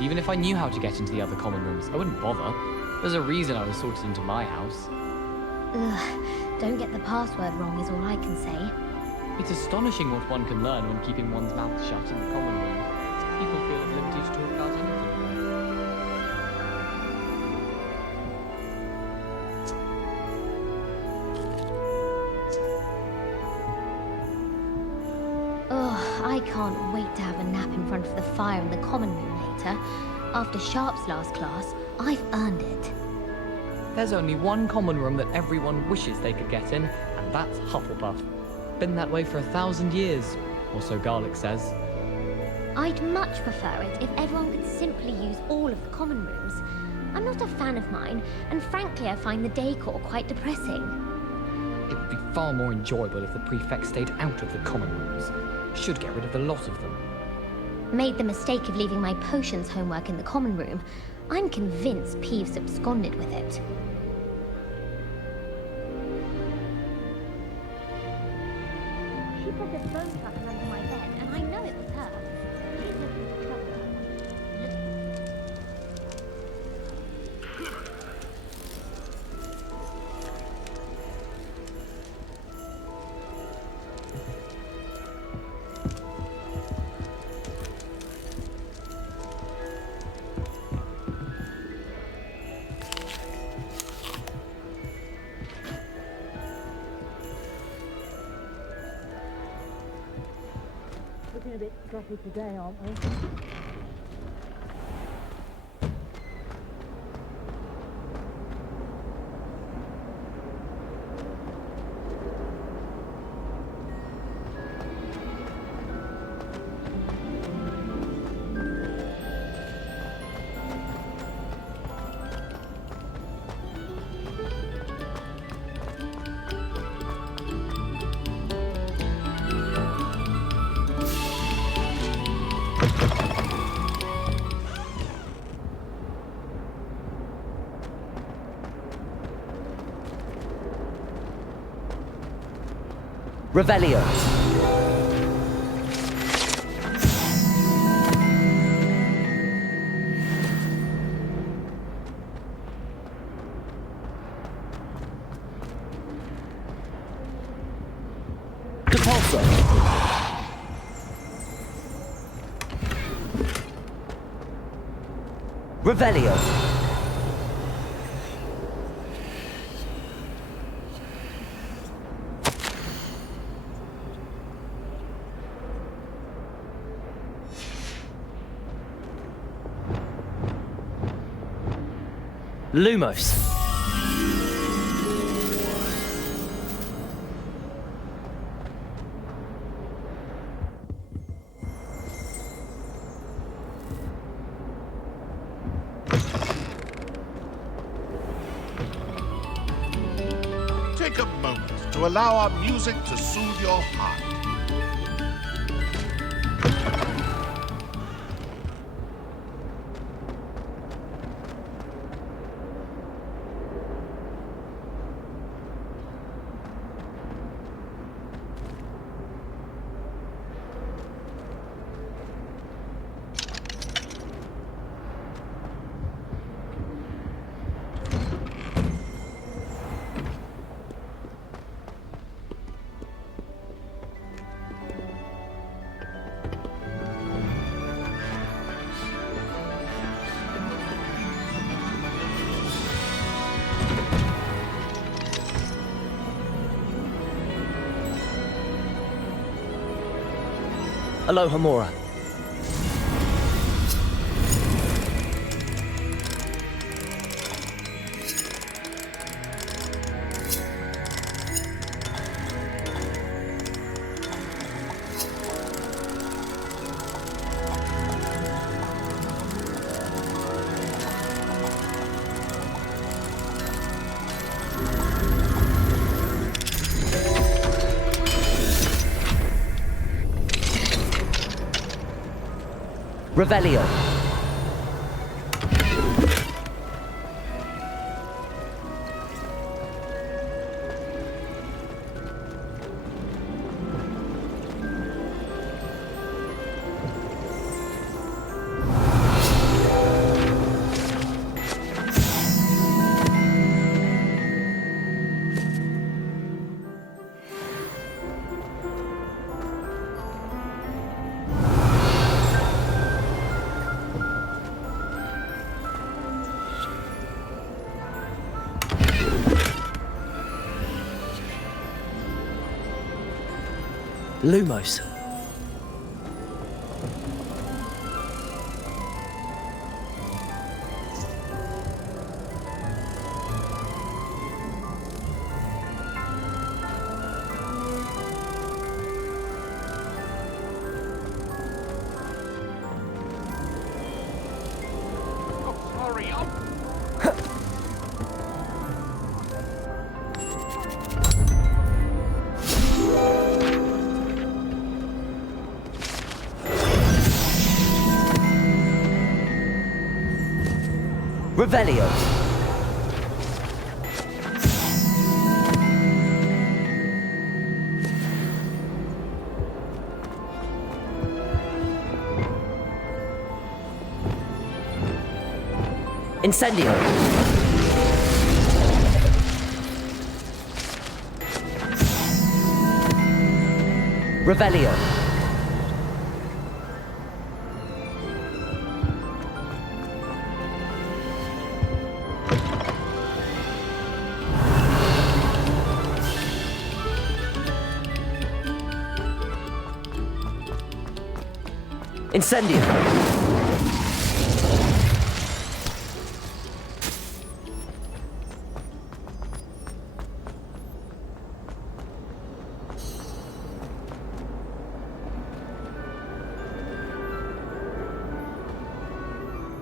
Even if I knew how to get into the other common rooms, I wouldn't bother. There's a reason I was sorted into my house. Ugh, don't get the password wrong is all I can say. It's astonishing what one can learn when keeping one's mouth shut in the common room. People feel at liberty to talk about anything. I can't wait to have a nap in front of the fire in the common room later. After Sharp's last class, I've earned it. There's only one common room that everyone wishes they could get in, and that's Hufflepuff. Been that way for 1,000 years, or so Garlic says. I'd much prefer it if everyone could simply use all of the common rooms. I'm not a fan of mine, and frankly I find the decor quite depressing. It would be far more enjoyable if the prefects stayed out of the common rooms. Should get rid of the lot of them. Made the mistake of leaving my potions homework in the common room. I'm convinced Peeves absconded with it. She put a bone cutter under my bed, and I know it was her. She's looking for trouble. Looking a bit scruffy today, aren't we? Revelio. Repulsor. Revelio. Lumos. Take a moment to allow our music to soothe your heart. Aloha Mora. Revelio. Lumos. Hurry up! Revelio. Incendio. Revelio. Incendio.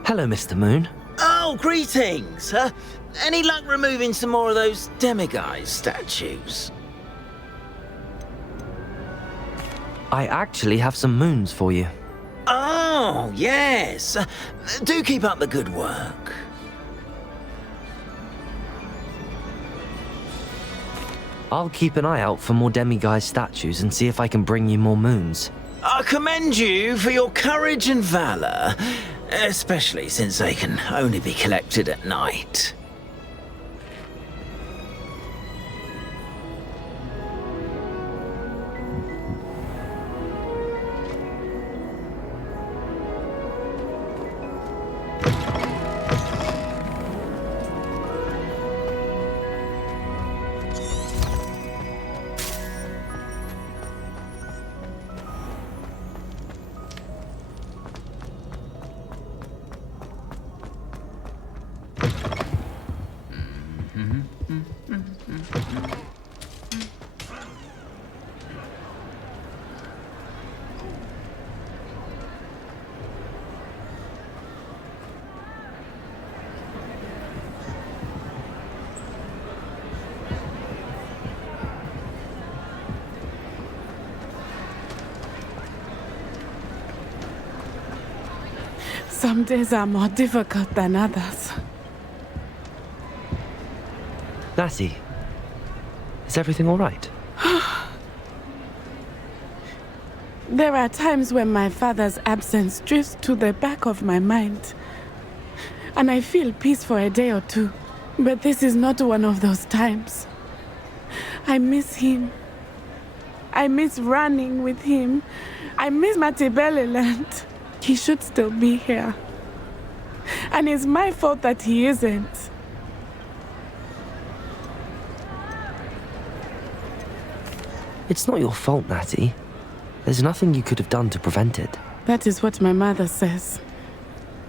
Hello, Mr. Moon. Oh, greetings! Any luck removing some more of those demiguise statues? I actually have some moons for you. Oh, yes. Do keep up the good work. I'll keep an eye out for more demiguise statues and see if I can bring you more moons. I commend you for your courage and valour, especially since they can only be collected at night. Some days are more difficult than others. Natty, is everything all right? There are times when my father's absence drifts to the back of my mind, and I feel peace for a day or two. But this is not one of those times. I miss him. I miss running with him. I miss Matibeleland. He should still be here. And it's my fault that he isn't. It's not your fault, Natty. There's nothing you could have done to prevent it. That is what my mother says.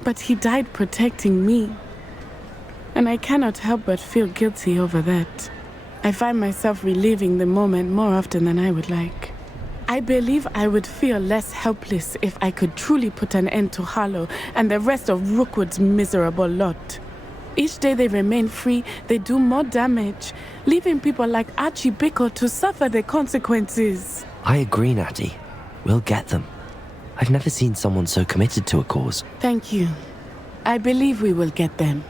But he died protecting me. And I cannot help but feel guilty over that. I find myself reliving the moment more often than I would like. I believe I would feel less helpless if I could truly put an end to Harlow and the rest of Rookwood's miserable lot. Each day they remain free, they do more damage, leaving people like Archie Bickle to suffer the consequences. I agree, Natty. We'll get them. I've never seen someone so committed to a cause. Thank you. I believe we will get them,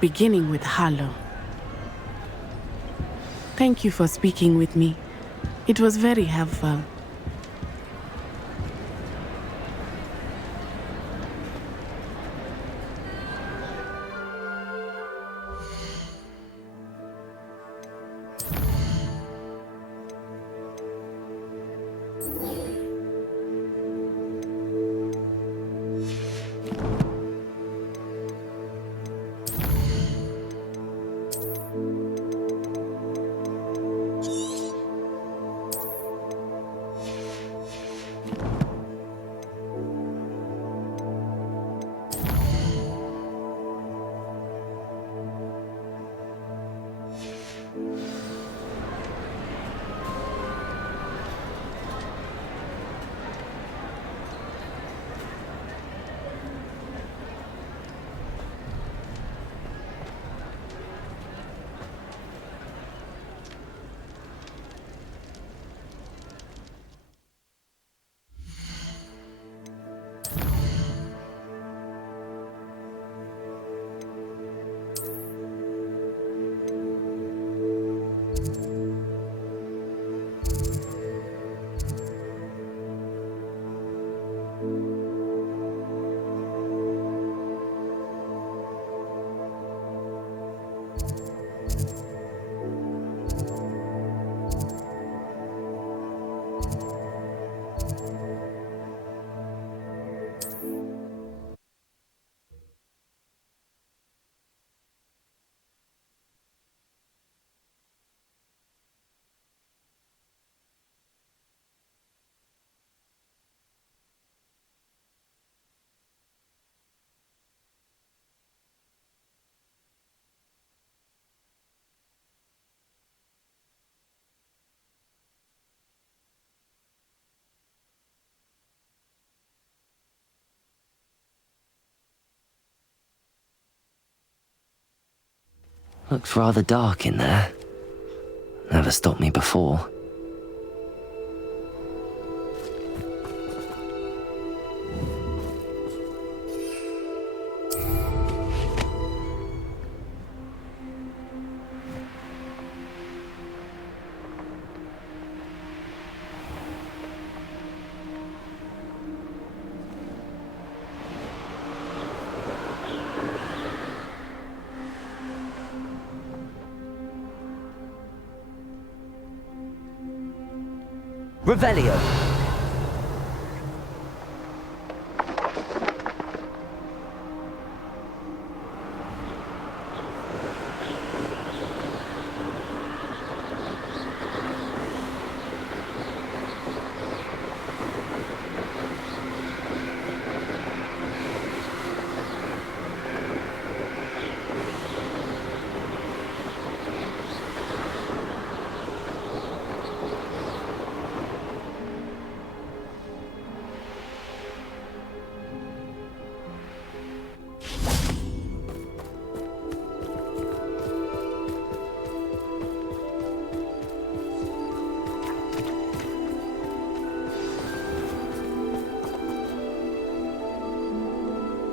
beginning with Harlow. Thank you for speaking with me. It was very helpful. Looks rather dark in there. Never stopped me before. Revelio.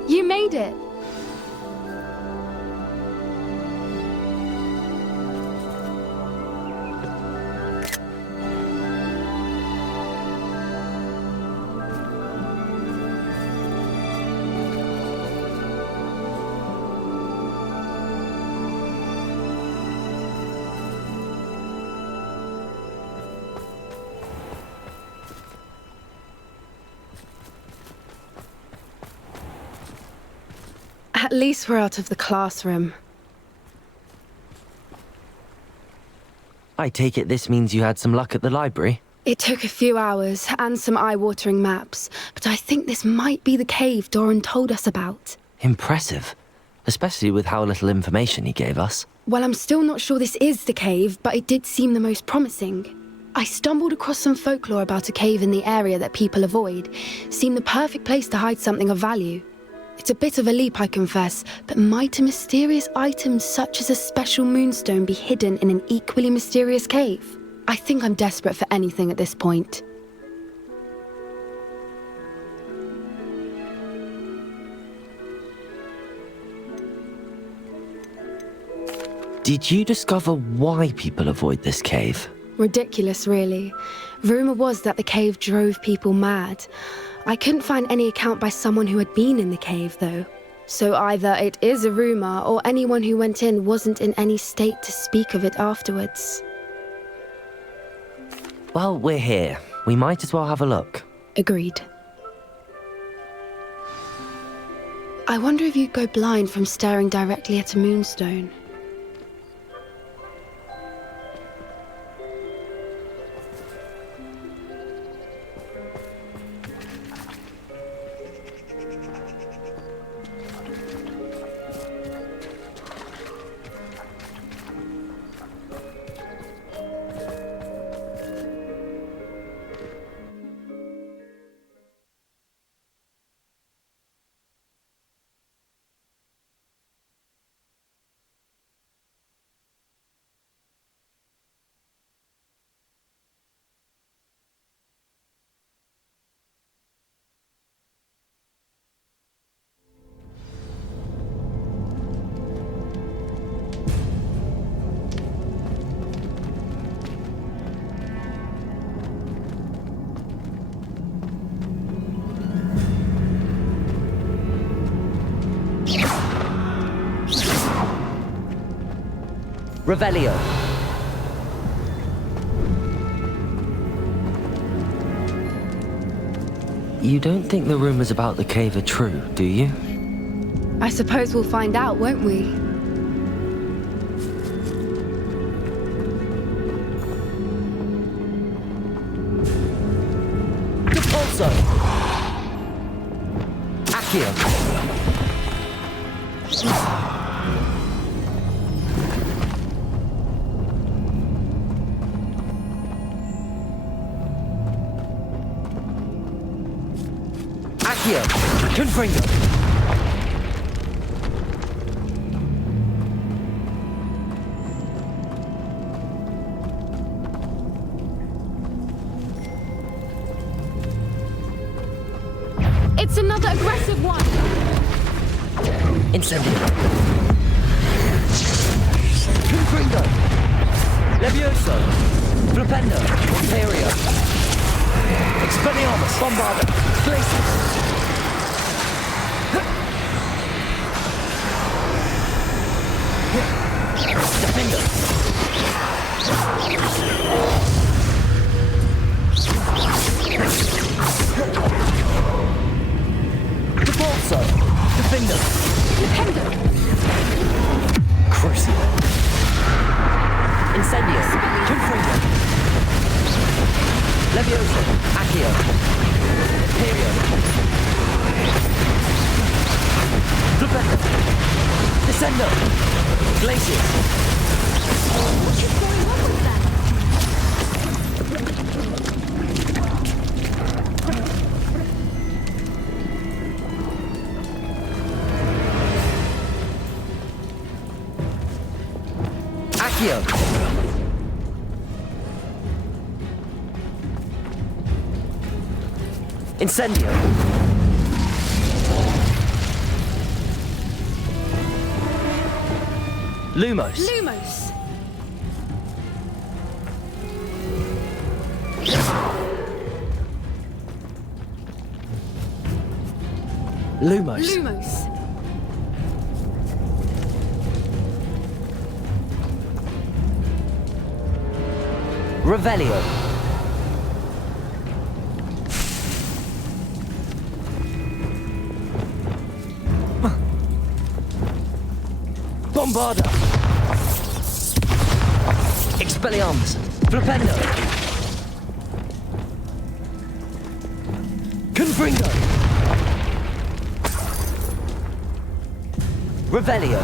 You made it! At least we're out of the classroom. I take it this means you had some luck at the library? It took a few hours and some eye-watering maps, but I think this might be the cave Doran told us about. Impressive. Especially with how little information he gave us. Well, I'm still not sure this is the cave, but it did seem the most promising. I stumbled across some folklore about a cave in the area that people avoid. Seemed the perfect place to hide something of value. It's a bit of a leap, I confess, but might a mysterious item such as a special moonstone be hidden in an equally mysterious cave? I think I'm desperate for anything at this point. Did you discover why people avoid this cave? Ridiculous, really. Rumor was that the cave drove people mad. I couldn't find any account by someone who had been in the cave, though. So either it is a rumor, or anyone who went in wasn't in any state to speak of it afterwards. Well, we're here. We might as well have a look. Agreed. I wonder if you'd go blind from staring directly at a moonstone. Revelio. You don't think the rumors about the cave are true, do you? I suppose we'll find out, won't we? Repulso! Accio! Confringo! It's another aggressive one! Incendio. Confringo. Levioso. Flipendo. Imperio. Expelliarmus. Bombarda. Glacius. Defender. Debolso. Defender. Defender! Crucio. Incendio. Confringo. Levioso. Accio. Imperio. Flipendo. Descendo. Glacius. What is going on with that? Accio. Incendio. Lumos. Lumos! Lumos. Lumos! Revelio. Bombarda. Expelliarmus. Flipendo. Confringo. Revelio.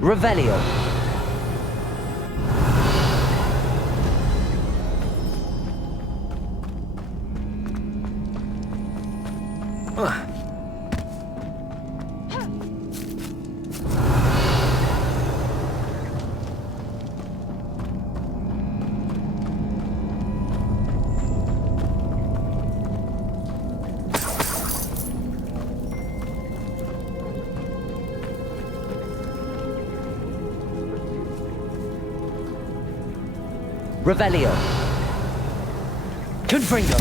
Revelio. Revelio. Confringo.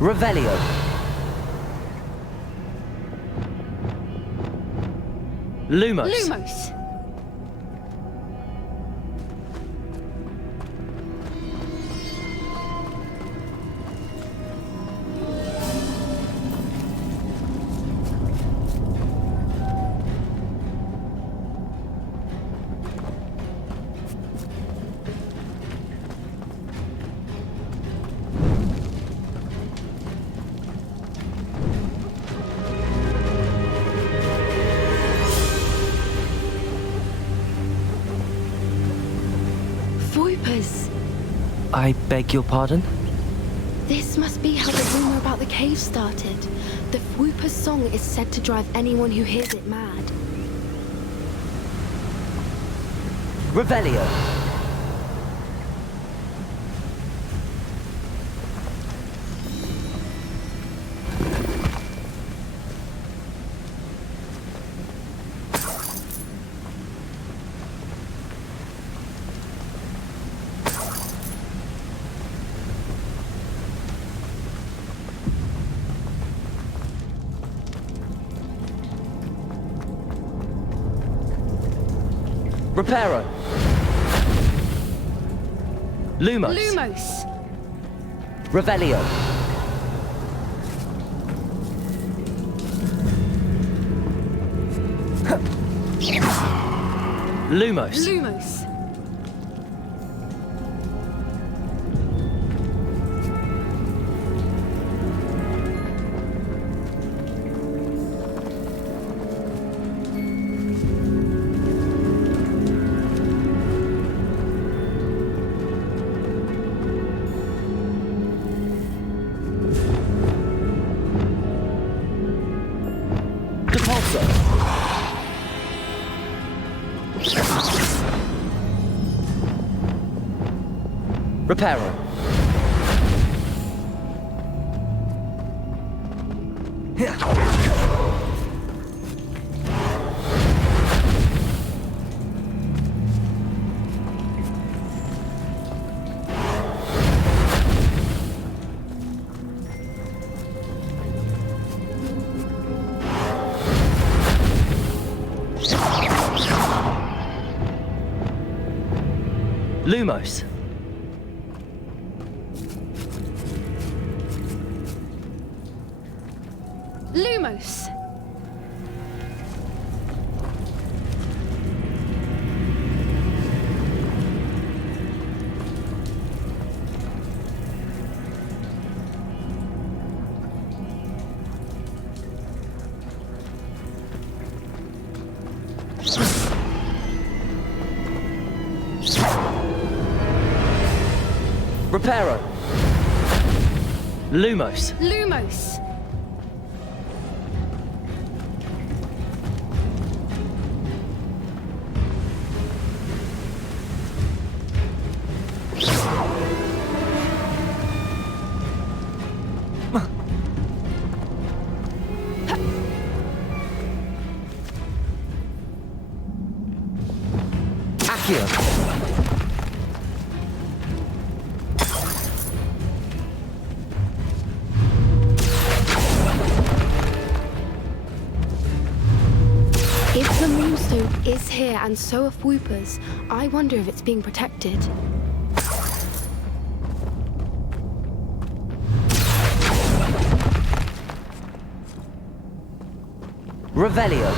Revelio. Lumos. Lumos! Voipers! I beg your pardon? This must be how the rumor about the cave started. The Whooper's song is said to drive anyone who hears it mad. Revelio. Reparo. Lumos. Lumos! Revelio. Lumos. Lumos! Reparo. Lumos. Lumos! Reparo. Lumos. Lumos! Accio. If the moonstone is here and so are Whoopers, I wonder if it's being protected. Revelio.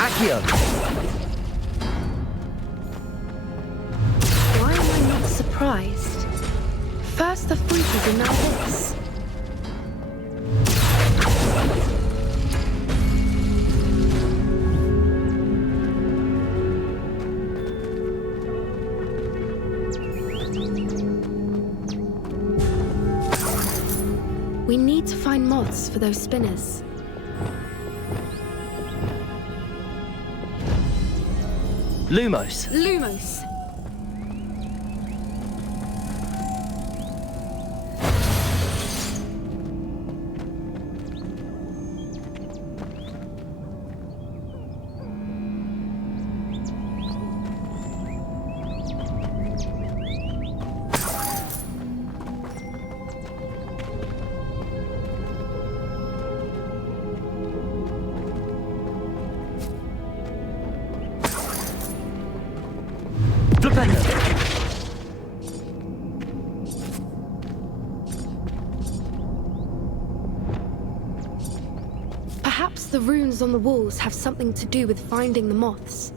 Accio. Why am I not surprised? First the Whoopers and now this. We need to find moths for those spinners. Lumos. Lumos! Perhaps the runes on the walls have something to do with finding the moths.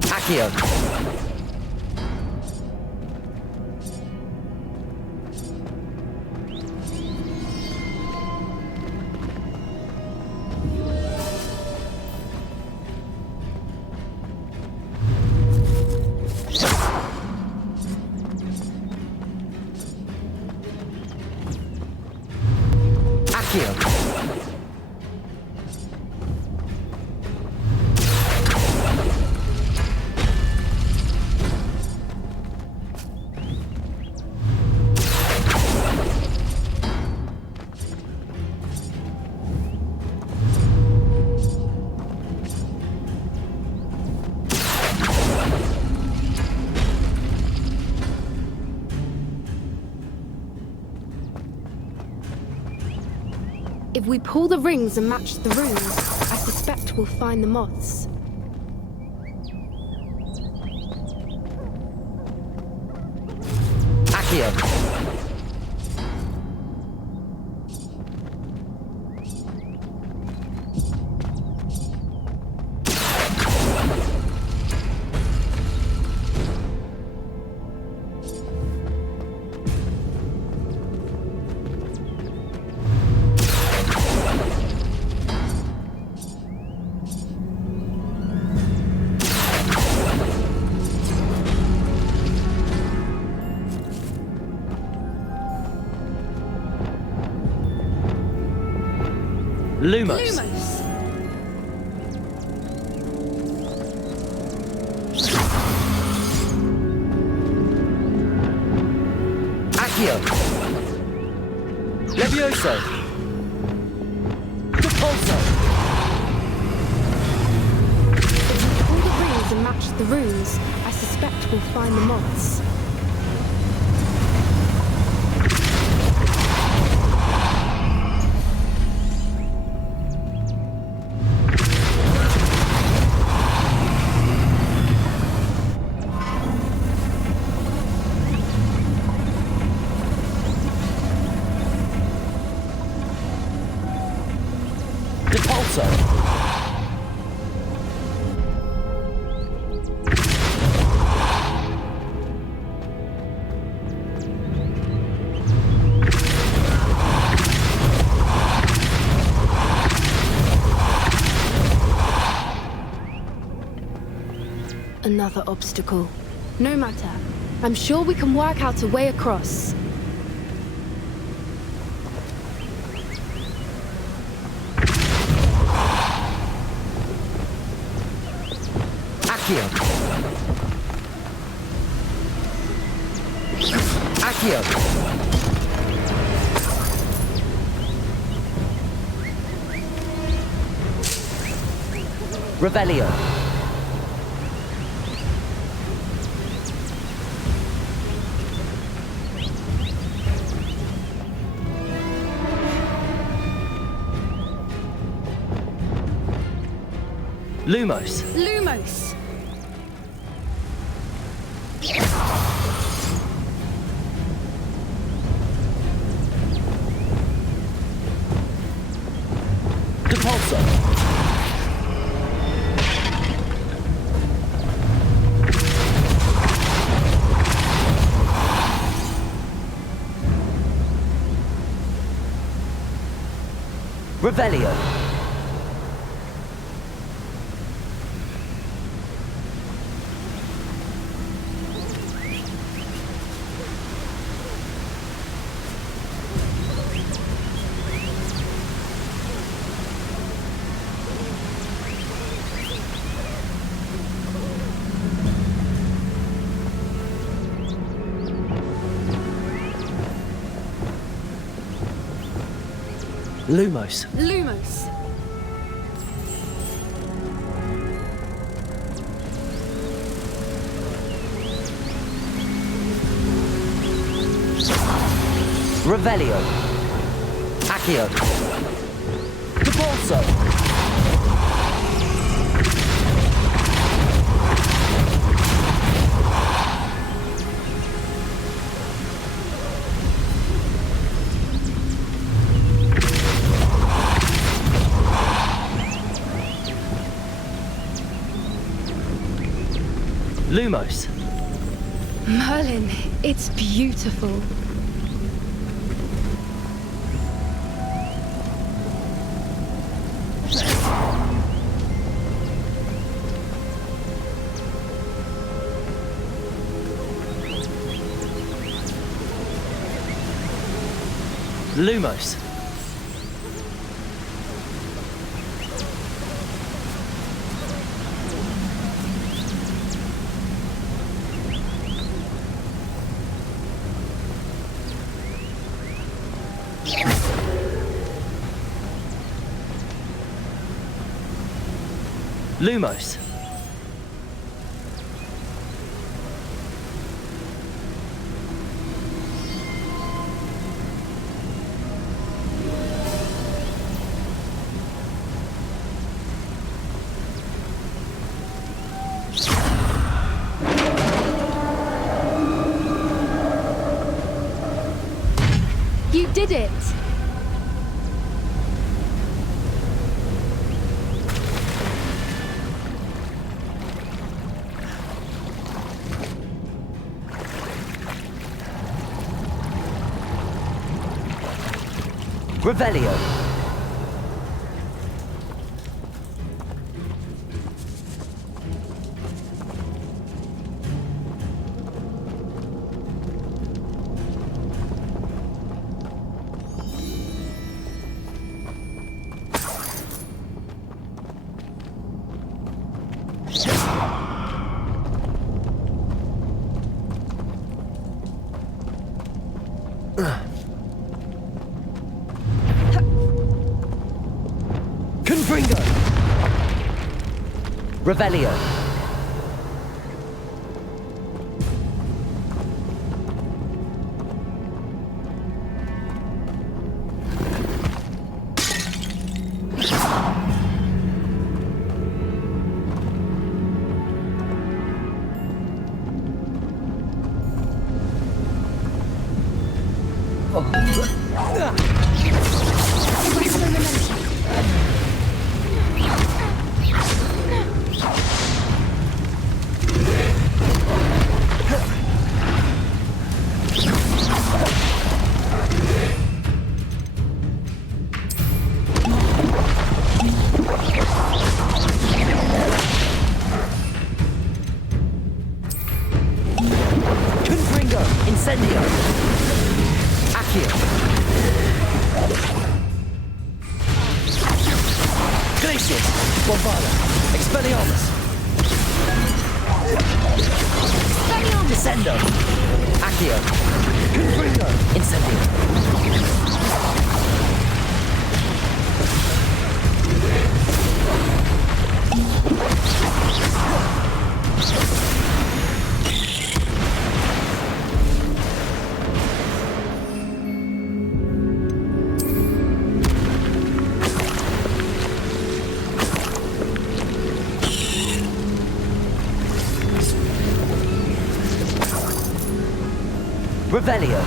Accio. If we pull the rings and match the runes, I suspect we'll find the moths. Accio. Lumos. Lumos! Accio. Levioso. Repulso. If we pull the rings and match the runes, I suspect we'll find the moths. Another obstacle. No matter. I'm sure we can work out a way across. Accio. Accio. Revelio. Lumos. Lumos! Repulso. Revelio. Lumos. Lumos! Revelio. Accio. Repulso. Lumos. Merlin, it's beautiful. Lumos. Lumos. did it! Revelio. Revelio. Incendio! Accio! Glacius! Bombada! Expelliarmus! Expelliarmus! Descendo! Accio! Confringo! Incendio! Revelio.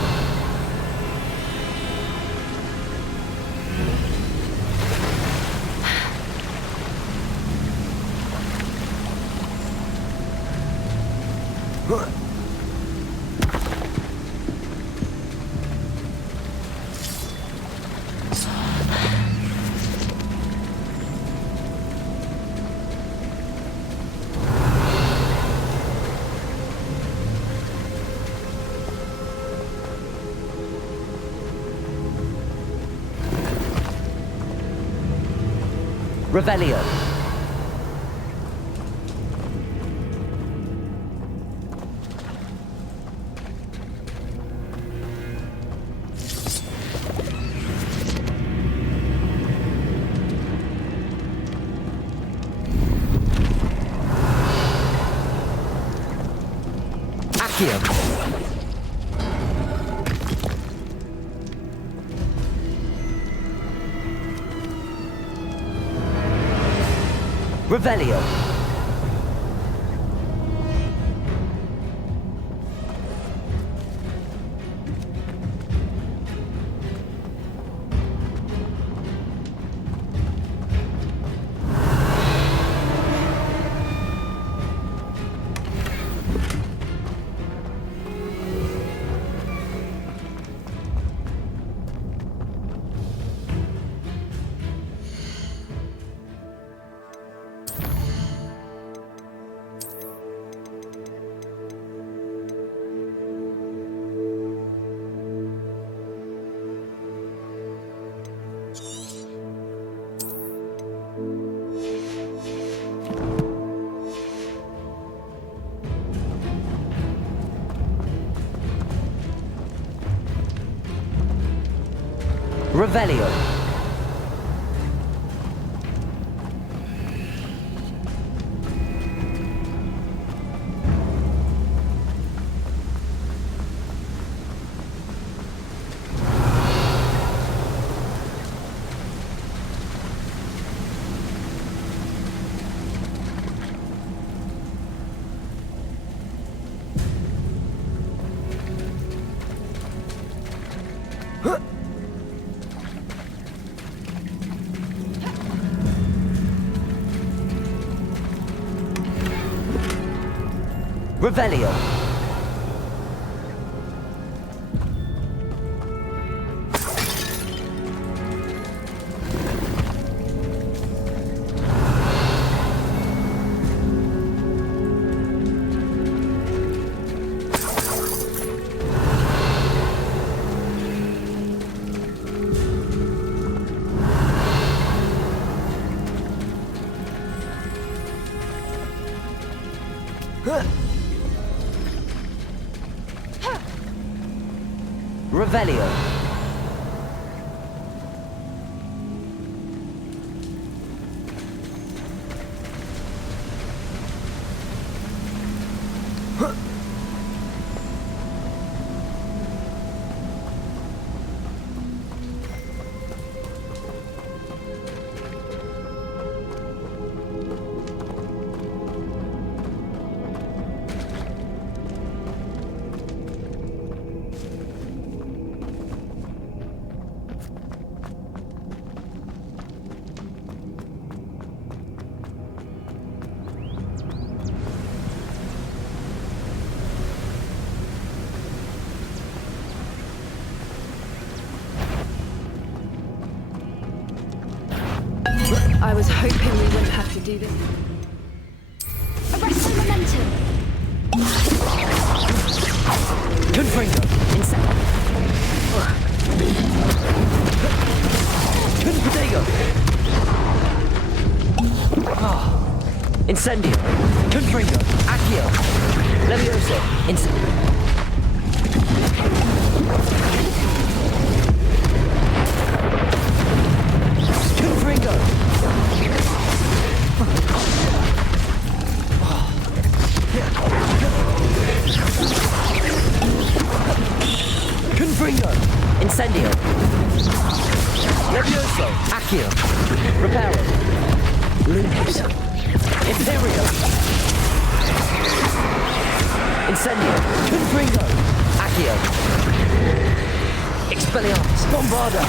Revelio. Accio. Revelio. Revelio. Revelio. Revelio. I was hoping we wouldn't have to do this. Arrest the momentum! Confringo. Confringo. Incendio. Confringo. Accio. Levioso. Incendio. Confringo. Confringo. Incendio. Levioso. Accio. Reparo. Lunos. Imperio. Incendio. Confringo. Accio. Expelliarmus. Bombarda.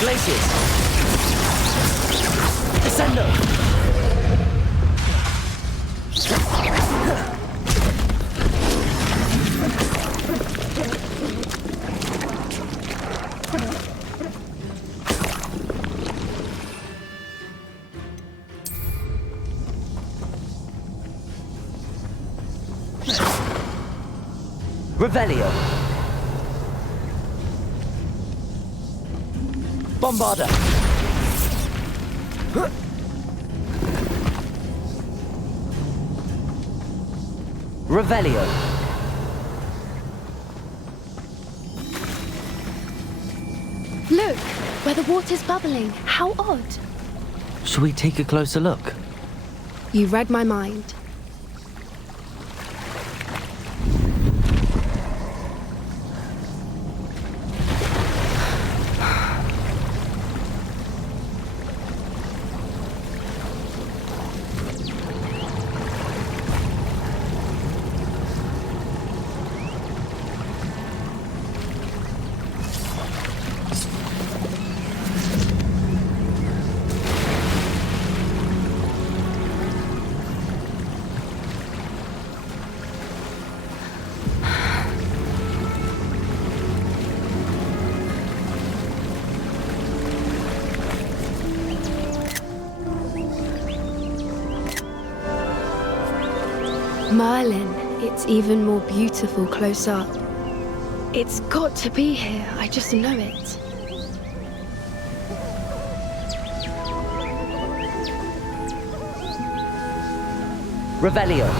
Glaciers. Descendo. Revelio. Bombarda. Revelio. Look, where the water's bubbling. How odd. Shall we take a closer look? You read my mind. Merlin, it's even more beautiful close up. It's got to be here, I just know it. Revelio.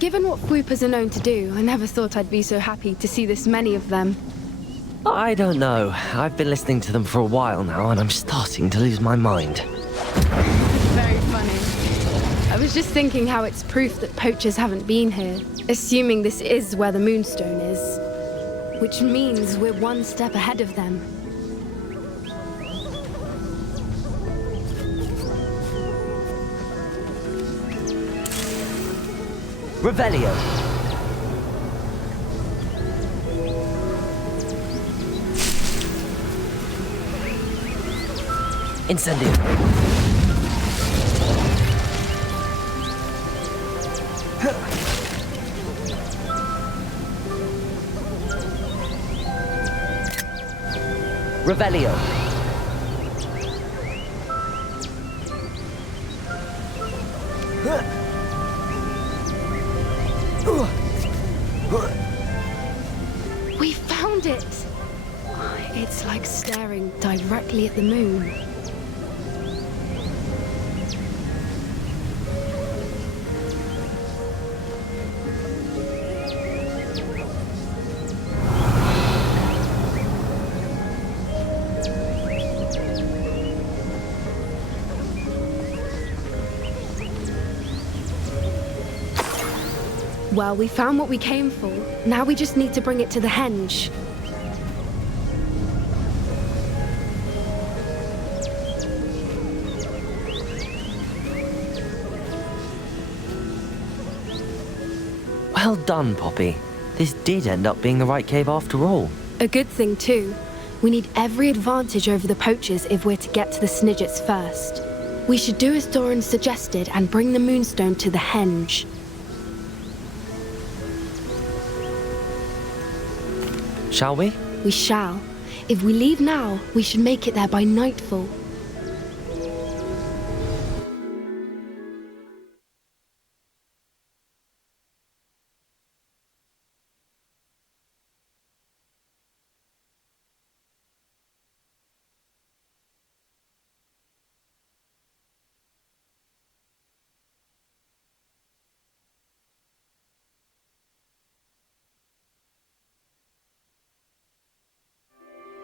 Given what Fwoopas are known to do, I never thought I'd be so happy to see this many of them. I don't know. I've been listening to them for a while now, and I'm starting to lose my mind. Very funny. I was just thinking how it's proof that poachers haven't been here, assuming this is where the Moonstone is. Which means we're one step ahead of them. Revelio. Incendio. Revelio. We found it! It's like staring directly at the moon. Well, we found what we came for. Now we just need to bring it to the henge. Well done, Poppy. This did end up being the right cave after all. A good thing, too. We need every advantage over the poachers if we're to get to the Snidgets first. We should do as Doran suggested and bring the Moonstone to the henge. Shall we? We shall. If we leave now, we should make it there by nightfall.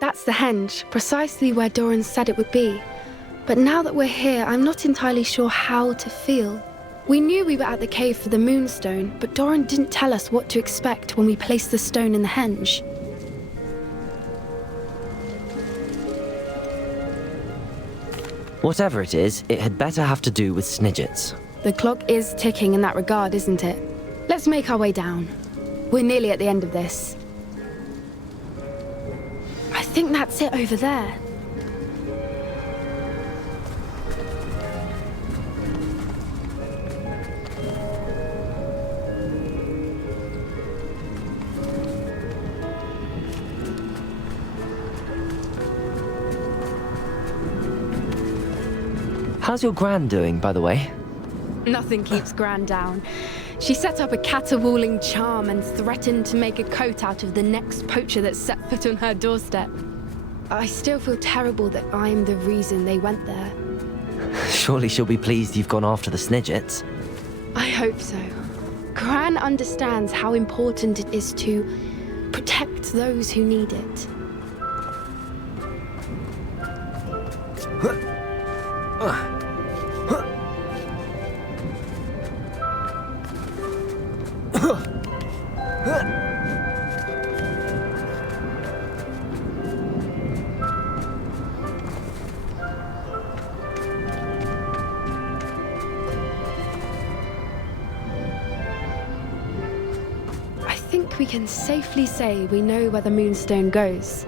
That's the henge, precisely where Doran said it would be. But now that we're here, I'm not entirely sure how to feel. We knew we were at the cave for the Moonstone, but Doran didn't tell us what to expect when we placed the stone in the henge. Whatever it is, it had better have to do with Snidgets. The clock is ticking in that regard, isn't it? Let's make our way down. We're nearly at the end of this. I think that's it over there. How's your Gran doing, by the way? Nothing keeps Gran down. She set up a caterwauling charm and threatened to make a coat out of the next poacher that set foot on her doorstep. I still feel terrible that I'm the reason they went there. Surely she'll be pleased you've gone after the Snidgets. I hope so. Gran understands how important it is to protect those who need it. I think we can safely say we know where the Moonstone goes.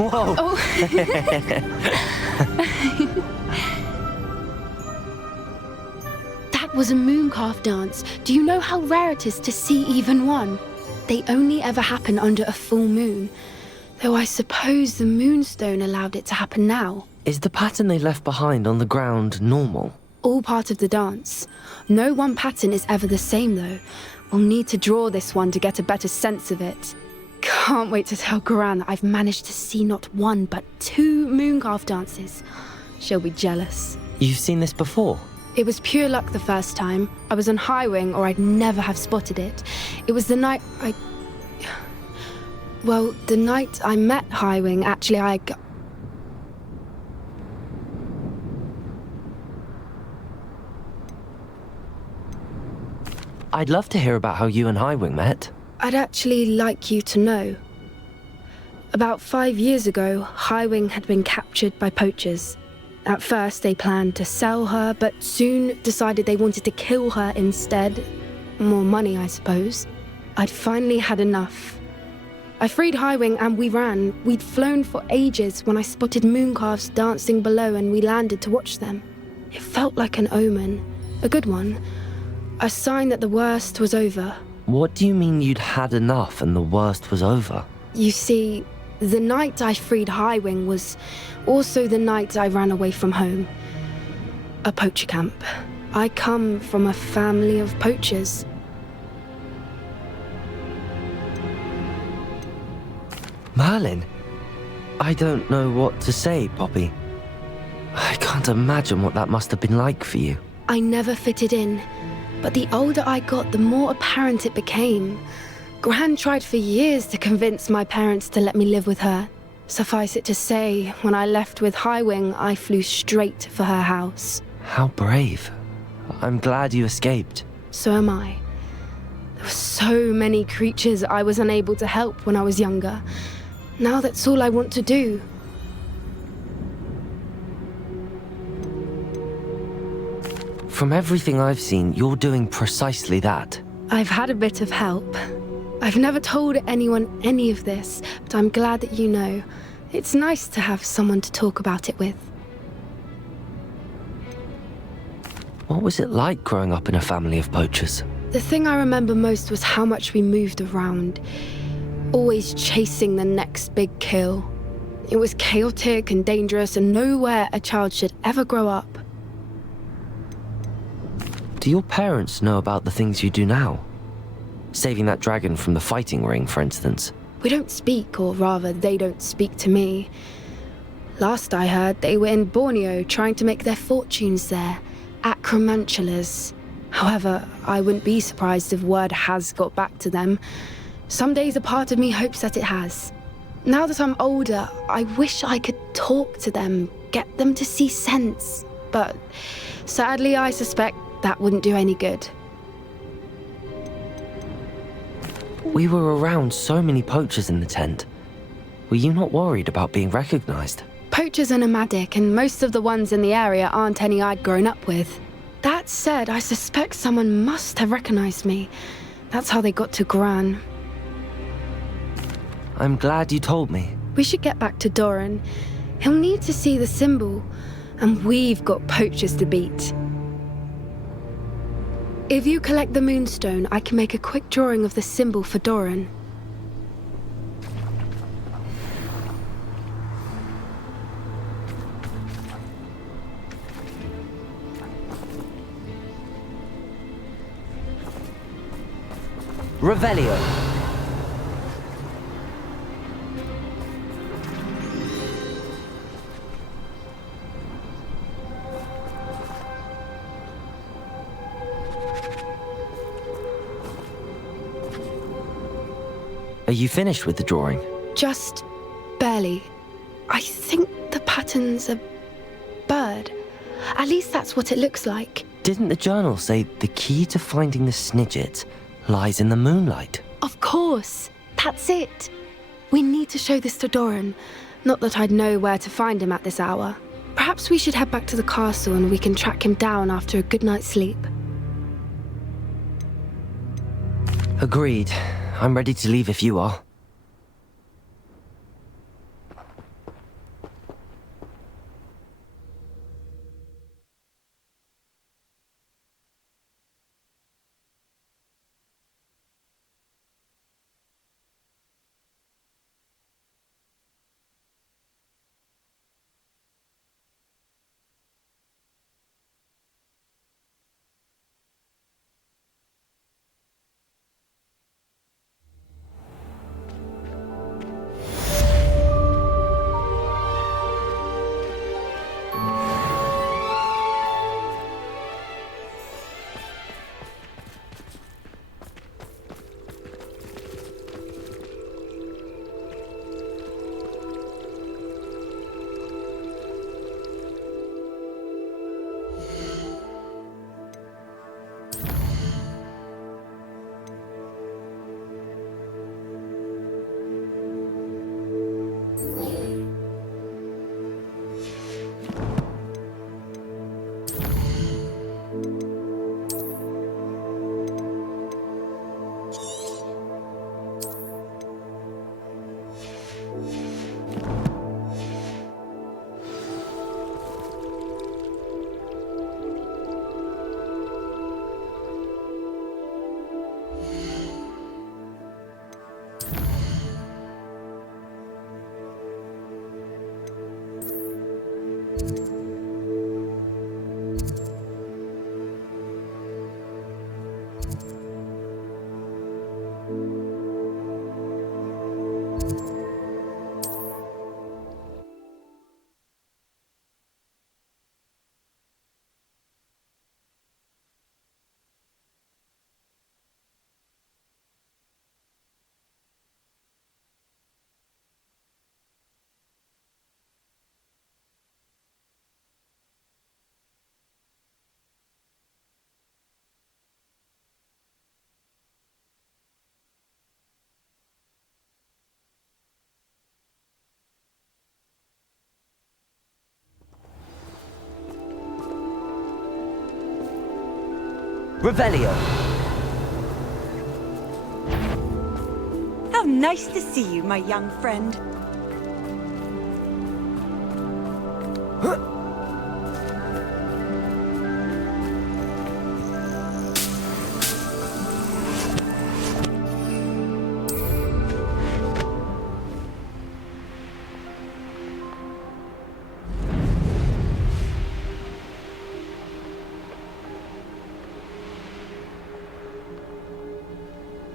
Whoa! Oh. That was a mooncalf dance. Do you know how rare it is to see even one? They only ever happen under a full moon. Though I suppose the Moonstone allowed it to happen now. Is the pattern they left behind on the ground normal? All part of the dance. No one pattern is ever the same, though. We'll need to draw this one to get a better sense of it. can't wait to tell Gran that I've managed to see not one but 2 Mooncarve dances. She'll be jealous. You've seen this before? It was pure luck the first time. I was on Highwing or I'd never have spotted it. It was the night Well, the night I met Highwing, actually I'd love to hear about how you and Highwing met. I'd actually like you to know. About 5 years ago, Highwing had been captured by poachers. At first, they planned to sell her, but soon decided they wanted to kill her instead. More money, I suppose. I'd finally had enough. I freed Highwing and we ran. We'd flown for ages when I spotted Mooncarves dancing below and we landed to watch them. It felt like an omen. A good one. A sign that the worst was over. What do you mean you'd had enough and the worst was over? You see, the night I freed Highwing was also the night I ran away from home. A poacher camp. I come from a family of poachers. Merlin? I don't know what to say, Poppy. I can't imagine what that must have been like for you. I never fitted in, but the older I got, the more apparent it became. Gran tried for years to convince my parents to let me live with her. Suffice it to say, when I left with Highwing, I flew straight for her house. How brave. I'm glad you escaped. So am I. There were so many creatures I was unable to help when I was younger. Now that's all I want to do. From everything I've seen, you're doing precisely that. I've had a bit of help. I've never told anyone any of this, but I'm glad that you know. It's nice to have someone to talk about it with. What was it like growing up in a family of poachers? The thing I remember most was how much we moved around, always chasing the next big kill. It was chaotic and dangerous and nowhere a child should ever grow up. Do your parents know about the things you do now? Saving that dragon from the fighting ring, for instance. We don't speak, or rather, they don't speak to me. Last I heard, they were in Borneo trying to make their fortunes there, acromantulas. However, I wouldn't be surprised if word has got back to them. Some days a part of me hopes that it has. Now that I'm older, I wish I could talk to them, get them to see sense. But sadly, I suspect that wouldn't do any good. We were around so many poachers in the tent. Were you not worried about being recognized? Poachers are nomadic, and most of the ones in the area aren't any I'd grown up with. That said, I suspect someone must have recognized me. That's how they got to Gran. I'm glad you told me. We should get back to Doran. He'll need to see the symbol, and we've got poachers to beat. If you collect the moonstone, I can make a quick drawing of the symbol for Doran. Revelio. Are you finished with the drawing? Just barely. I think the pattern's a bird. At least that's what it looks like. Didn't the journal say the key to finding the Snidget lies in the moonlight? Of course. That's it. We need to show this to Doran. Not that I'd know where to find him at this hour. Perhaps we should head back to the castle and we can track him down after a good night's sleep. Agreed. I'm ready to leave if you are. Revelio. How nice to see you, my young friend.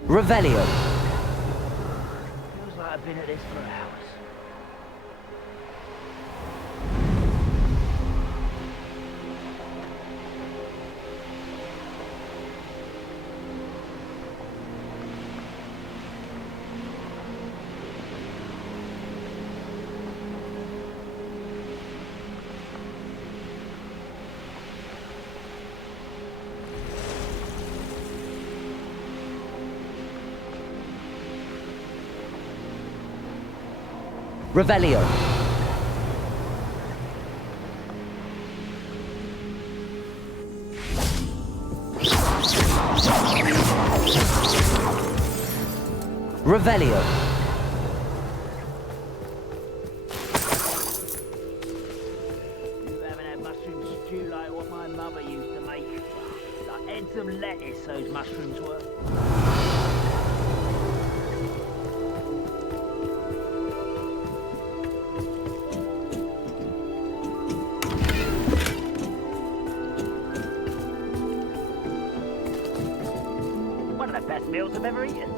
Revelio. Feels like I've been at this for hours. Revelio. Revelio. You haven't had mushroom stew like what my mother used to make. Like heads of lettuce, those mushrooms were. Best meals I've ever eaten.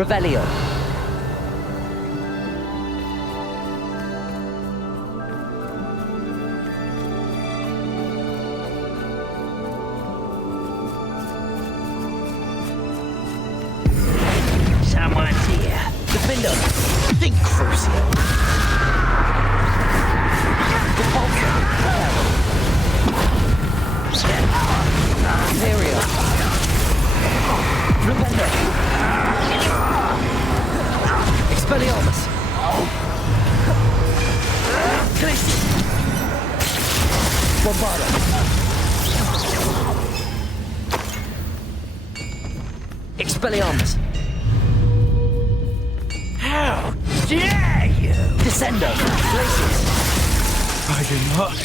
Revelio. Someone's here. Defender. Think Crucio. Repulsor. Imperio. Defender. Expelliarmus. Calisi. Bombarda. Expelliarmus. How dare you! Descendo. Glacius. I do not.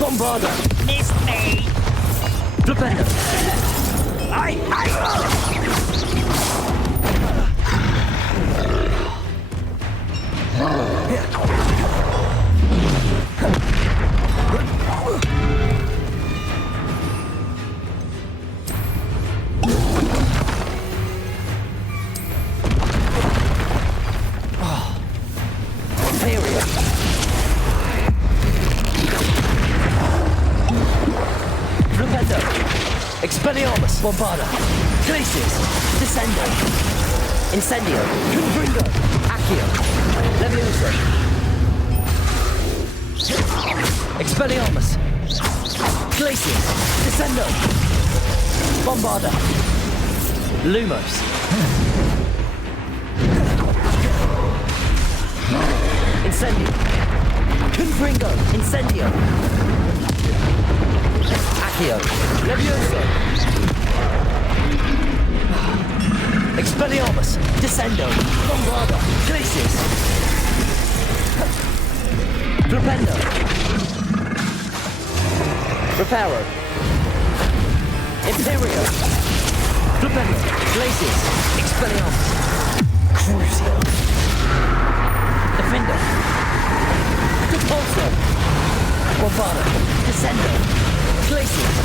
Bombarda. Missed me! Flipendo. I hate Expelliarmus, Bombarda, Glacius, Descendo, Incendio, Confringo, Accio, Levioso. Expelliarmus! Glacius! Descendo! Bombarda! Lumos! Incendio! Confringo! Incendio! Accio! Levioso! Expelliarmus! Descendo! Bombarda! Glacius! Flipendo! Reparo! Imperio! Flipendo! Glacius! Expelliarmus! Crucio! Defender! Repulsor! Bombarda! Descendo! Glacius!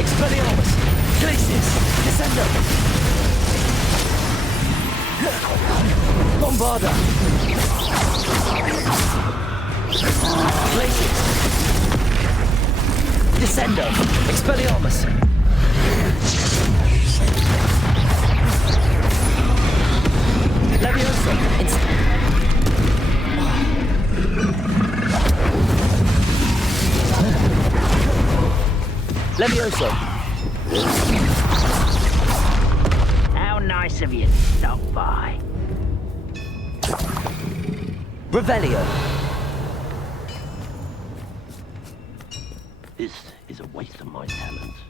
Expelliarmus! Glacius! Descendo! Bombarda! Glacius! Descendo! Expelliarmus! Levioso! Levioso! How nice of you to stop by. Revelio! This is a waste of my talents.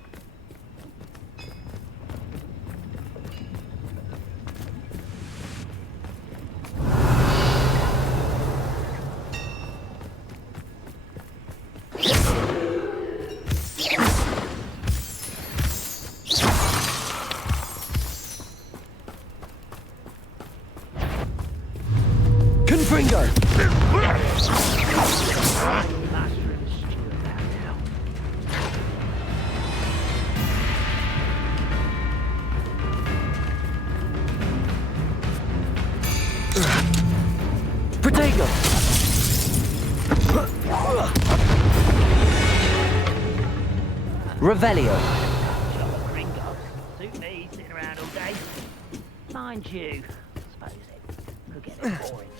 Confringo! Mushroom stew about now. Protego! Revelio! Shop at Gringotts. Suit me, sitting around all day. Mind you, I suppose it could get a bit boring.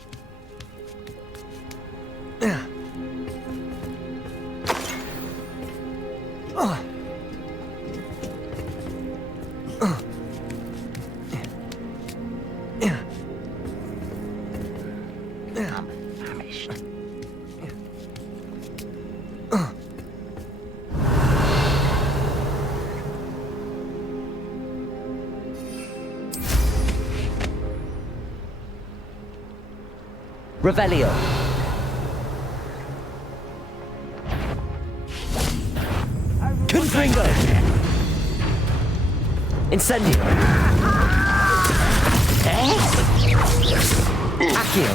I'm famished. Revelio! Confringo! Incendio! Accio!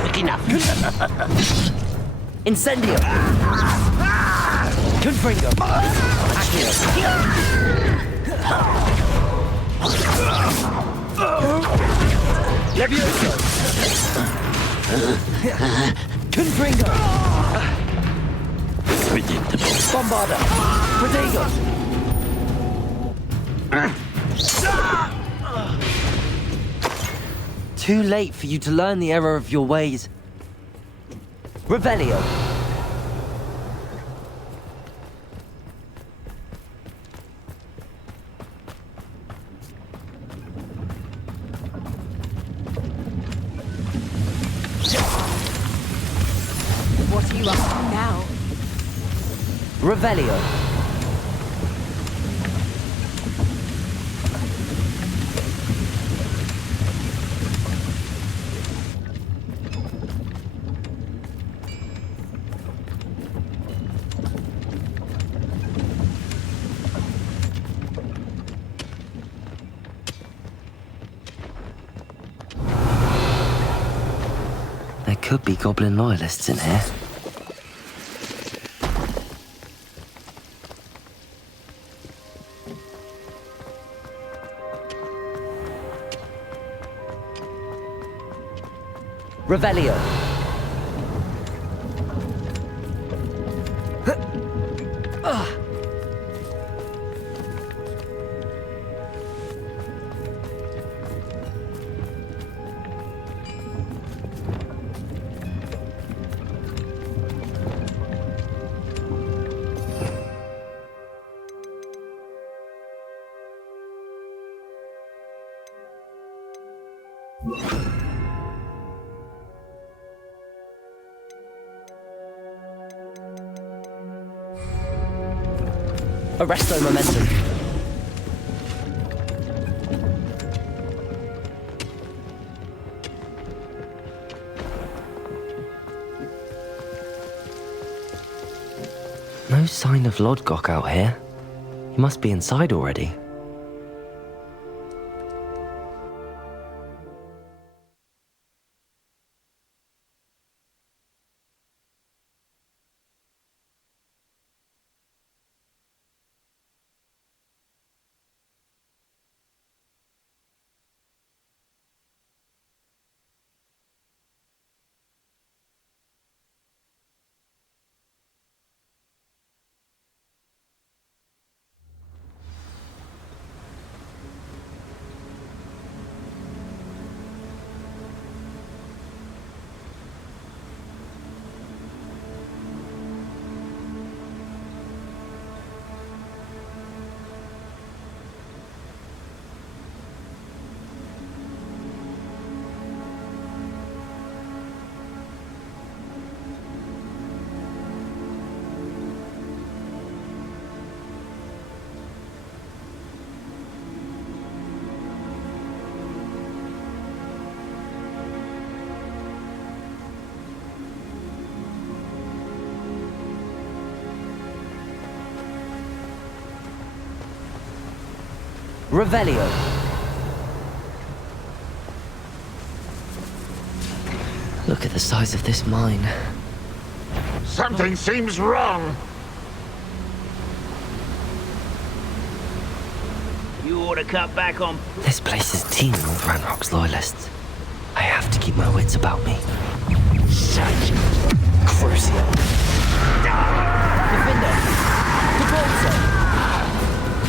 Quick enough. Incendio! Confringo! Accio! Levioso! Confringo! Predictable. Bombarda! Protego! Too late for you to learn the error of your ways. Revelio! What are you up to now? Revelio! There could be goblin loyalists in here. Revelio! Arresto momentum. No sign of Lodgok out here. He must be inside already. Revelio. Look at the size of this mine. Something seems wrong. You ought to cut back on... This place is teeming with Ranrock's loyalists. I have to keep my wits about me. Such... Crucio. Defender! Devolso!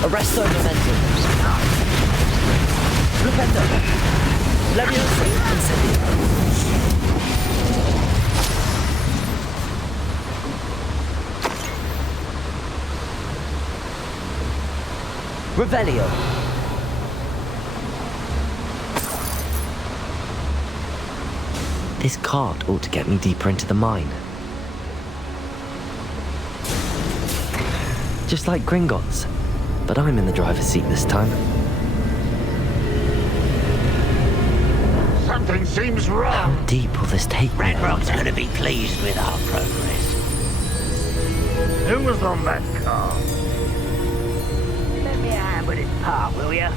Arresto momentum. Lupendo! Leviosa! Incendio. Revelio. This cart ought to get me deeper into the mine. Just like Gringotts, but I'm in the driver's seat this time. Something seems How wrong. deep will this take me? Redrock's gonna be pleased with our progress. Who was on that car? Let me hand with this part, will ya?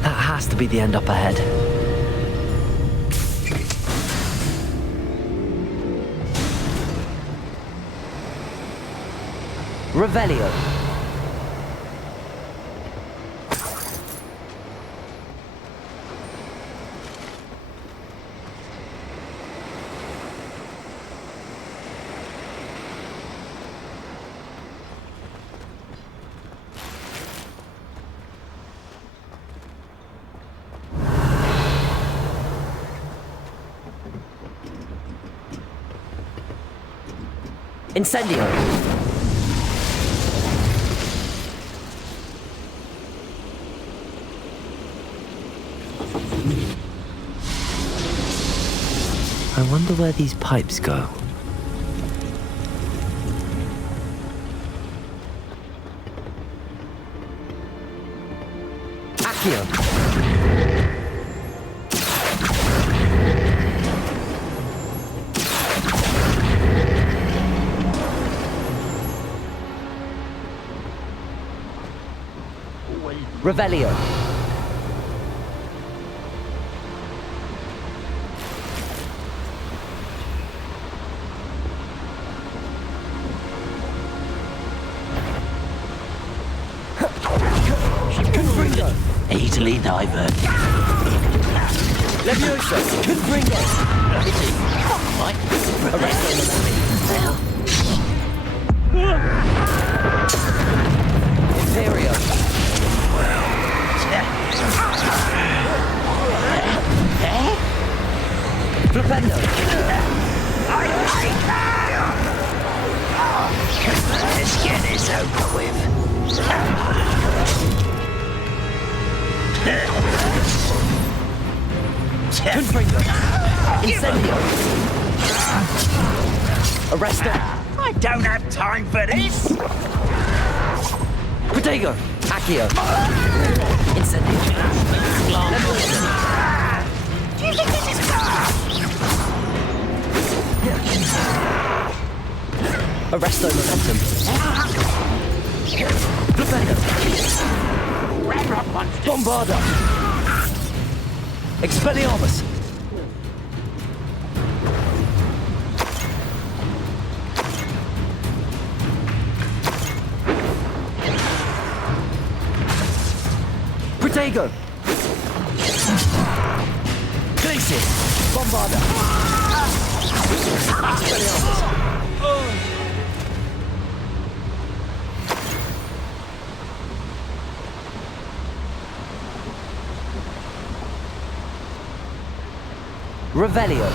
That has to be the end up ahead. Revelio. Incendio. I wonder where these pipes go. Accio. Revelio. Easily diverted. Leviosa. Confringo. Pity. Mike. Imperio. Flipendo. Let's get this over with. Confringo! Incendio! Arresto! I don't have time for this! Protego! Accio! Incendio! Do you think this is fair? Arresto momentum! Defendo! Bombarda! Expelliarmus! Protego! Glacius! Bombarda! Expelliarmus! Revelio.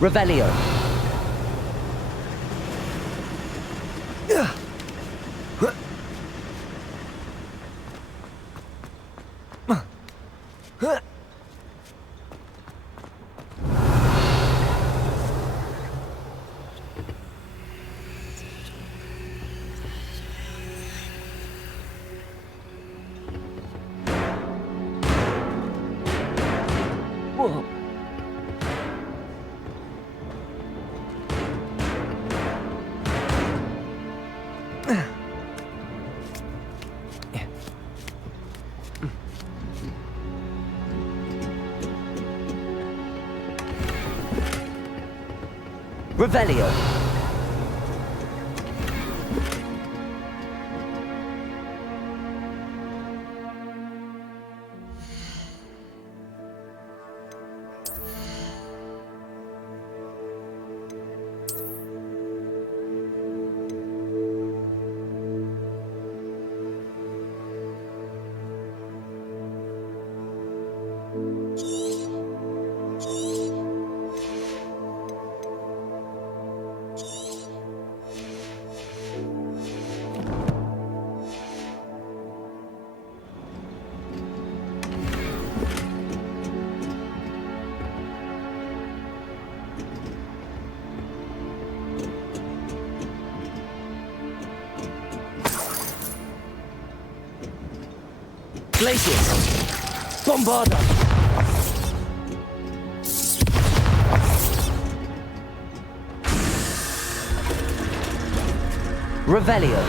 Revelio. Whoa. Revelio. Glacius! Bombarda! Revelio.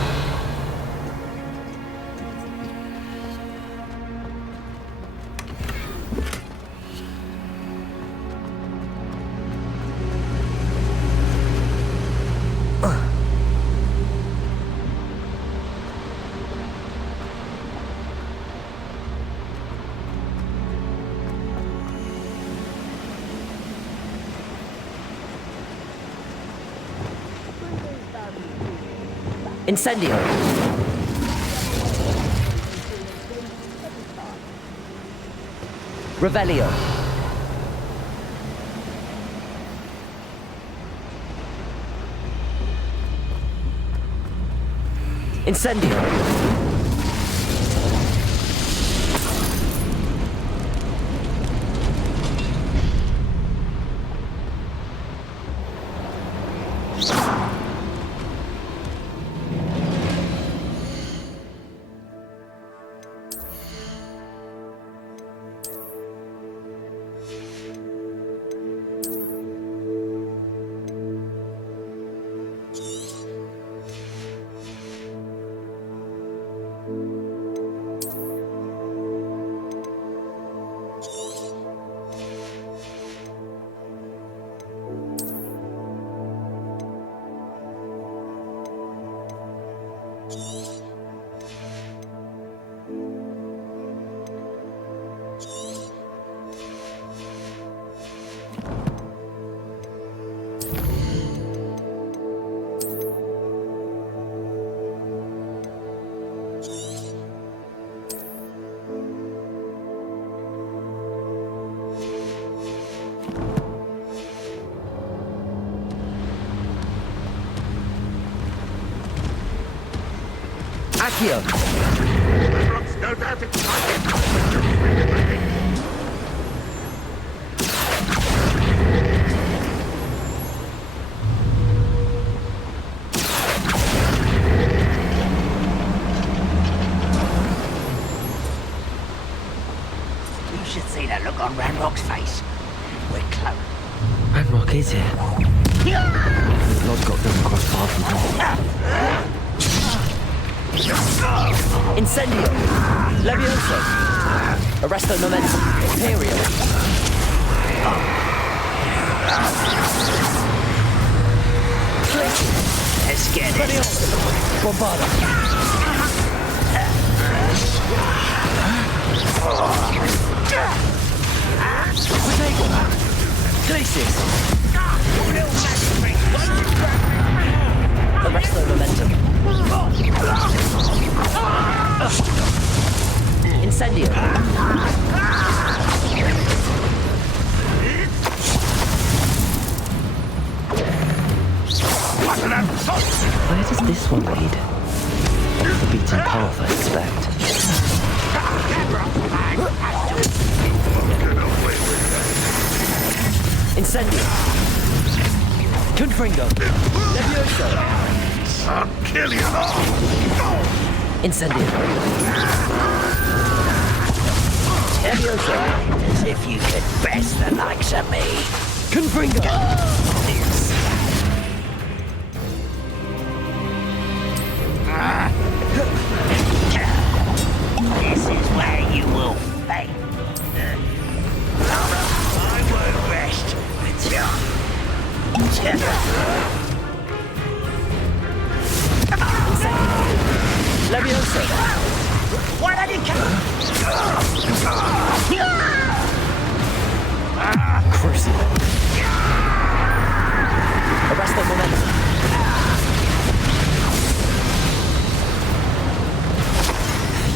Incendio. Revelio. Incendio. Accio! No doubt it's You should see the look on Ranrock's face. We're close. Ranrock is here. Lodgok doesn't cross paths with him. Incendio! Levioso! Arresto Momentum! Imperial! Let's get it. Bombarda! Glacius! Arresto Momentum! Incendio! Where does this one lead? Off the beaten path, I expect. Incendio! Confringo! Levioso! I'll kill you! Incendio! Levioso! As if you could best the likes of me. Confringo! This is where you will faint. I won't rest until... Levioso! Why don't you come? Crucible! Arresto Momentum!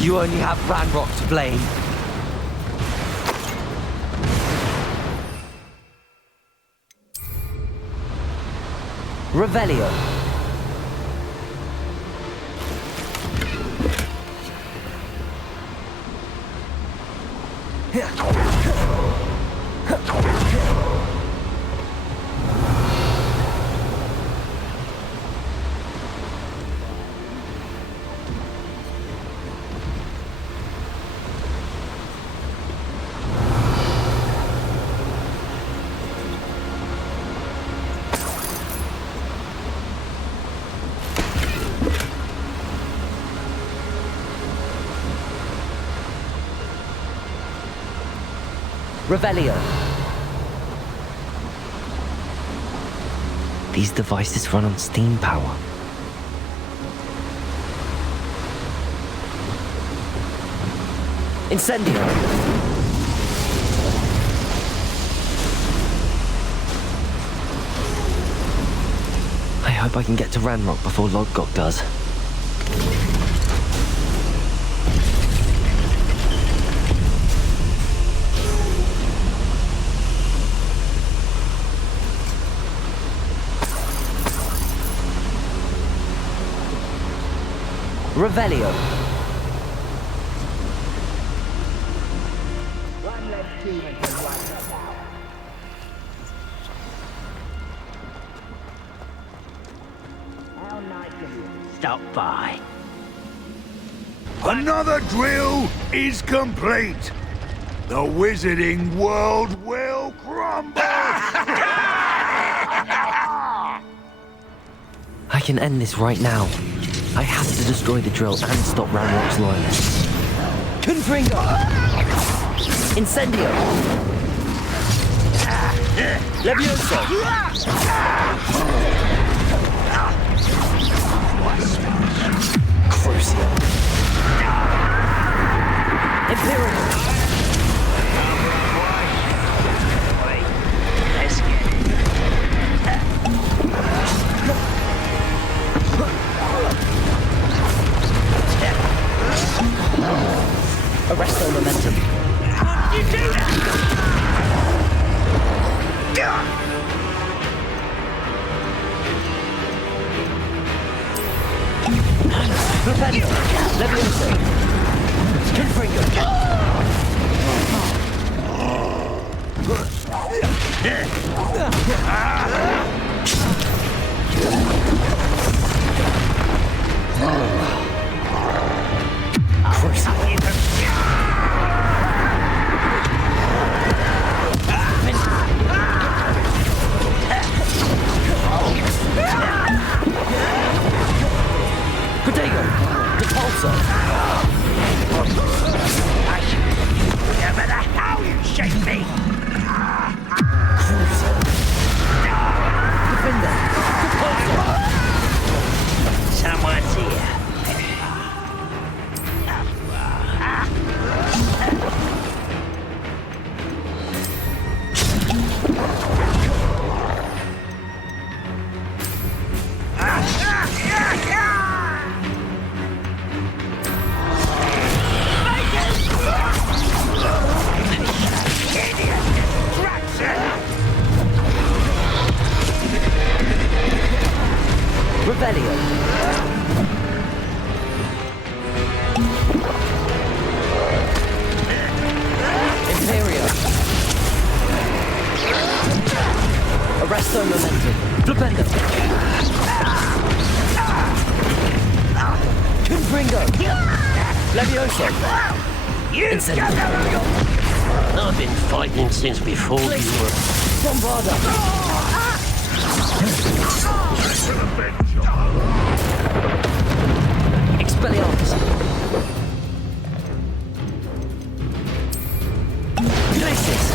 You only have Ranrock to blame. Revelio. Revelio. These devices run on steam power. Incendio. I hope I can get to Ranrock before Lodgok does. Revelio. One less demon to wipe us out. How nice of you to stop by. Another drill is complete. The wizarding world will crumble. I can end this right now. I have to destroy the drill and stop Ranrock's loyalists. Confringo! Incendio! Levioso! Crucio! Imperial! Let's get it. Arresto Momentum. You do that! Revelio! Someone's here. Arresto momentum. Flipendo. Confringo. Levioso. Incendio. I've been fighting since before you were... Bombarda. Expelliarmus. Glacius.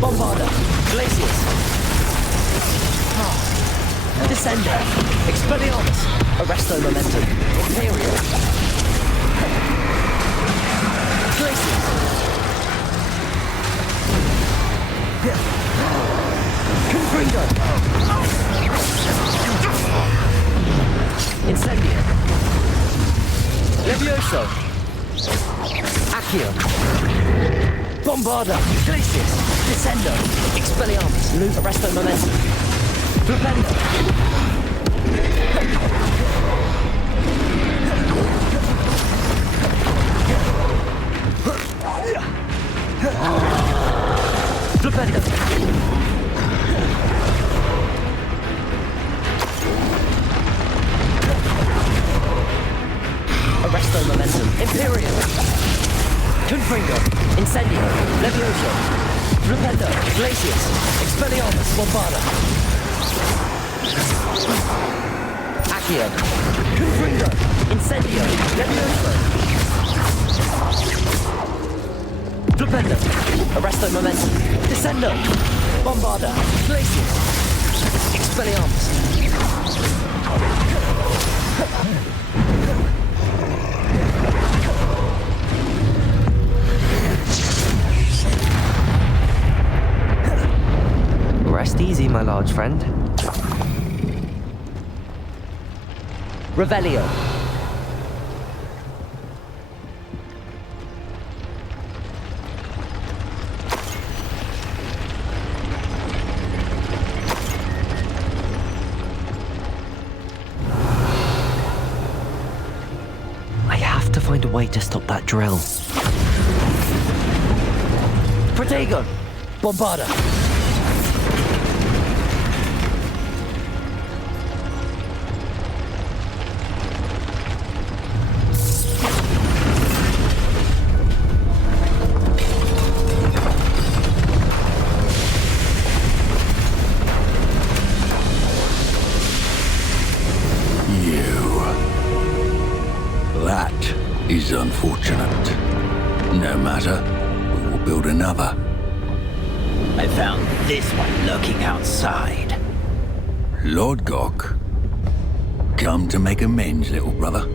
Bombarda. Glacius. Descender. Expelliarmus. Arresto momentum. Imperial. Glacius. Confringo. Incendio. Levioso. Accio. Bombarda. Glacius. Descendo. Expelliarmus. Arresto momentum. Flipendo. Flipendo. Arresto momentum. Imperial. Confringo. Incendio. Levioso. Flipendo. Glacius. Expelliarmus. Bombarda. Accio. Confringo. Incendio. Levioso. Flipendo. Arresto momentum. Descendo. Bombarda. Glacius. Expelliarmus. Rest easy, my large friend. Revelio. I have to find a way to stop that drill. Protego. Bombarda. Is unfortunate. No matter, we will build another. I found this one lurking outside. Lord Gok, come to make amends, little brother.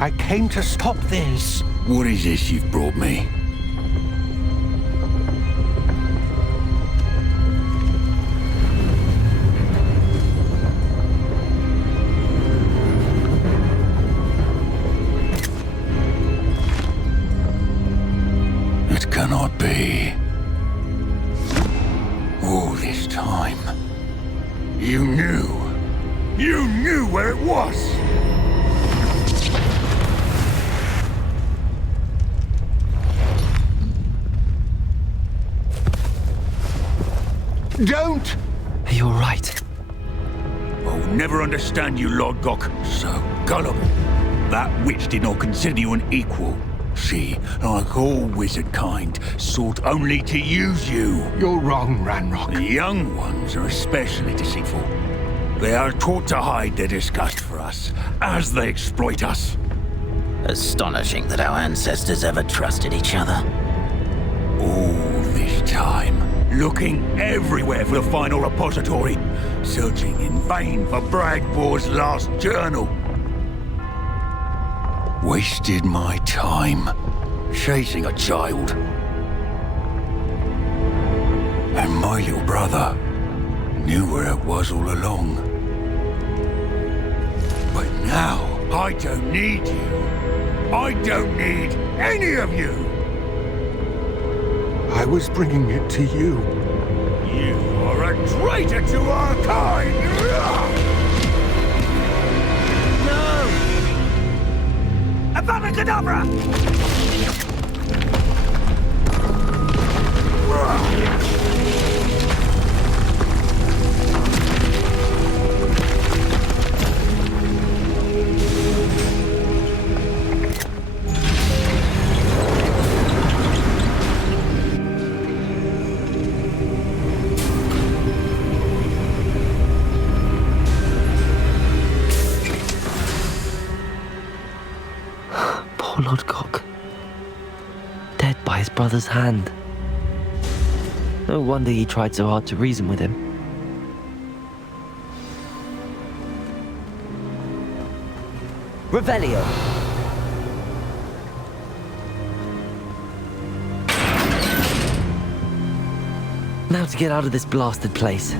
I came to stop this. What is this you've brought me? Cannot be. All this time, you knew. You knew where it was! Don't! Are you alright? I'll never understand you, Lord Gok. So gullible. That witch did not consider you an equal. She, like all wizard kind, sought only to use you. You're wrong, Ranrock. The young ones are especially deceitful. They are taught to hide their disgust for us, as they exploit us. Astonishing that our ancestors ever trusted each other. All this time, looking everywhere for the final repository, searching in vain for Bragbor's last journal. Wasted my time chasing a child. And my little brother knew where it was all along. But now, I don't need you. I don't need any of you. I was bringing it to you. You are a traitor to our kind! No! Avada Kedavra! Poor Lord Gok. Dead by his brother's hand. No wonder he tried so hard to reason with him. Revelio! Now to get out of this blasted place.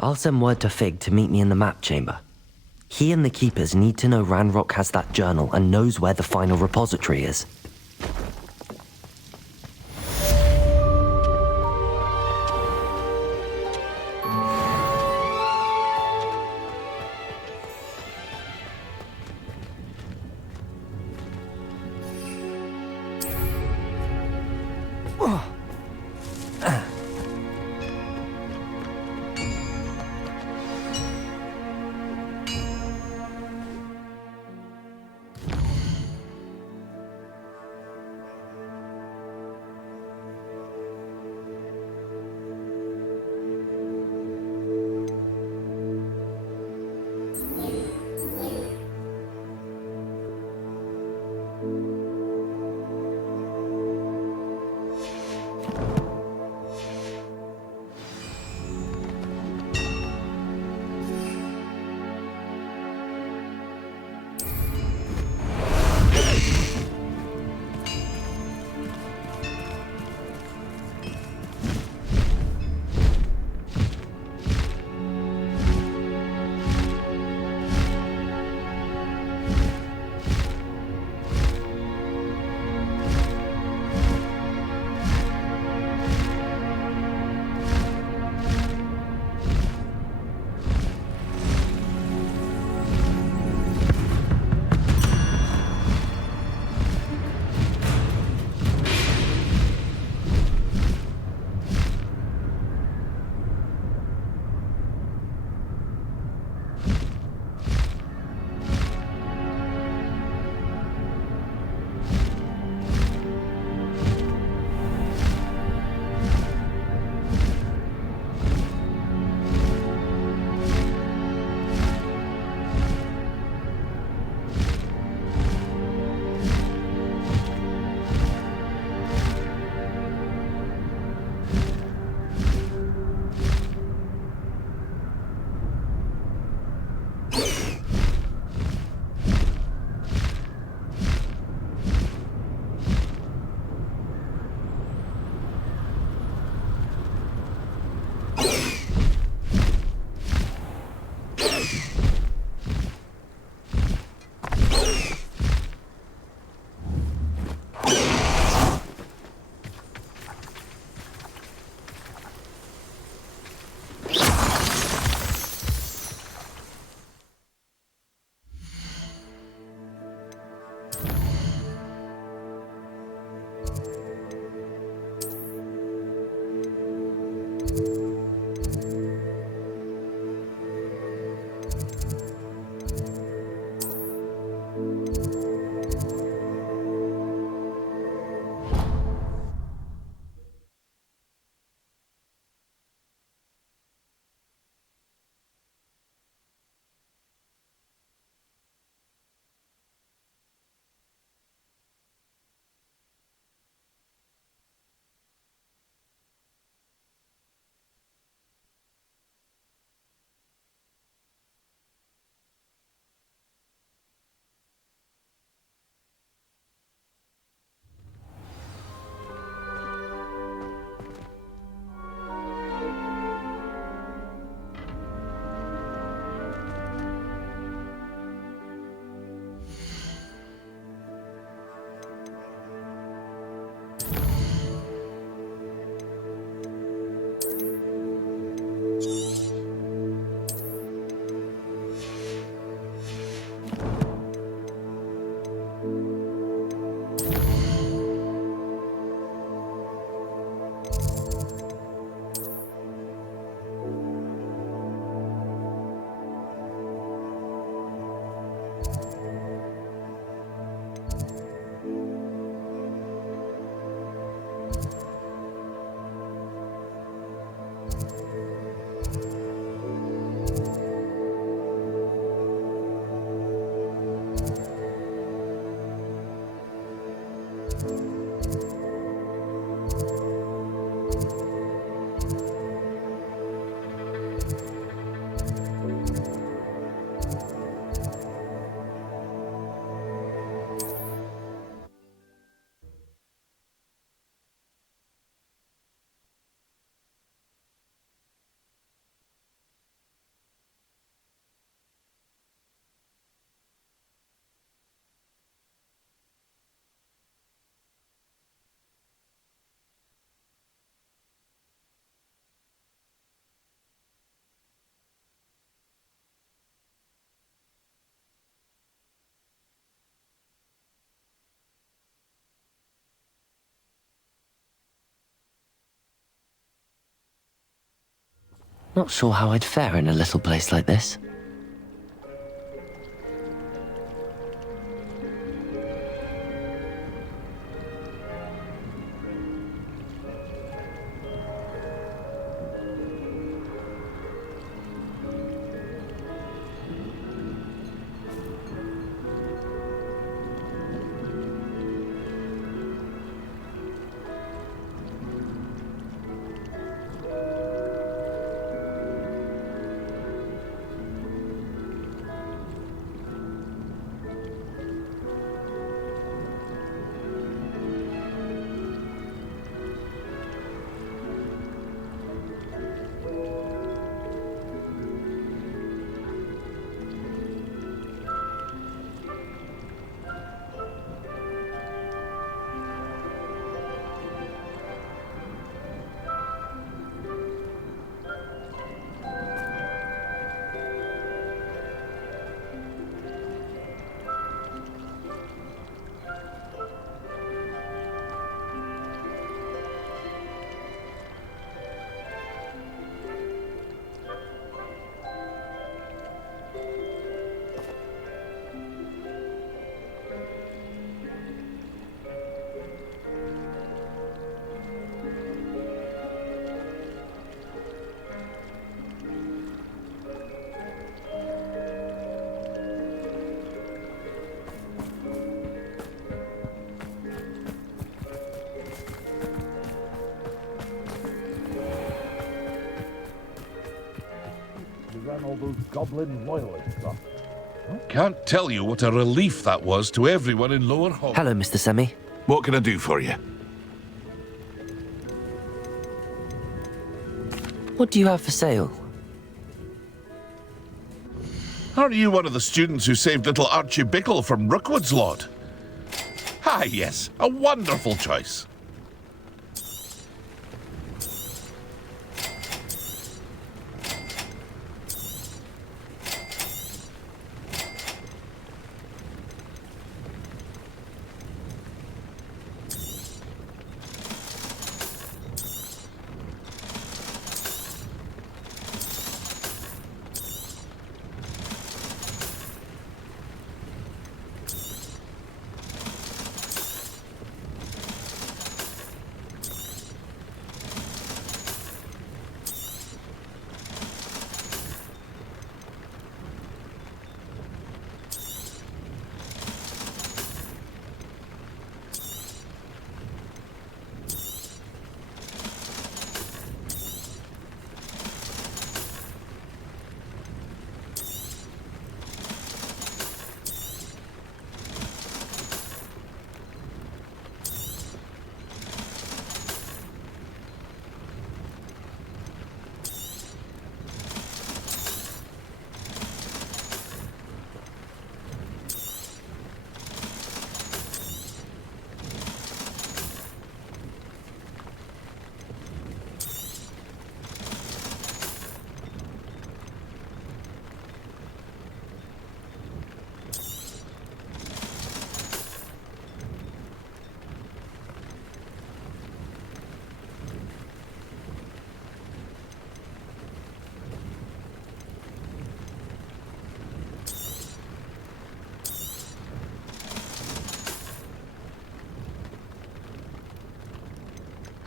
I'll send word to Fig to meet me in the map chamber. He and the Keepers need to know Ranrock has that journal and knows where the final repository is. Not sure how I'd fare in a little place like this. All those goblin loyalists off. Can't tell you what a relief that was to everyone in Lower Hogwarts. Hello, Mr. Semi. What can I do for you? What do you have for sale? Are you one of the students who saved little Archie Bickle from Rookwood's Lord? Ah, yes, a wonderful choice.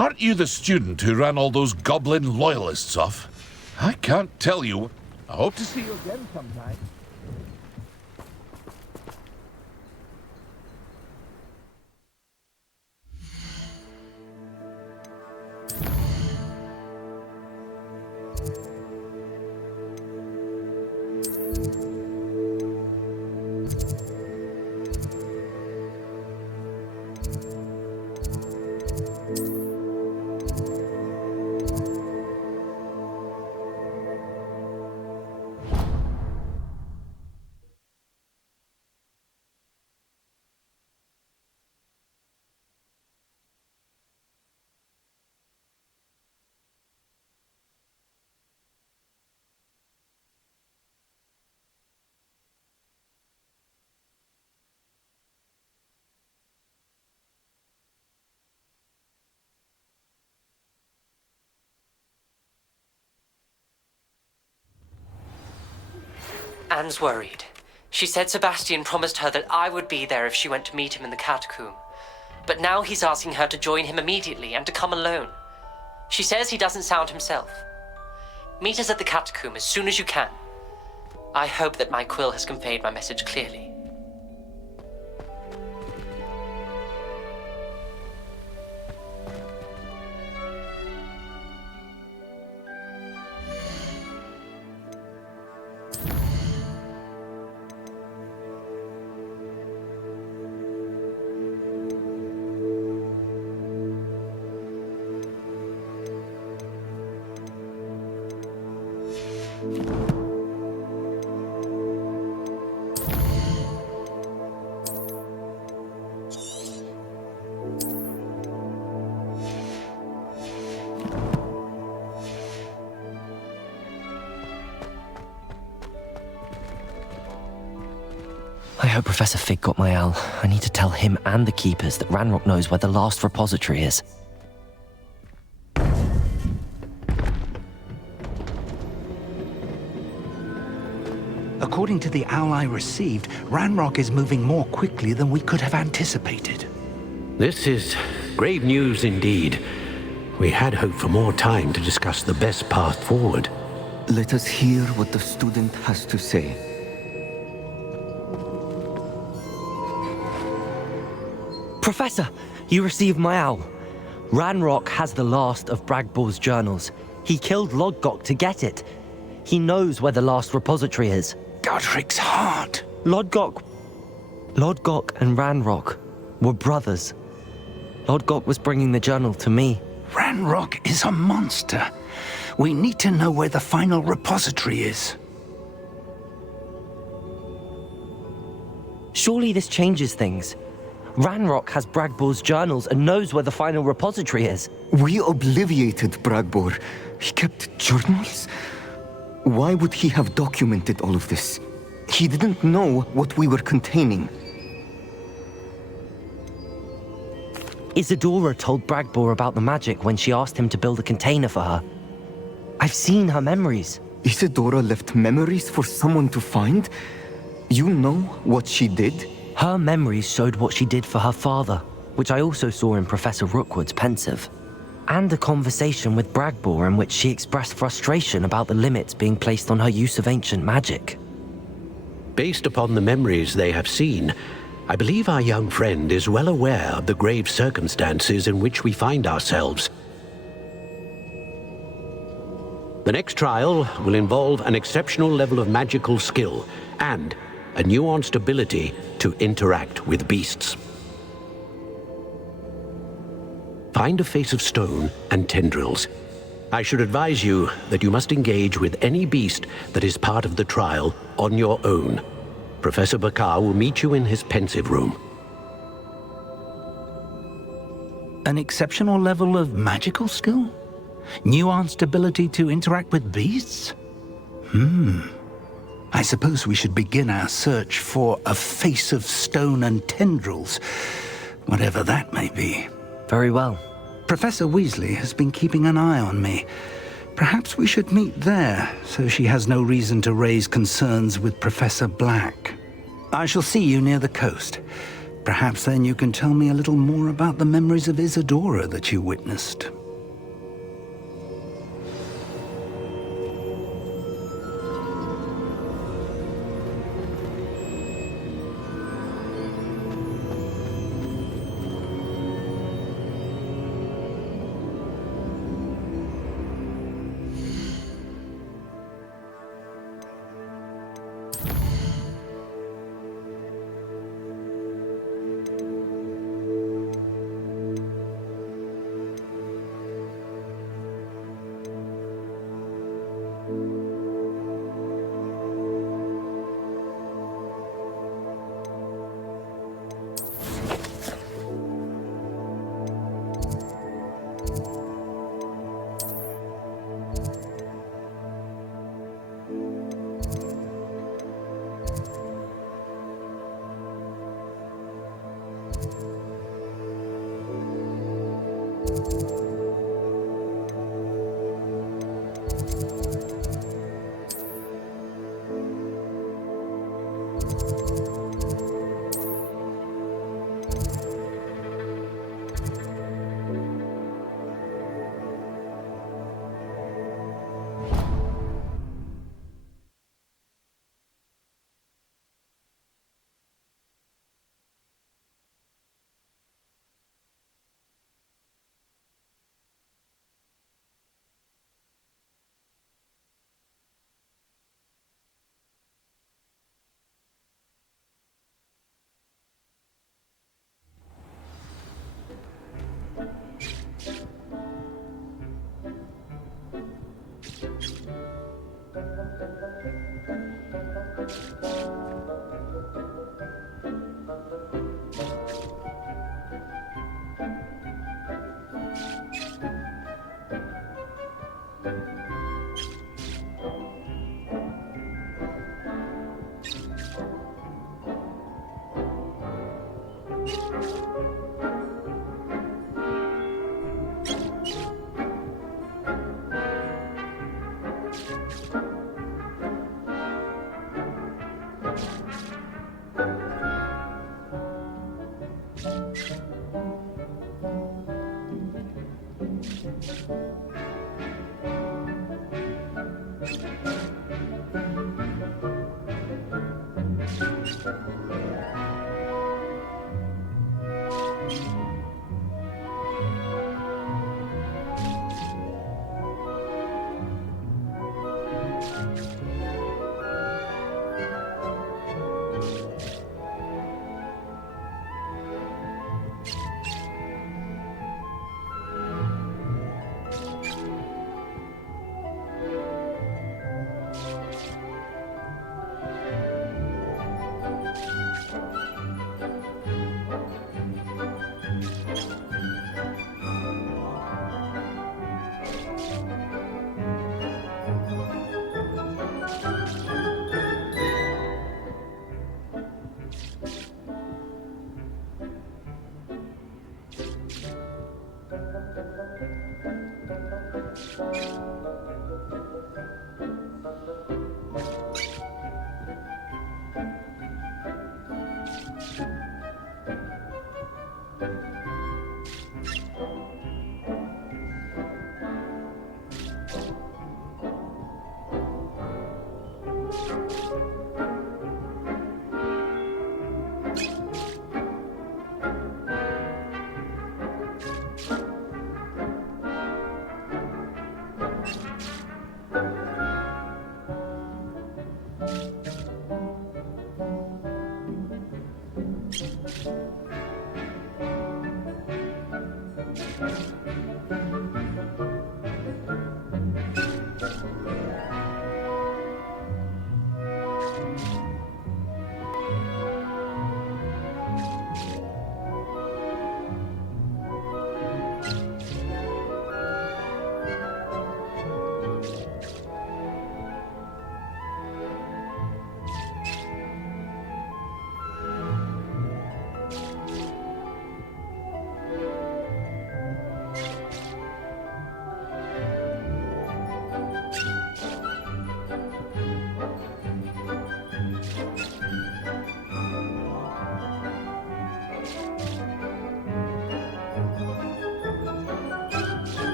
Aren't you the student who ran all those goblin loyalists off? I can't tell you. I hope to see you again sometime. Anne's worried. She said Sebastian promised her that I would be there if she went to meet him in the catacomb. But now he's asking her to join him immediately and to come alone. She says he doesn't sound himself. Meet us at the catacomb as soon as you can. I hope that my quill has conveyed my message clearly. I hope Professor Fig got my owl. I need to tell him and the Keepers that Ranrock knows where the last repository is. According to the owl I received, Ranrock is moving more quickly than we could have anticipated. This is grave news indeed. We had hoped for more time to discuss the best path forward. Let us hear what the student has to say. Professor, you received my owl. Ranrock has the last of Bragbor's journals. He killed Lodgok to get it. He knows where the last repository is. Godric's heart. Lodgok and Ranrock were brothers. Lodgok was bringing the journal to me. Ranrock is a monster. We need to know where the final repository is. Surely this changes things. Ranrock has Bragbor's journals and knows where the final repository is. We obliviated Bragbor. He kept journals? Why would he have documented all of this? He didn't know what we were containing. Isadora told Bragbor about the magic when she asked him to build a container for her. I've seen her memories. Isadora left memories for someone to find? You know what she did? Her memories showed what she did for her father, which I also saw in Professor Rookwood's pensive. And a conversation with Bragbor in which she expressed frustration about the limits being placed on her use of ancient magic. Based upon the memories they have seen, I believe our young friend is well aware of the grave circumstances in which we find ourselves. The next trial will involve an exceptional level of magical skill and a nuanced ability to interact with beasts. Find a face of stone and tendrils. I should advise you that you must engage with any beast that is part of the trial on your own. Professor Bakar will meet you in his pensive room. An exceptional level of magical skill? Nuanced ability to interact with beasts? I suppose we should begin our search for a face of stone and tendrils, whatever that may be. Very well. Professor Weasley has been keeping an eye on me. Perhaps we should meet there, so she has no reason to raise concerns with Professor Black. I shall see you near the coast. Perhaps then you can tell me a little more about the memories of Isadora that you witnessed.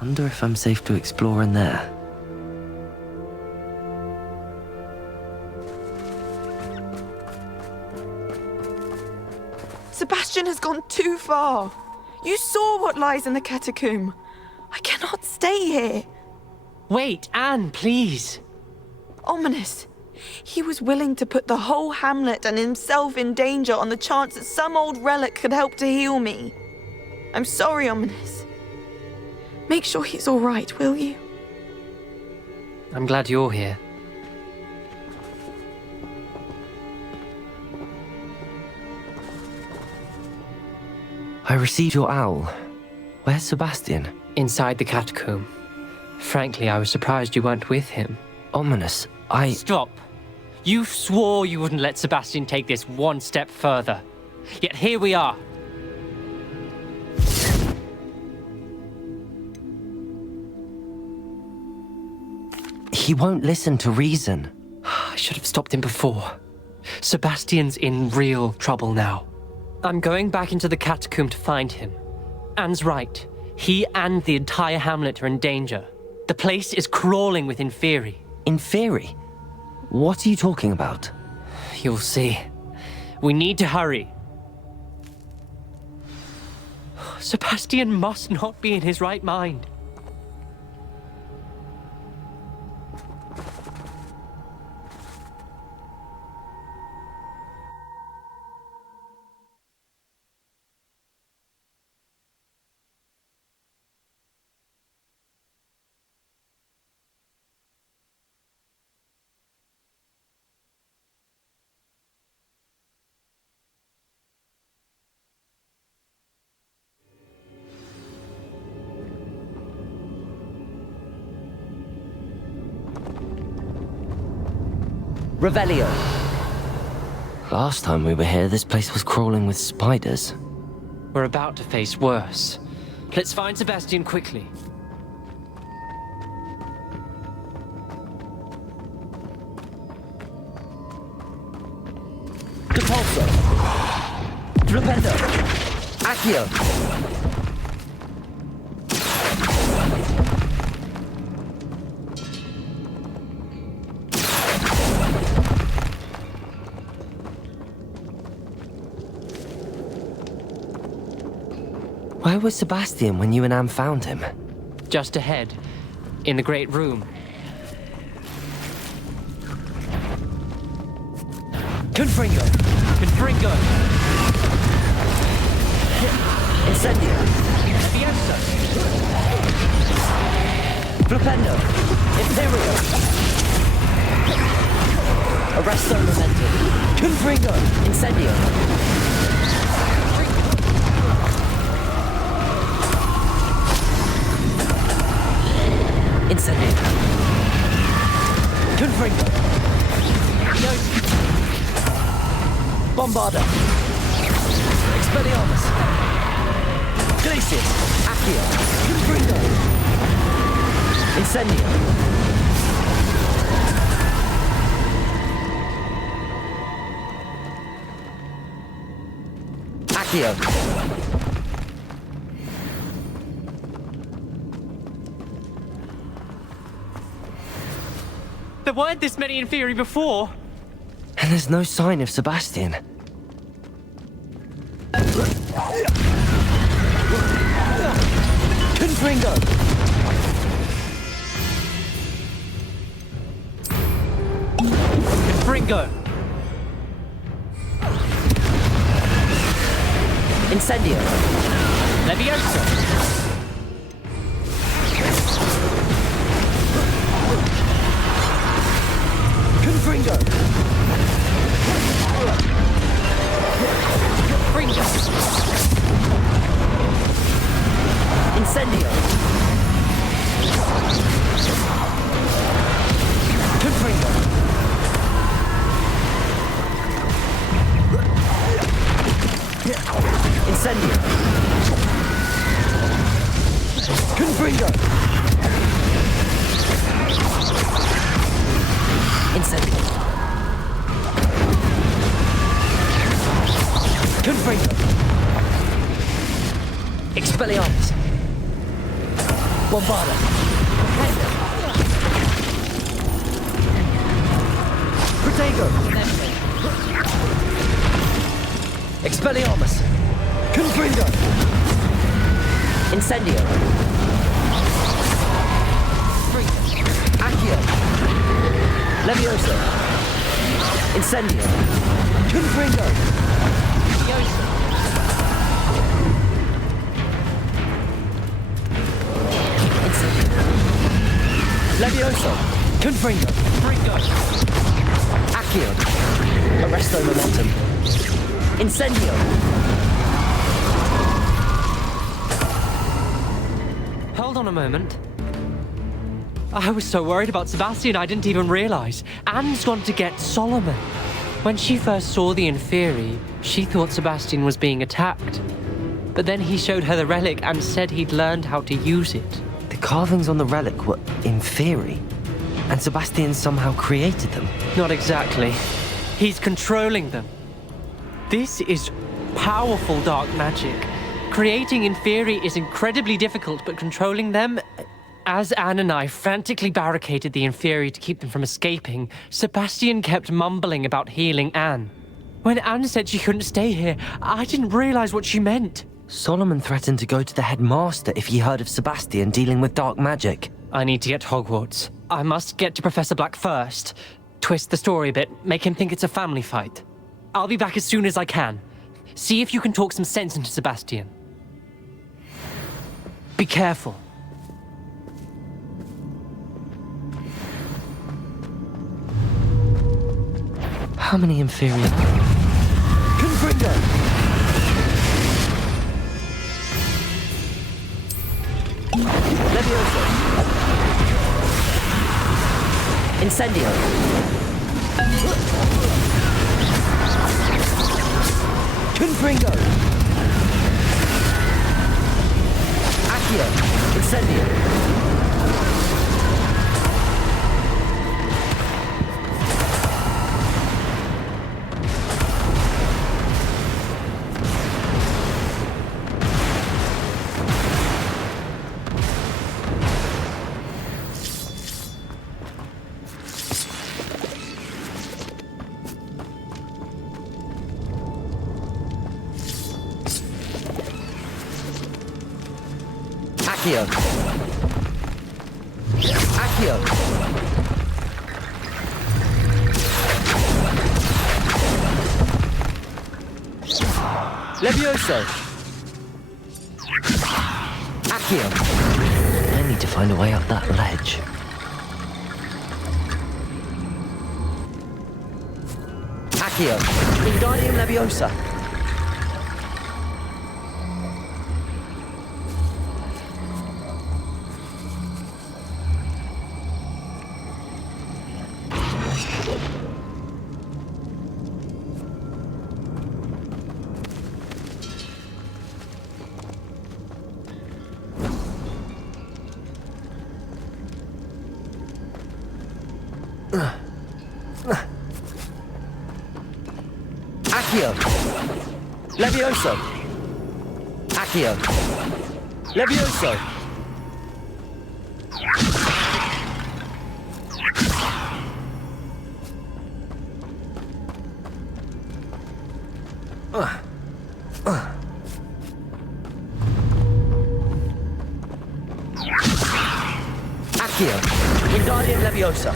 Wonder if I'm safe to explore in there. Sebastian has gone too far. You saw what lies in the catacomb. I cannot stay here. Wait, Anne, please. Ominous. He was willing to put the whole hamlet and himself in danger on the chance that some old relic could help to heal me. I'm sorry, Ominous. Make sure he's all right, will you? I'm glad you're here. I received your owl. Where's Sebastian? Inside the catacomb. Frankly, I was surprised you weren't with him. Ominous, Stop. You swore you wouldn't let Sebastian take this one step further. Yet here we are. He won't listen to reason. I should have stopped him before. Sebastian's in real trouble now. I'm going back into the catacomb to find him. Anne's right. He and the entire hamlet are in danger. The place is crawling with Inferi. Inferi? What are you talking about? You'll see. We need to hurry. Sebastian must not be in his right mind. Revelio. Last time we were here, this place was crawling with spiders. We're about to face worse. Let's find Sebastian quickly. Depulso. Flipendo. Accio. Where was Sebastian when you and Anne found him? Just ahead, in the great room. Confringo! Confringo! Incendio! Leviosa! Flipendo! Imperio! Arresto Memento! Confringo! Incendio! Incendio! Confringo! Bombarda! Expelliarmus! Glacius! Accio! Confringo! Incendio! Accio! There weren't this many Inferi before. And there's no sign of Sebastian. Confringo! Confringo! Incendio! Leviosa! Confringo! Confringo! Incendio! Confringo! Incendio! Confringo! Incendio! Confringo! Expelliarmus! Bombarda. Protego. Expelliarmus. Confringo. Incendio. Accio. Levioso. Incendio. Confringo. Levioso. Confringo. Fringo. Accio. Arresto momentum. Incendio. Hold on a moment. I was so worried about Sebastian I didn't even realize. Anne's gone to get Solomon. When she first saw the Inferi, she thought Sebastian was being attacked. But then he showed her the relic and said he'd learned how to use it. The carvings on the relic were Inferi, and Sebastian somehow created them. Not exactly. He's controlling them. This is powerful dark magic. Creating Inferi is incredibly difficult, but controlling them... As Anne and I frantically barricaded the Inferi to keep them from escaping, Sebastian kept mumbling about healing Anne. When Anne said she couldn't stay here, I didn't realize what she meant. Solomon threatened to go to the headmaster if he heard of Sebastian dealing with dark magic. I need to get to Hogwarts. I must get to Professor Black first. Twist the story a bit, make him think it's a family fight. I'll be back as soon as I can. See if you can talk some sense into Sebastian. Be careful. How many Inferi? Confringo! Levioso! Incendio! Confringo! Accio! Incendio! Accio. Accio. Levioso. Accio. I need to find a way up that ledge. Accio. Wingardium Leviosa. Accio. Levioso. Accio. Levioso. Accio. Wingardium Leviosa.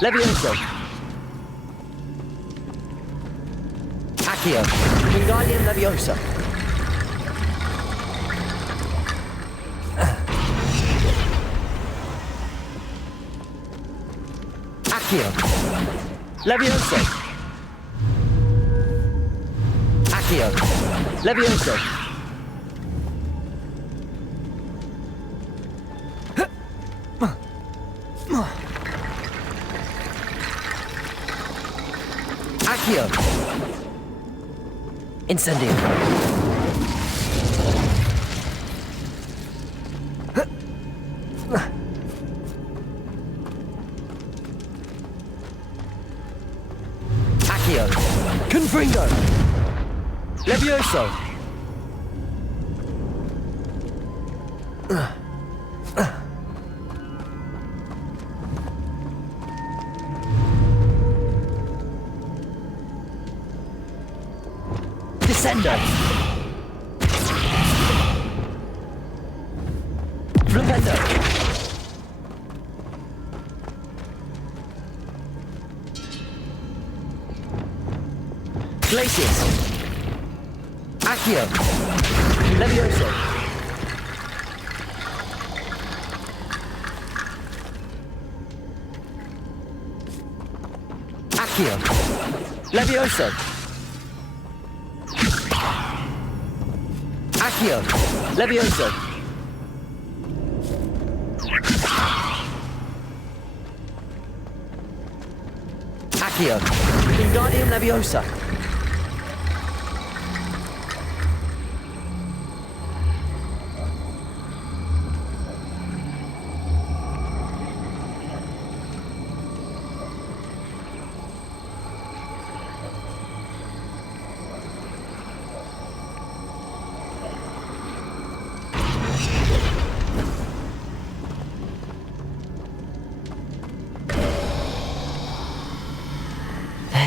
Levioso. Accio. Wingardium Leviosa. Accio. Levioso. Accio. Levioso. Accio. Incendio. Confringo! Levioso! Descendo! Flipendo! Glacius! Accio! Levioso! Accio! Levioso! Accio! Levioso! Accio! Wingardium Leviosa!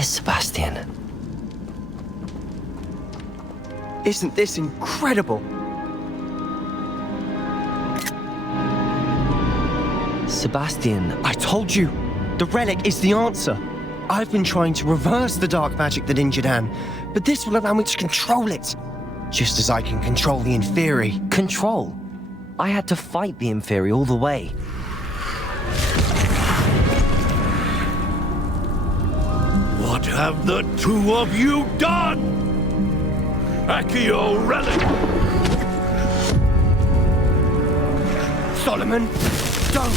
Sebastian. Isn't this incredible? Sebastian. I told you, the relic is the answer. I've been trying to reverse the dark magic that injured Anne, but this will allow me to control it. Just as I can control the Inferi. Control? I had to fight the Inferi all the way. What have the two of you done? Accio relic! Solomon, don't!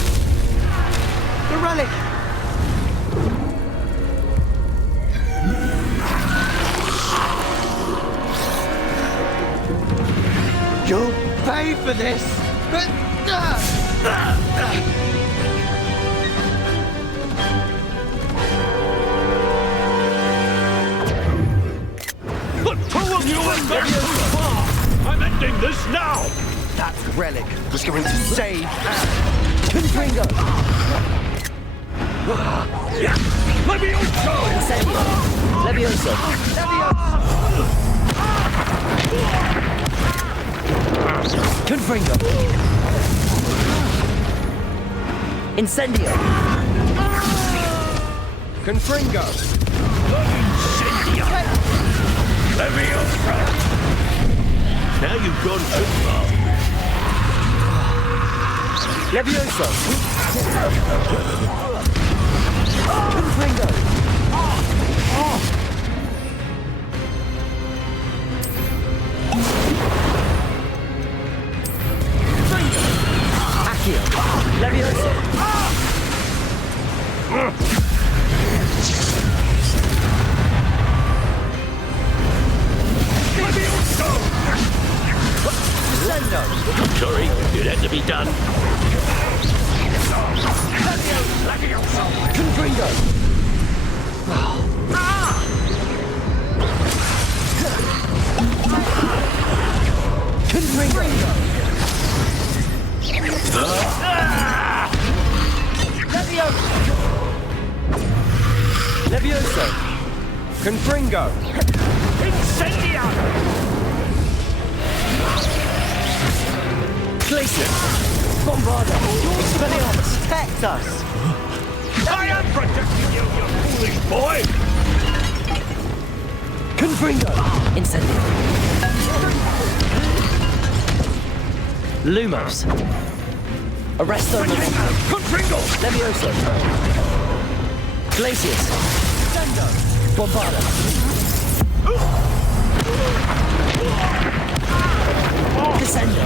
The relic! You'll pay for this! The two of you have gone too far! I'm ending this now! That relic was going to save Anne. Confringo! Levioso! Incendio! Levioso! Confringo! Incendio! Confringo! Incendio! Levioso! Now you've gone too far. Levioso! Confringo! Accio! Levioso! Sorry, it had to be done. Confringo! Confringo! Levioso! Levioso! Confringo! Incendio! Glacius! Bombarda! Expelliarmus! Protect us! I am protecting you, you foolish boy! Confringo! Incendio! Lumos! Arresto! Confringo! Levioso! Glacius! Bombarda! Descendo!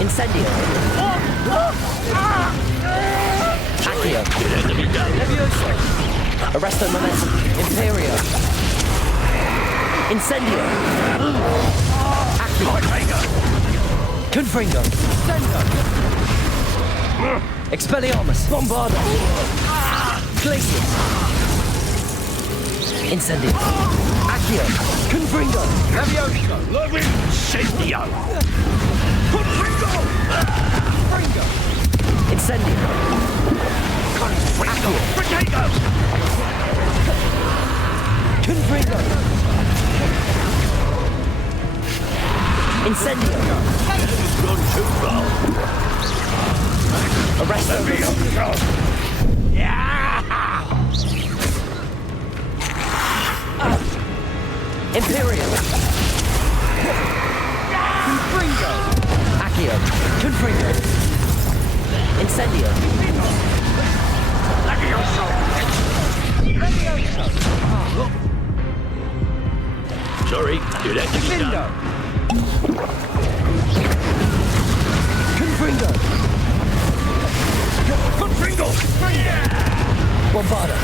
Incendio! Accio! Levioso! Arresto Momentum! Imperio! Incendio! Accio! Confringo! Expelliarmus! Bombarda! Glacius! Incendio. Accio. Confringo. Levioso. Incendio. Confringo. Confringo. Incendio. Confringo. Potato. Confringo. Incendio. Gone too far. Arrest them. Levioso. Imperial. Confringo. Accio. Confringo. Incendio. Levioso. Sorry, you'd have to be done. Confringo. Confringo. Bombarda.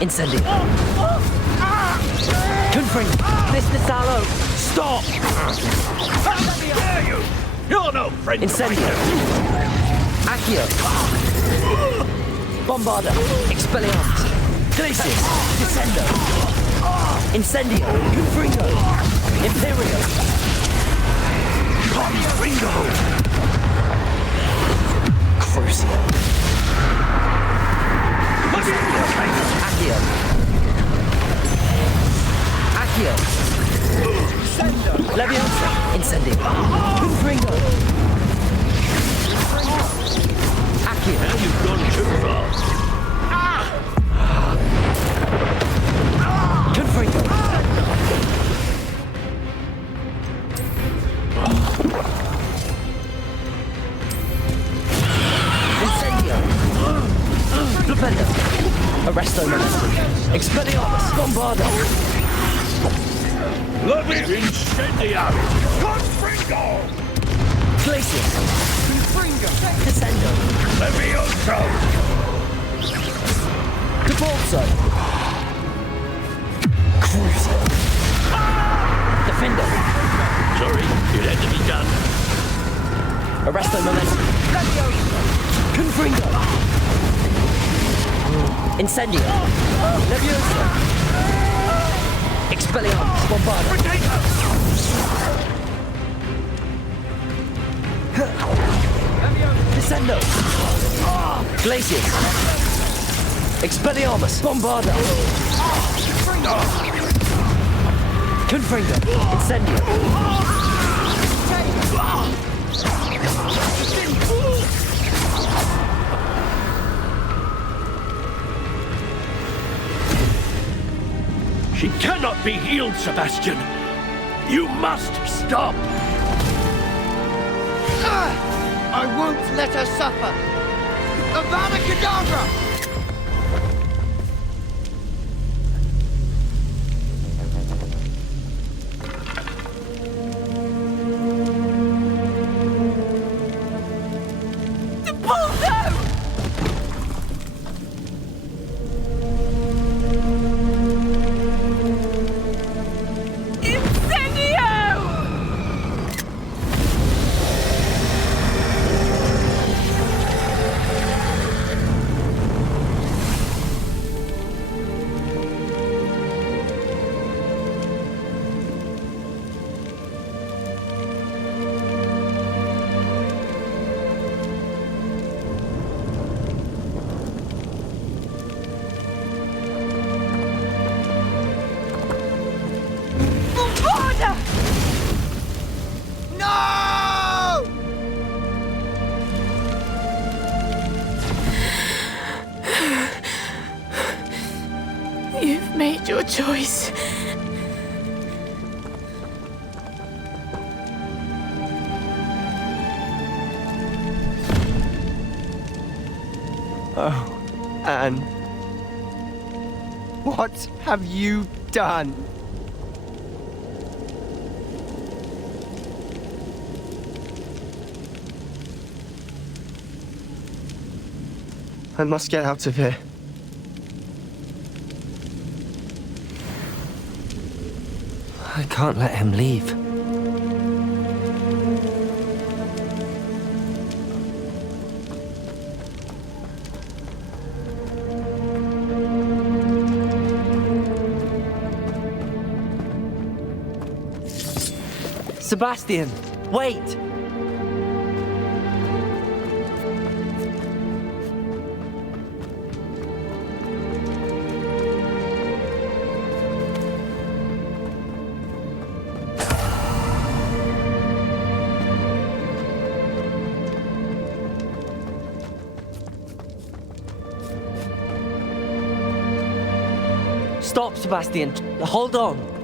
Incendio. Confringo. Mr. Salo. Stop. How dare you? You're no friend. Incendio. Accio. Bombarda. Expelliarmus. Glacius. Descendo. Incendio. Confringo. Imperial. Confringo. Crucio. Accio. Accio. Leviosa. Incendio. Confringo. Accio. Now you've gone too far. Confringo. Incendio. Propello. Arresto Molestum. Expelliarmus. Bombardo. Incendio. Confringo. Glacius. Confringo. Descendo. Levioso. Debalso. Crucio. Defender. Sorry, you'd have to be done. Arresto Momentum. Confringo. Incendio. Levioso. Expelliarmus. Bombardo. Descendo. Glacius. Expelliarmus. Bombardo. Confringo. Incendio. She cannot be healed, Sebastian. You must stop. I won't let her suffer. Avada Kedavra! You've made your choice. Oh, Anne. What have you done? I must get out of here. I can't let him leave. Sebastian, wait! Stop, Sebastian. Hold on.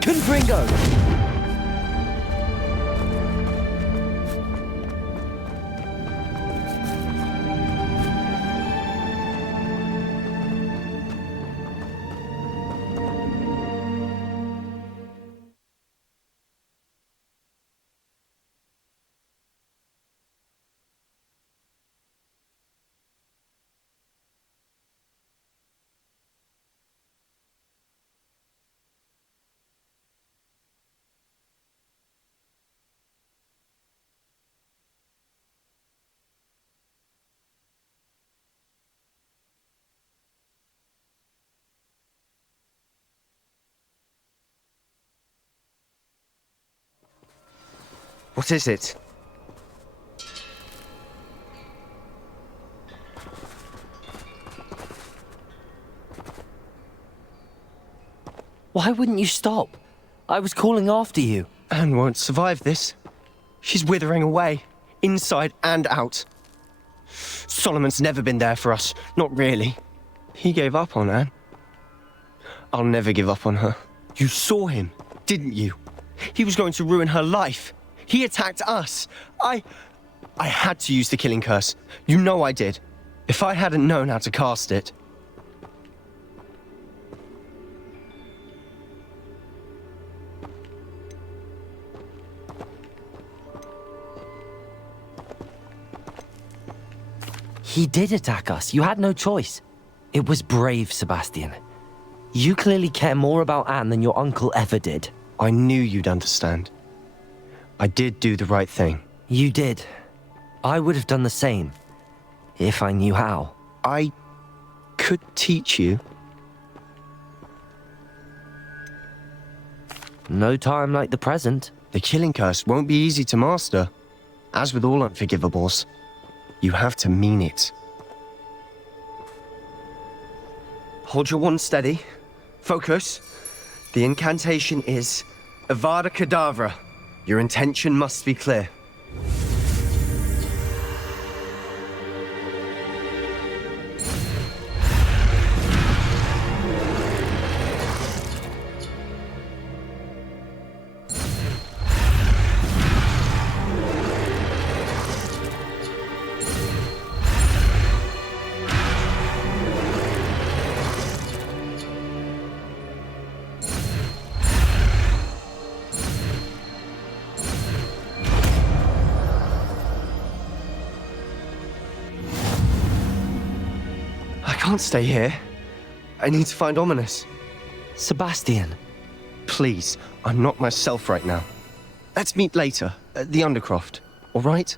Confringo! What is it? Why wouldn't you stop? I was calling after you. Anne won't survive this. She's withering away, inside and out. Solomon's never been there for us, not really. He gave up on Anne. I'll never give up on her. You saw him, didn't you? He was going to ruin her life. He attacked us. I had to use the killing curse. You know I did. If I hadn't known how to cast it... He did attack us. You had no choice. It was brave, Sebastian. You clearly care more about Anne than your uncle ever did. I knew you'd understand. I did do the right thing. You did. I would have done the same, if I knew how. I could teach you. No time like the present. The killing curse won't be easy to master. As with all unforgivables, you have to mean it. Hold your wand steady. Focus. The incantation is Avada Kedavra. Your intention must be clear. I can't stay here. I need to find Ominous. Sebastian. Please, I'm not myself right now. Let's meet later, at the Undercroft, all right?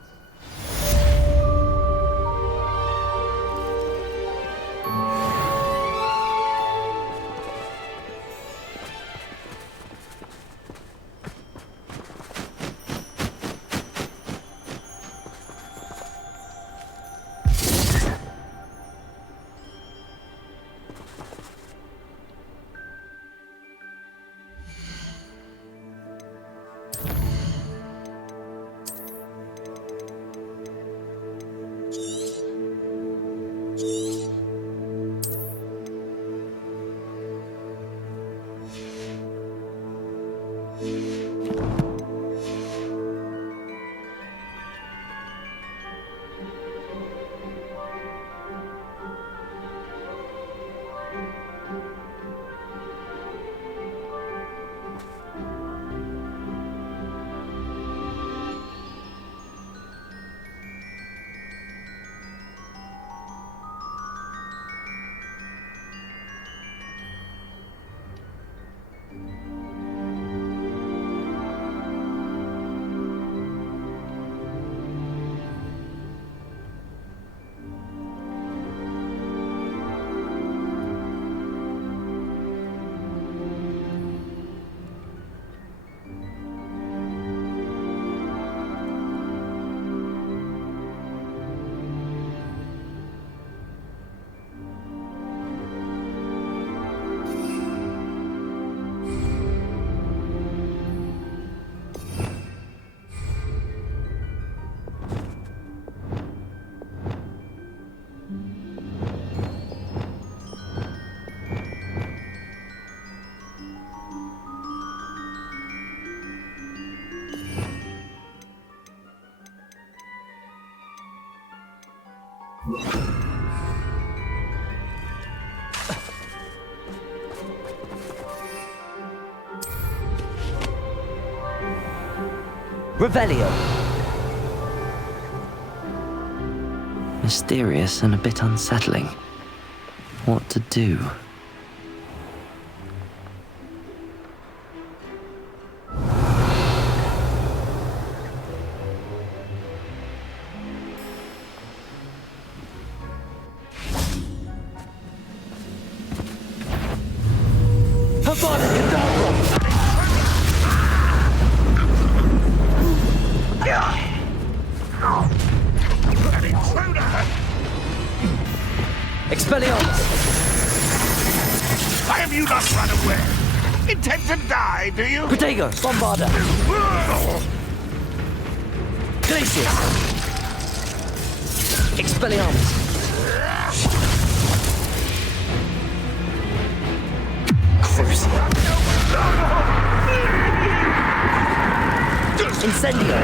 Revelio. Mysterious and a bit unsettling. What to do? Avada Kedavra! An intruder! Expelliarmus! Why have you not run away? Intend to die, do you? Protego! Bombarda! Glacius! Expelliarmus! Crucial! Incendio!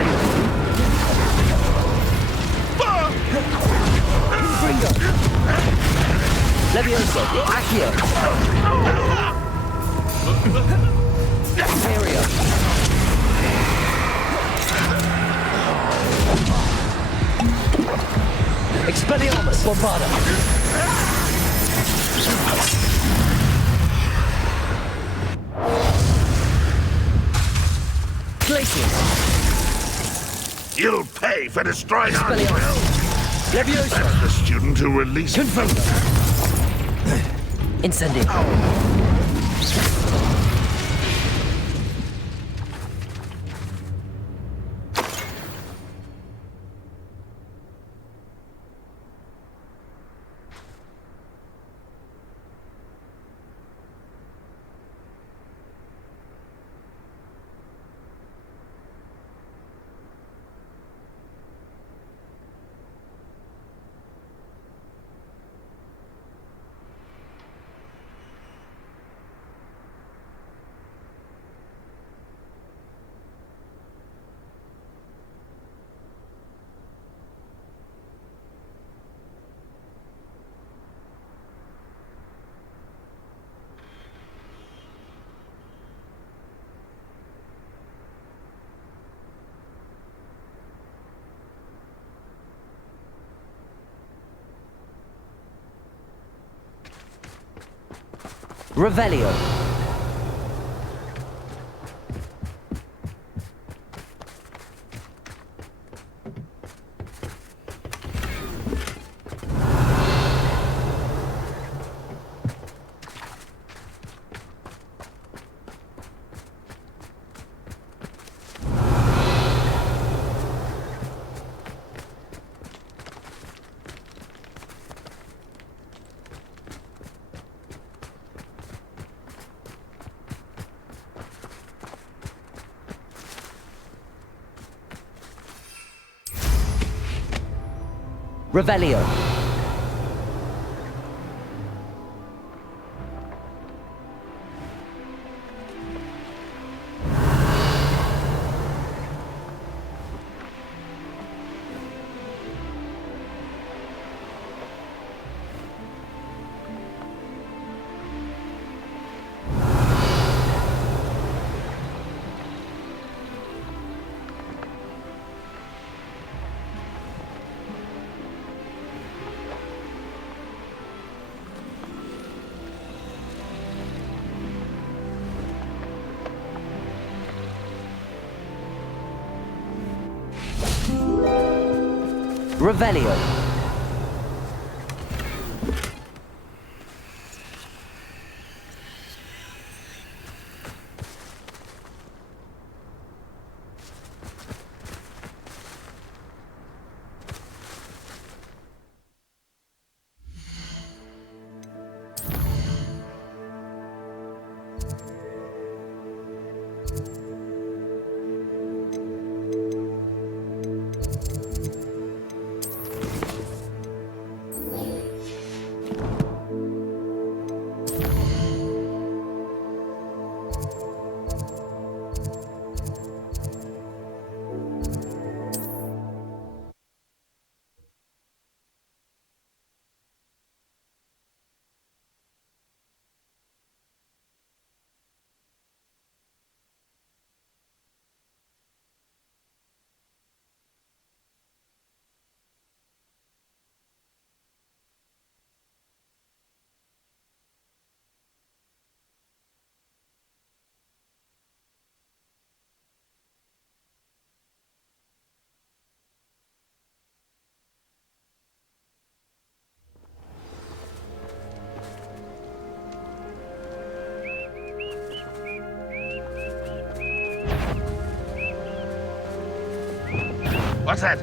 Bringo! Levioso! Accio! Imperio! Expelliarmus! Bombarda! Glacius! You'll pay for destroying our Expelliarmus! will. Levioso! That's the student who released... Confirmed! Incendio! Revelio. Revelio. Revelio. What's that?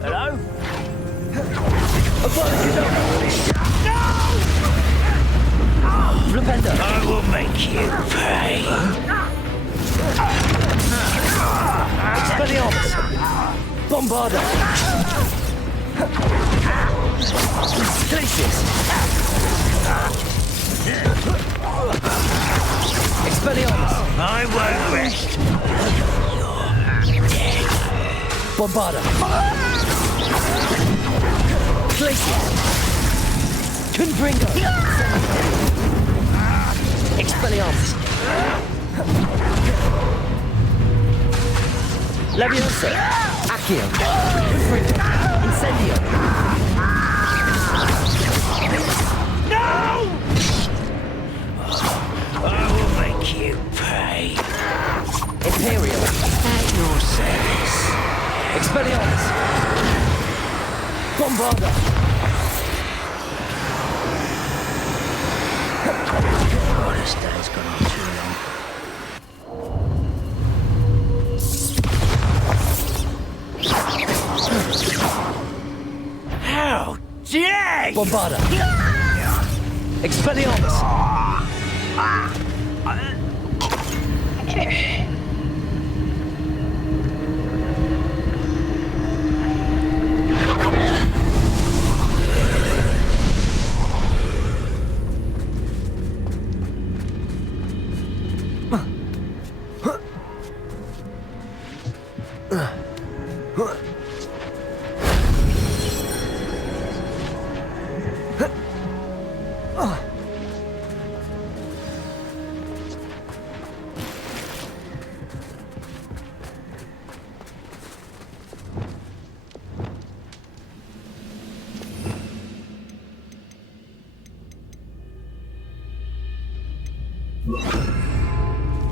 Hello? Avada Kedavra! Flipenda! I will make you pay. Expelliarmus! Bombarda! Glacius! Expelliarmus! I won't rest. You're dead. Bombarda! Glacius! Confringo! Expelliarmus! Leviosa! Accio! Confringo! Incendio! No! I will make you pay. Imperial! At your service. Expelliarmus! Bombarda! Oh, this day's gone on too long. How dare you! Bombarda! Expelliarmus!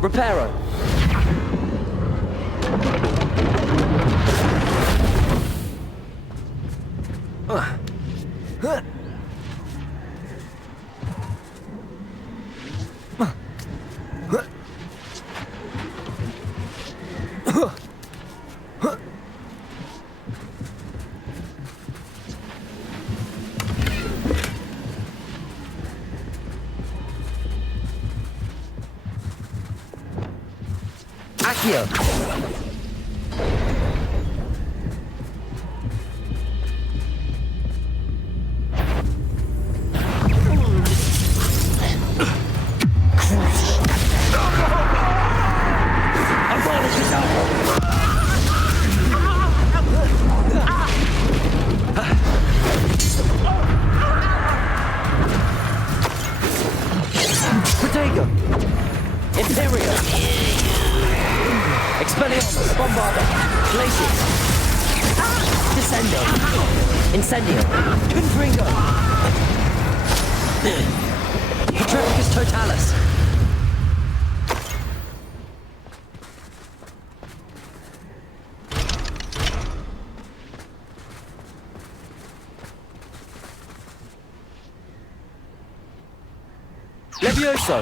Reparo. Accio! Protego! Imperial! Expelliarmus! Bombarda! Glacius! Descendo! Incendio! Confringo! Petricus Totalis! Levioso!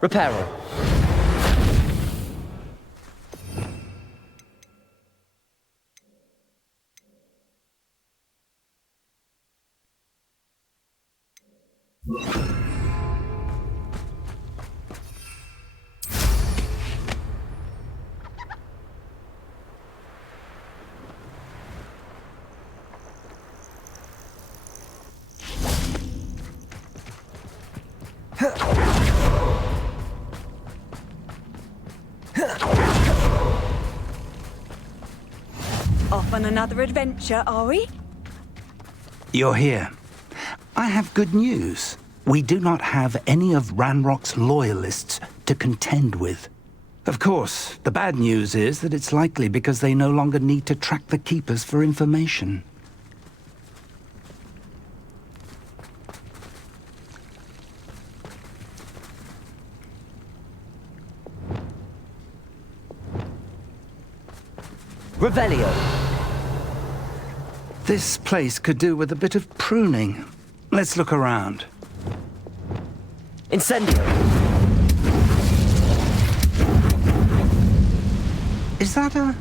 Reparo. Off on another adventure, are we? You're here. I have good news. We do not have any of Ranrock's loyalists to contend with. Of course, the bad news is that it's likely because they no longer need to track the Keepers for information. Revelio. This place could do with a bit of pruning. Let's look around. Incendio. Is that a...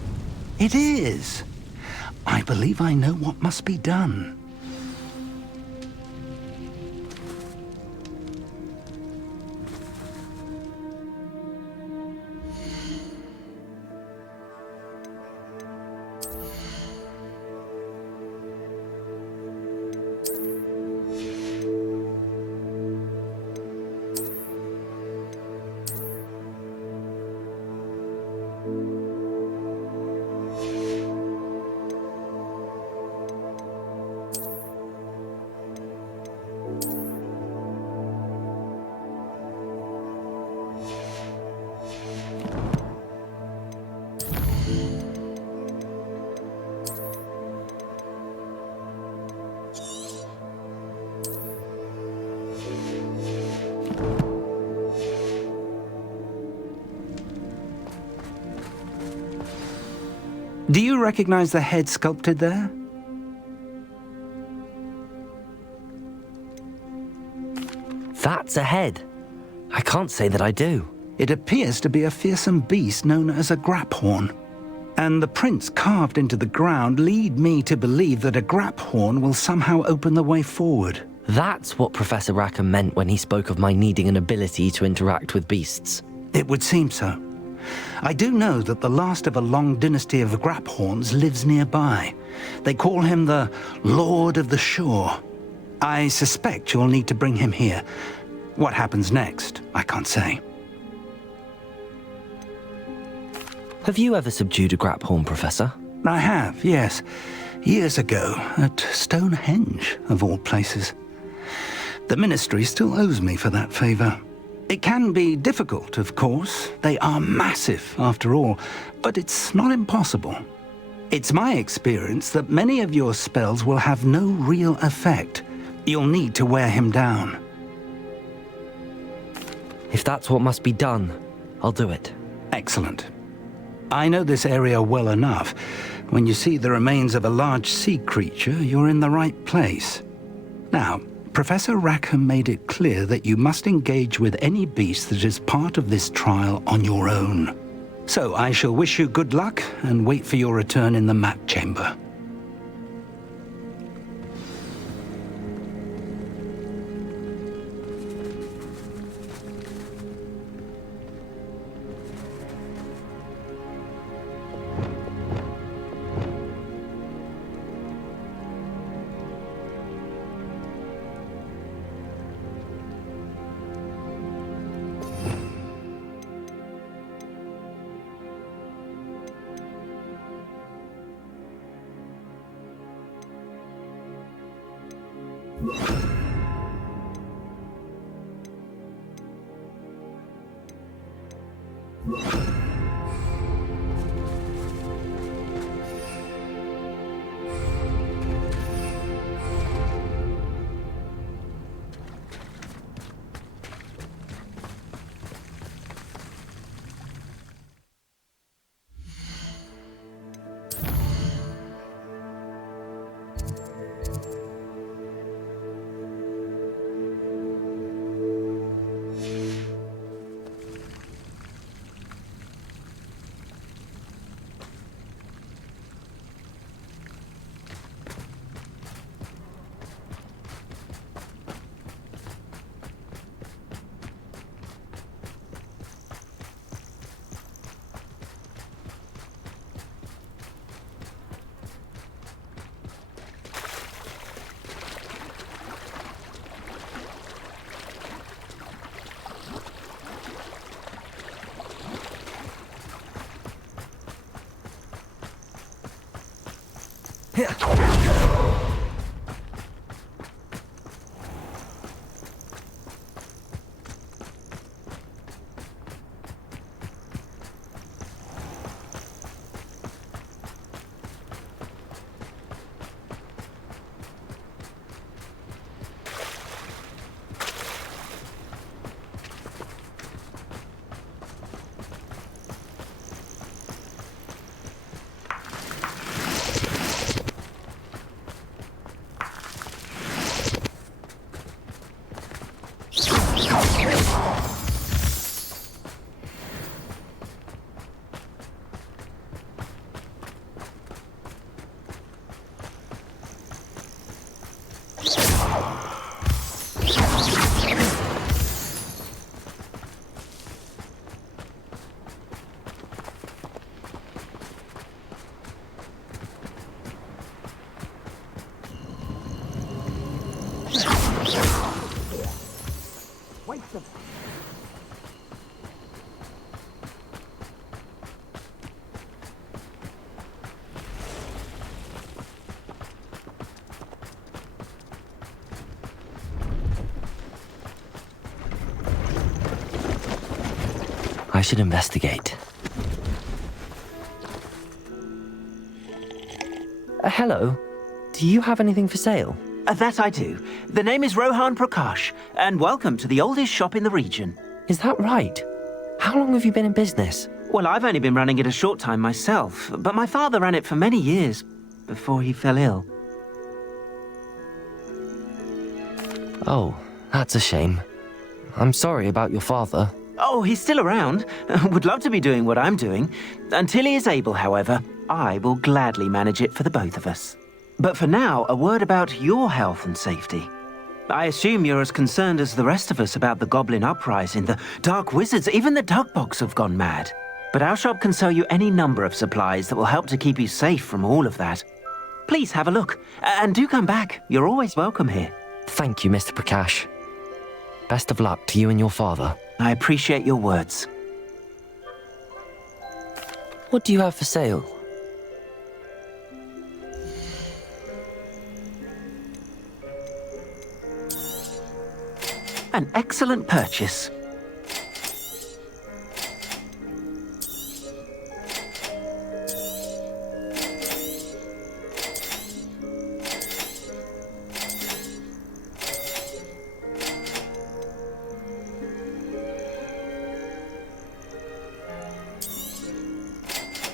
It is. I believe I know what must be done. Do you recognize the head sculpted there? That's a head. I can't say that I do. It appears to be a fearsome beast known as a graphorn. And the prints carved into the ground lead me to believe that a graphorn will somehow open the way forward. That's what Professor Rackham meant when he spoke of my needing an ability to interact with beasts. It would seem so. I do know that the last of a long dynasty of graphorns lives nearby. They call him the Lord of the Shore. I suspect you'll need to bring him here. What happens next, I can't say. Have you ever subdued a graphorn, Professor? I have, yes. Years ago, at Stonehenge, of all places. The Ministry still owes me for that favor. It can be difficult, of course. They are massive, after all, but it's not impossible. It's my experience that many of your spells will have no real effect. You'll need to wear him down. If that's what must be done, I'll do it. Excellent. I know this area well enough. When you see the remains of a large sea creature, you're in the right place. Now, Professor Rackham made it clear that you must engage with any beast that is part of this trial on your own. So I shall wish you good luck and wait for your return in the map chamber. I should investigate. Hello. Do you have anything for sale? That I do. The name is Rohan Prakash, and welcome to the oldest shop in the region. Is that right? How long have you been in business? Well, I've only been running it a short time myself, but my father ran it for many years before he fell ill. Oh, that's a shame. I'm sorry about your father. Oh, he's still around. Would love to be doing what I'm doing. Until he is able, however, I will gladly manage it for the both of us. But for now, a word about your health and safety. I assume you're as concerned as the rest of us about the Goblin Uprising, the Dark Wizards, even the Dugbogs have gone mad. But our shop can sell you any number of supplies that will help to keep you safe from all of that. Please have a look, and do come back. You're always welcome here. Thank you, Mr. Prakash. Best of luck to you and your father. I appreciate your words. What do you have for sale? An excellent purchase.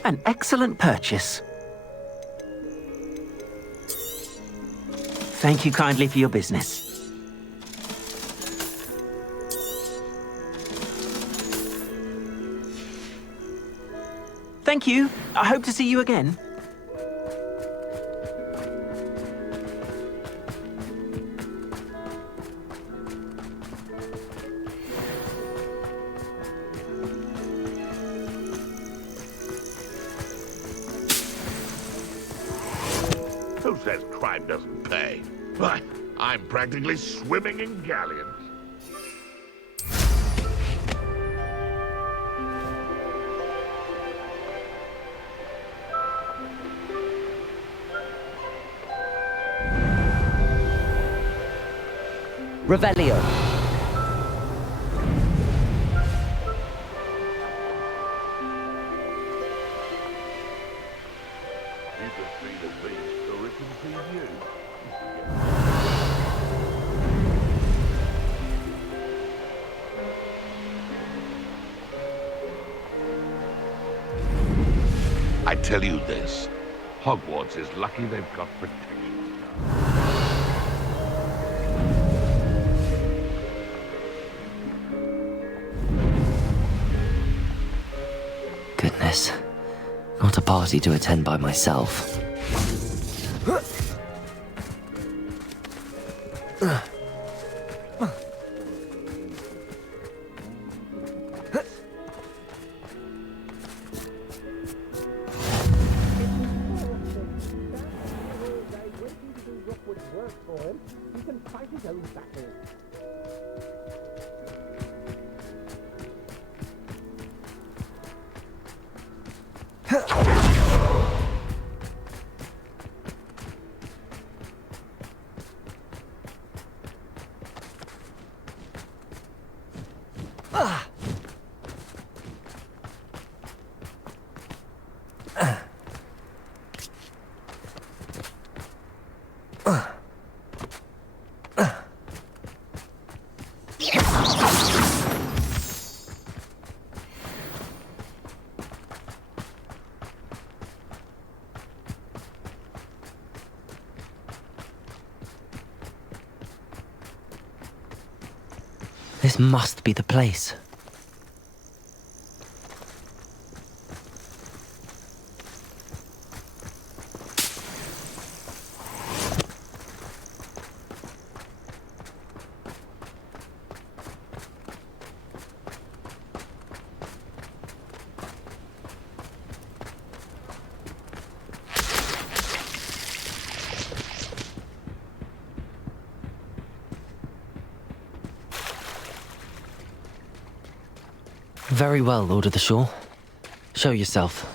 An excellent purchase. Thank you kindly for your business. Thank you. I hope to see you again. Who says crime doesn't pay? Why, I'm practically swimming in galleons. Revelio. I tell you this, Hogwarts is lucky they've got protection. Goodness. Not a party to attend by myself. This must be the place. Very well, Lord of the Shore. Show yourself.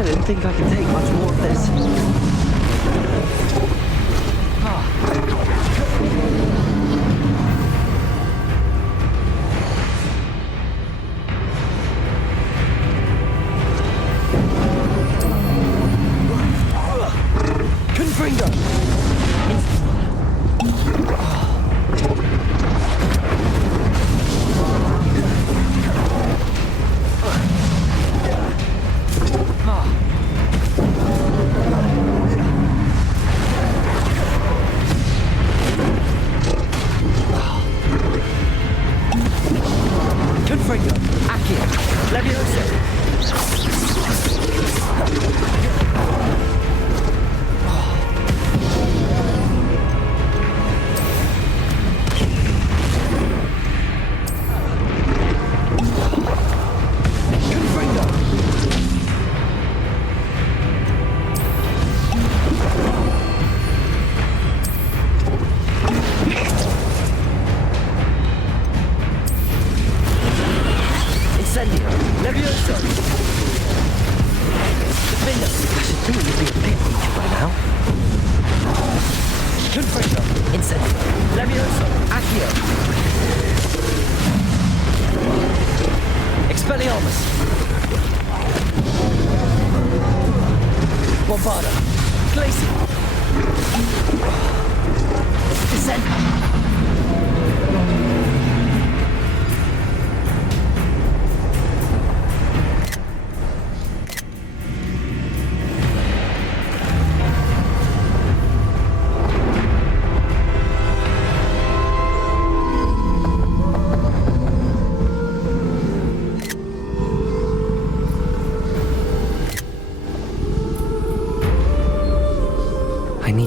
I think I can take much more of this.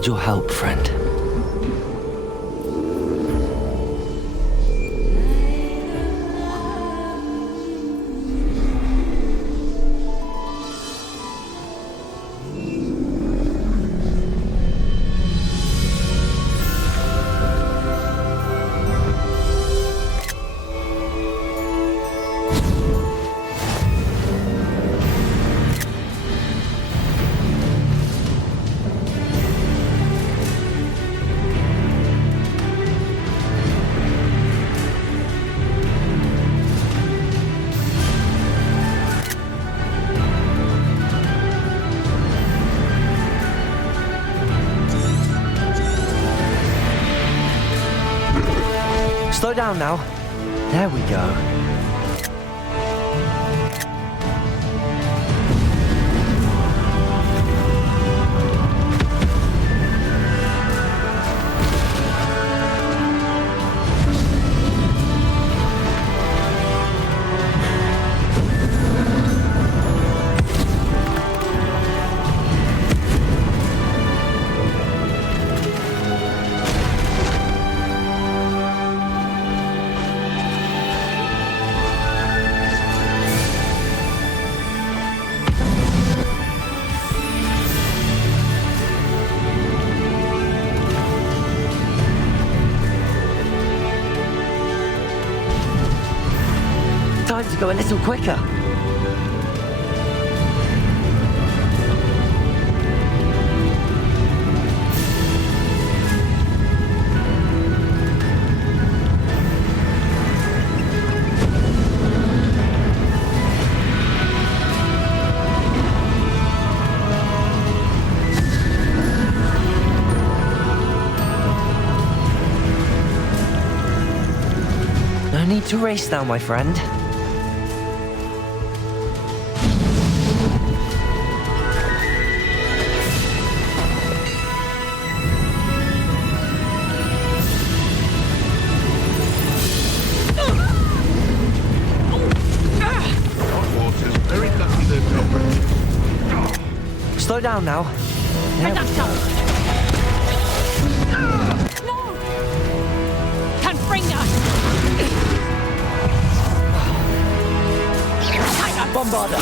need your help, friend. Slow down now. There we go. Time to go a little quicker. No need to race now, my friend. Slow down now. There we go. No! Can't bring us! Bombarder!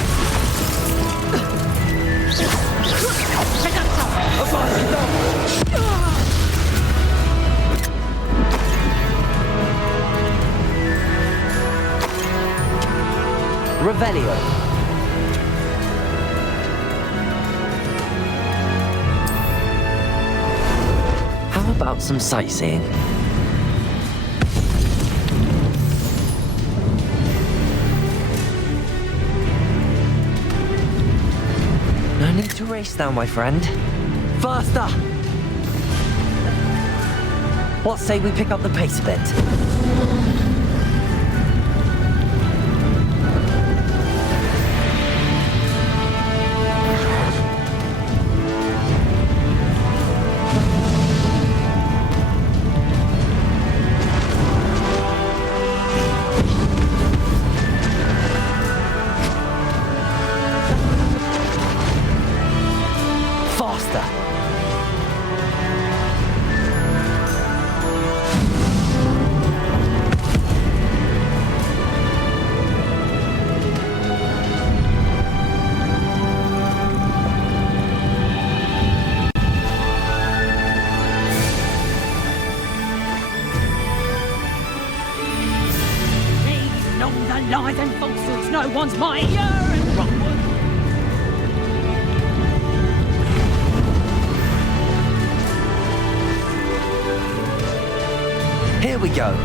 Revelio. How about some sightseeing? No need to race now, my friend. Faster! What say we pick up the pace a bit? Lies and falsehoods, no one's mightier and Rockwood. Here we go.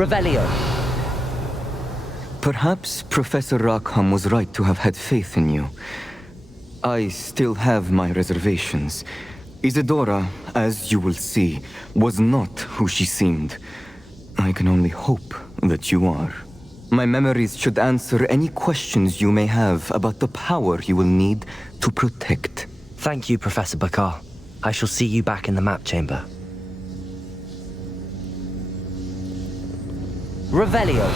Revelio. Perhaps Professor Rackham was right to have had faith in you. I still have my reservations. Isadora, as you will see, was not who she seemed. I can only hope that you are. My memories should answer any questions you may have about the power you will need to protect. Thank you, Professor Bakar. I shall see you back in the map chamber. Revelio.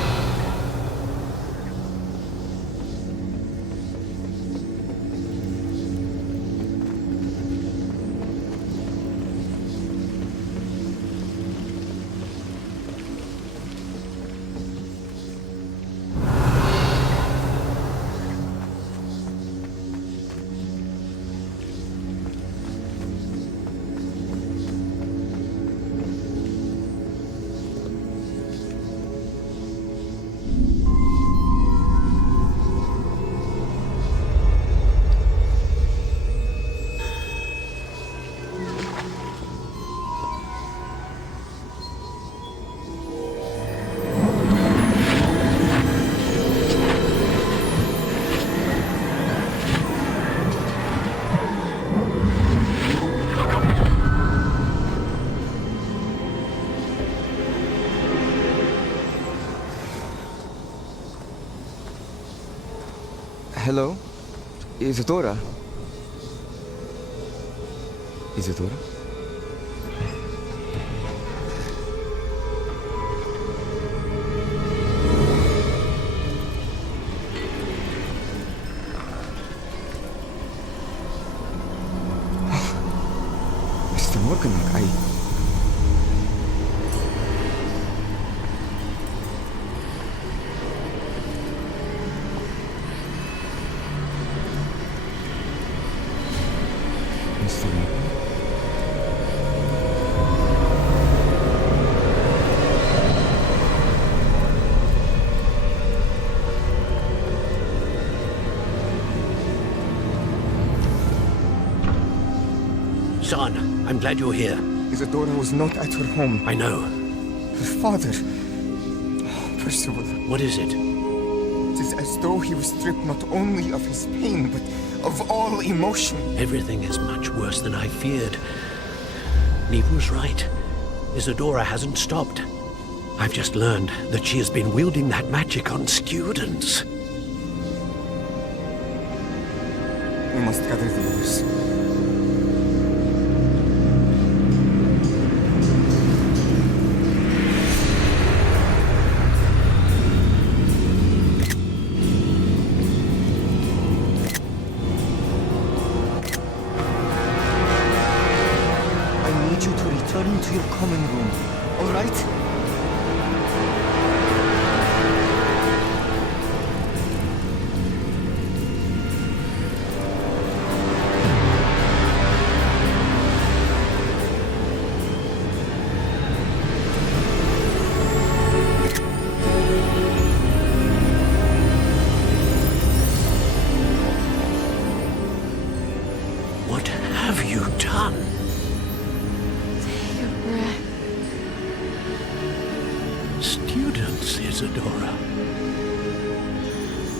Hello? Isadora? Isadora? Mr. Morganlock, Son, I'm glad you're here. Isadora was not at her home. I know. Her father... Oh, Percival. What is it? It is as though he was stripped not only of his pain, but of all emotion. Everything is much worse than I feared. Neve was right. Isadora hasn't stopped. I've just learned that she has been wielding that magic on students. We must gather the others. To your common room, all right? What have you done? Students, Isadora.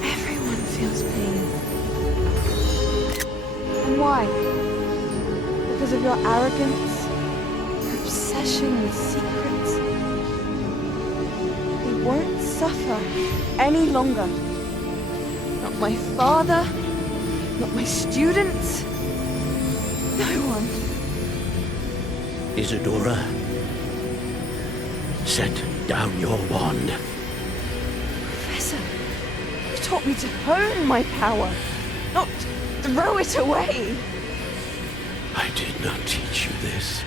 Everyone feels pain. And why? Because of your arrogance? Your obsession with secrets? We won't suffer any longer. Not my father, not my students, no one. Isadora, set down your wand. Professor, you taught me to hone my power, not throw it away. I did not teach you this.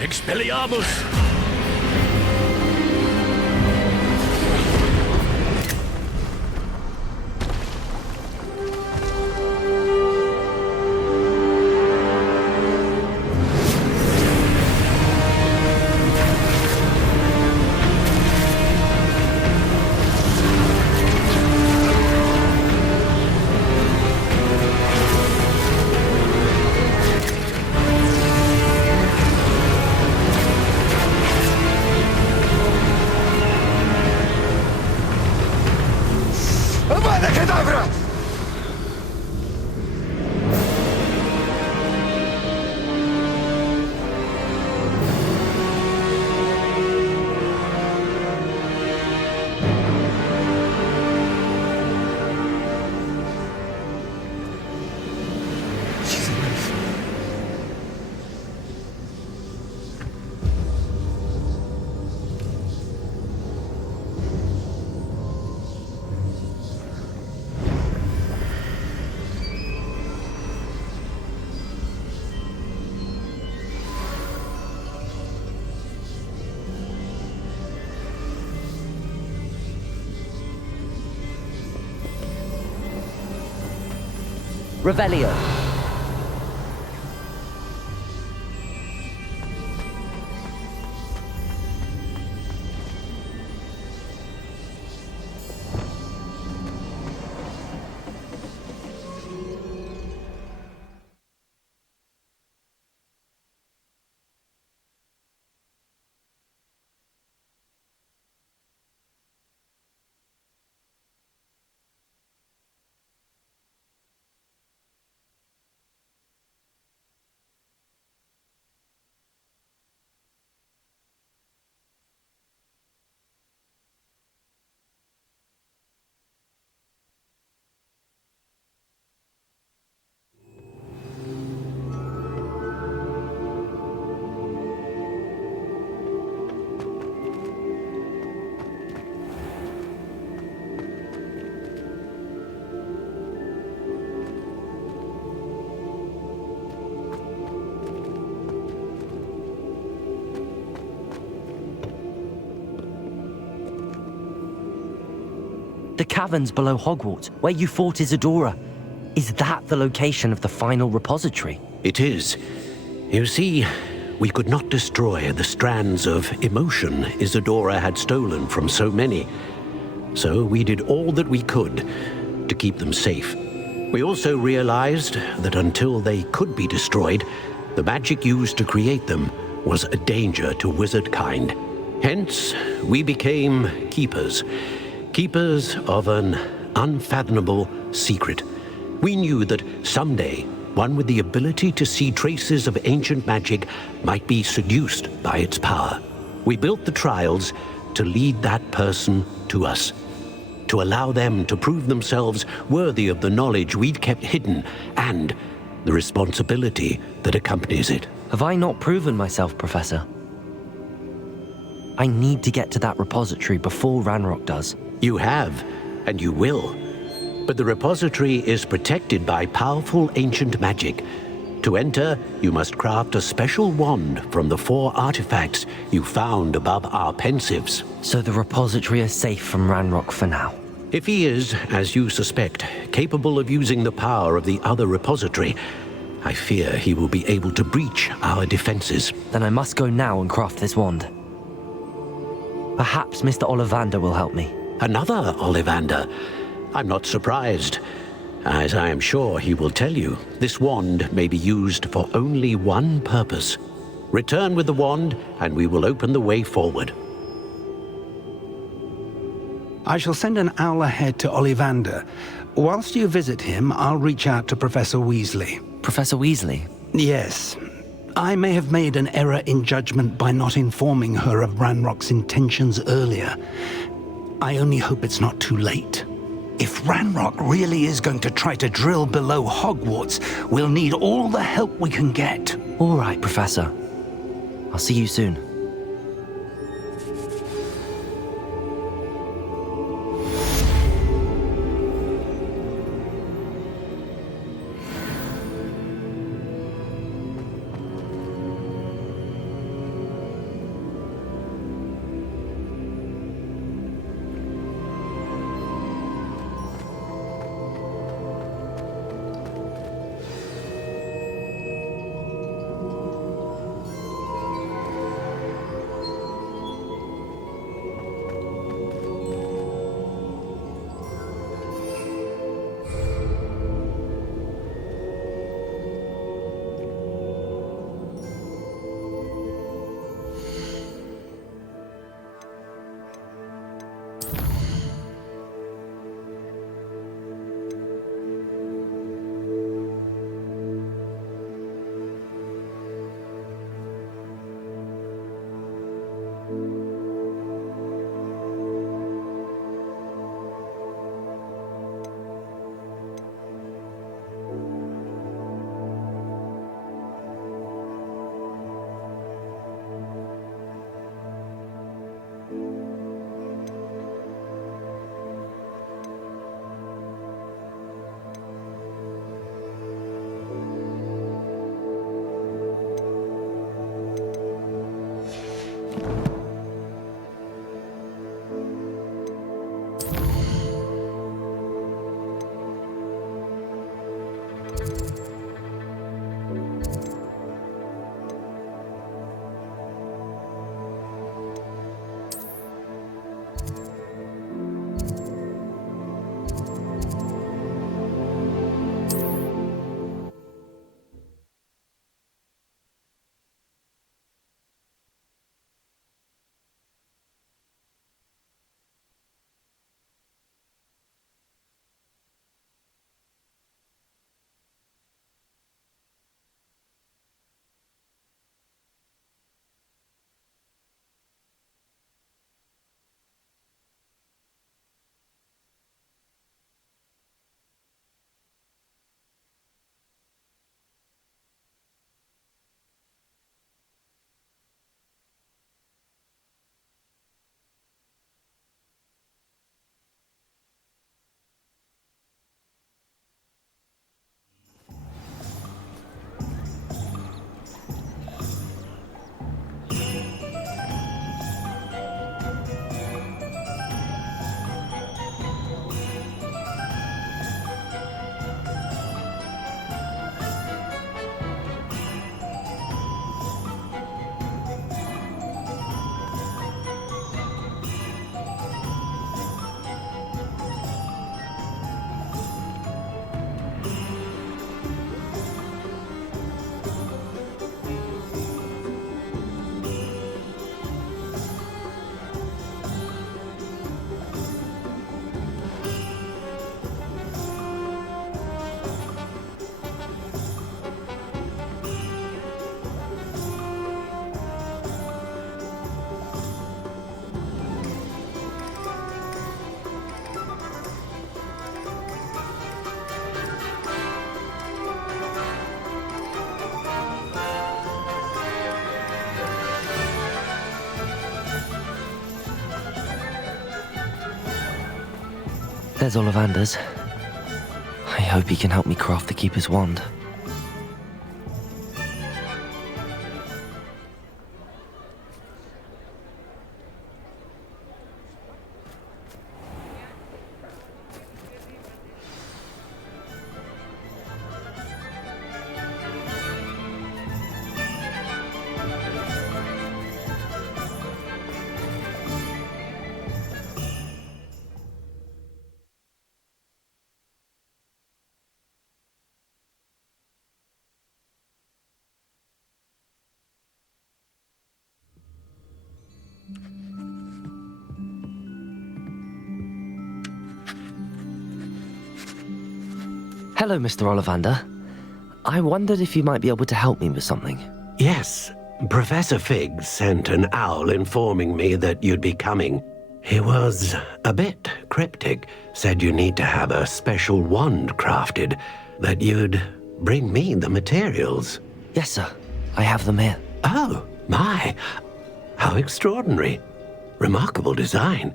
Expelliarmus! Avada Kedavra! Revelio. The caverns below Hogwarts, where you fought Isadora. Is that the location of the final repository? It is. You see, we could not destroy the strands of emotion Isadora had stolen from so many. So we did all that we could to keep them safe. We also realized that until they could be destroyed, the magic used to create them was a danger to wizard kind. Hence, we became keepers. Keepers of an unfathomable secret. We knew that someday, one with the ability to see traces of ancient magic might be seduced by its power. We built the trials to lead that person to us, to allow them to prove themselves worthy of the knowledge we'd kept hidden and the responsibility that accompanies it. Have I not proven myself, Professor? I need to get to that repository before Ranrock does. You have, and you will. But the repository is protected by powerful ancient magic. To enter, you must craft a special wand from the 4 artifacts you found above our pensives. So the repository is safe from Ranrock for now? If he is, as you suspect, capable of using the power of the other repository, I fear he will be able to breach our defenses. Then I must go now and craft this wand. Perhaps Mr. Ollivander will help me. Another Ollivander? I'm not surprised. As I am sure he will tell you, this wand may be used for only one purpose. Return with the wand, and we will open the way forward. I shall send an owl ahead to Ollivander. Whilst you visit him, I'll reach out to Professor Weasley. Professor Weasley? Yes. I may have made an error in judgment by not informing her of Ranrock's intentions earlier. I only hope it's not too late. If Ranrock really is going to try to drill below Hogwarts, we'll need all the help we can get. All right, Professor. I'll see you soon. There's Ollivander's. I hope he can help me craft the Keeper's wand. Hello, Mr. Ollivander. I wondered if you might be able to help me with something. Yes, Professor Fig sent an owl informing me that you'd be coming. He was a bit cryptic, said you need to have a special wand crafted, that you'd bring me the materials. Yes, sir. I have them here. Oh, my. How extraordinary. Remarkable design.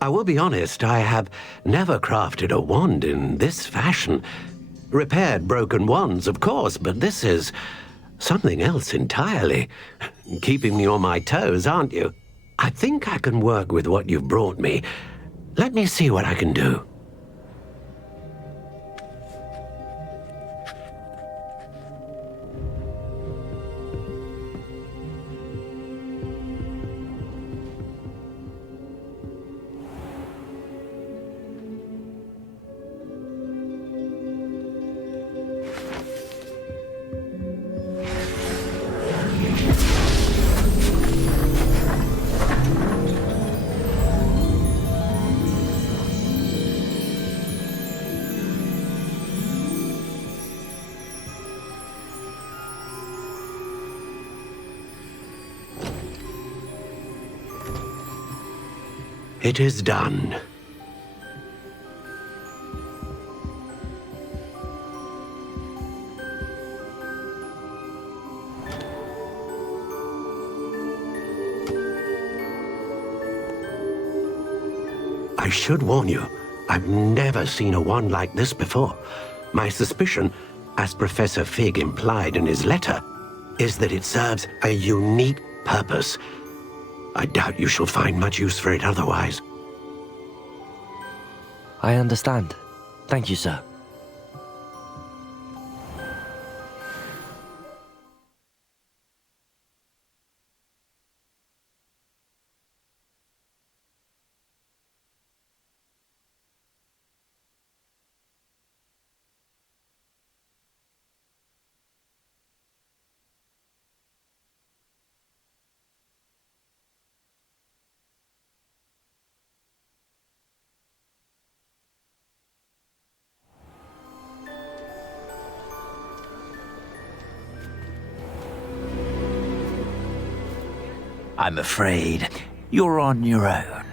I will be honest, I have never crafted a wand in this fashion. Repaired broken wands, of course, but this is something else entirely. Keeping me on my toes, aren't you? I think I can work with what you've brought me. Let me see what I can do. It is done. I should warn you, I've never seen a wand like this before. My suspicion, as Professor Fig implied in his letter, is that it serves a unique purpose. I doubt you shall find much use for it otherwise. I understand. Thank you, sir. I'm afraid you're on your own.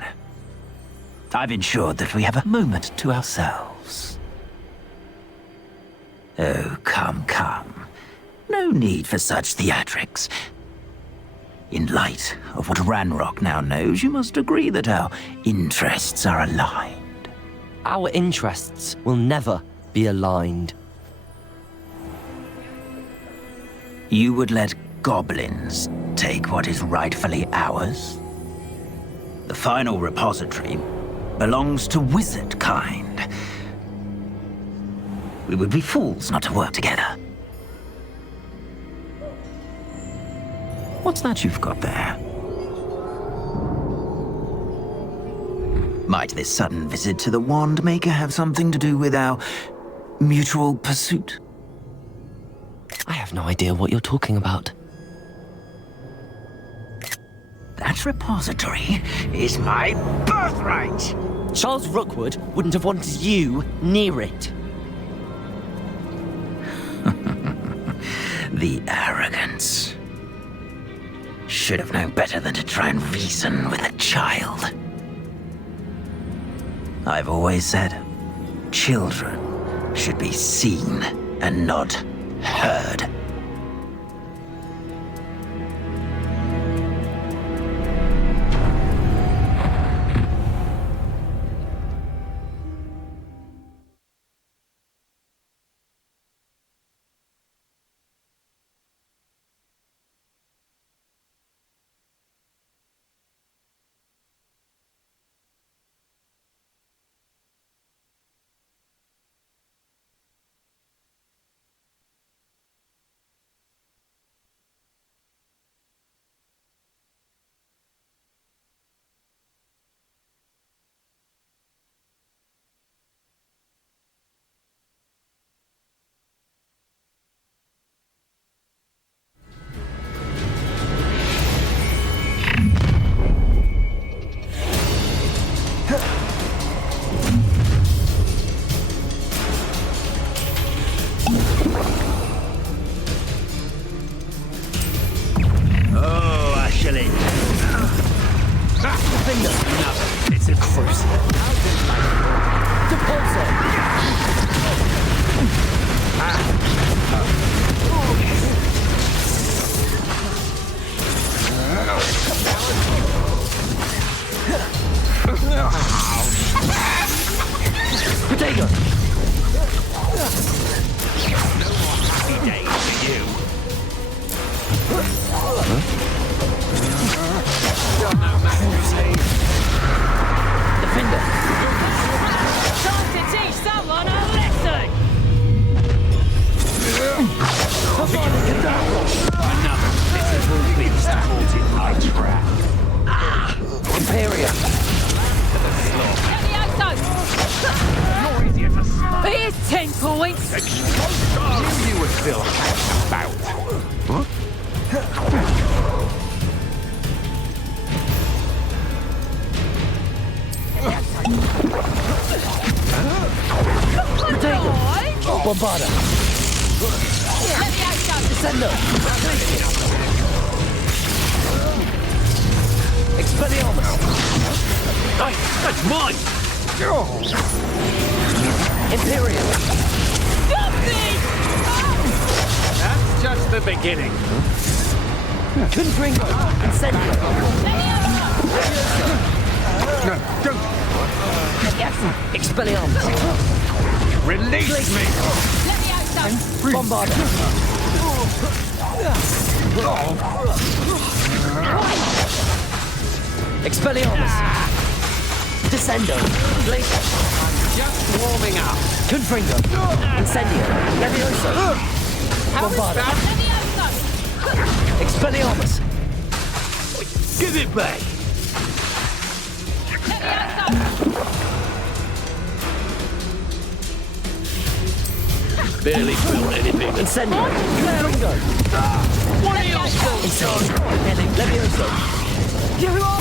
I've ensured that we have a moment to ourselves. Oh, come, come. No need for such theatrics. In light of what Ranrock now knows, you must agree that our interests are aligned. Our interests will never be aligned. You would let goblins take what is rightfully ours? The final repository belongs to wizard kind. We would be fools not to work together. What's that you've got there? Might this sudden visit to the Wand Maker have something to do with our mutual pursuit? I have no idea what you're talking about. That repository is my birthright! Charles Rookwood wouldn't have wanted you near it. The arrogance. Should have known better than to try and reason with a child. I've always said, children should be seen and not heard. Potato! No more happy days for you. Defender! Time to teach someone a lesson! Avada Kedavra! Another pitiful beast caught in my trap. Imperia! Levioso! You're easier to spot. Here's 10 points! You were still about. Huh? Potato! Bombarda! Levioso! Descendo! Expelliarmus! Hey, that's mine! Imperial! That's just the beginning. Confringo! Incendio! No, don't! Expelliarmus! Release me! Levioso! Bombarda! Expelliarmus! Descendo! Glacier! Just warming up. Confringo! Incendio! Levioso! Bombarda! Expelliarmus! Give it back! Barely felt anything. Incendio! Confringo! What are you Incendio! Levioso! Imperial!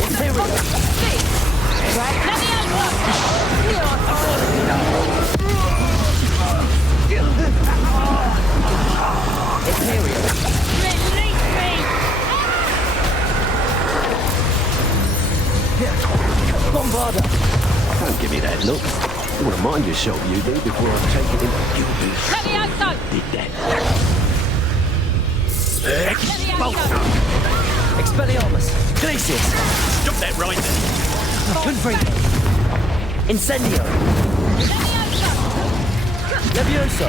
Imperial! Release me! Bombarda! Don't give me that look. You want to mind yourself, you do, before I take it in. You do. Levioso! Did that. Expelliarmus! Glacius! Stop that right there! Confringo! Incendio! Levioso!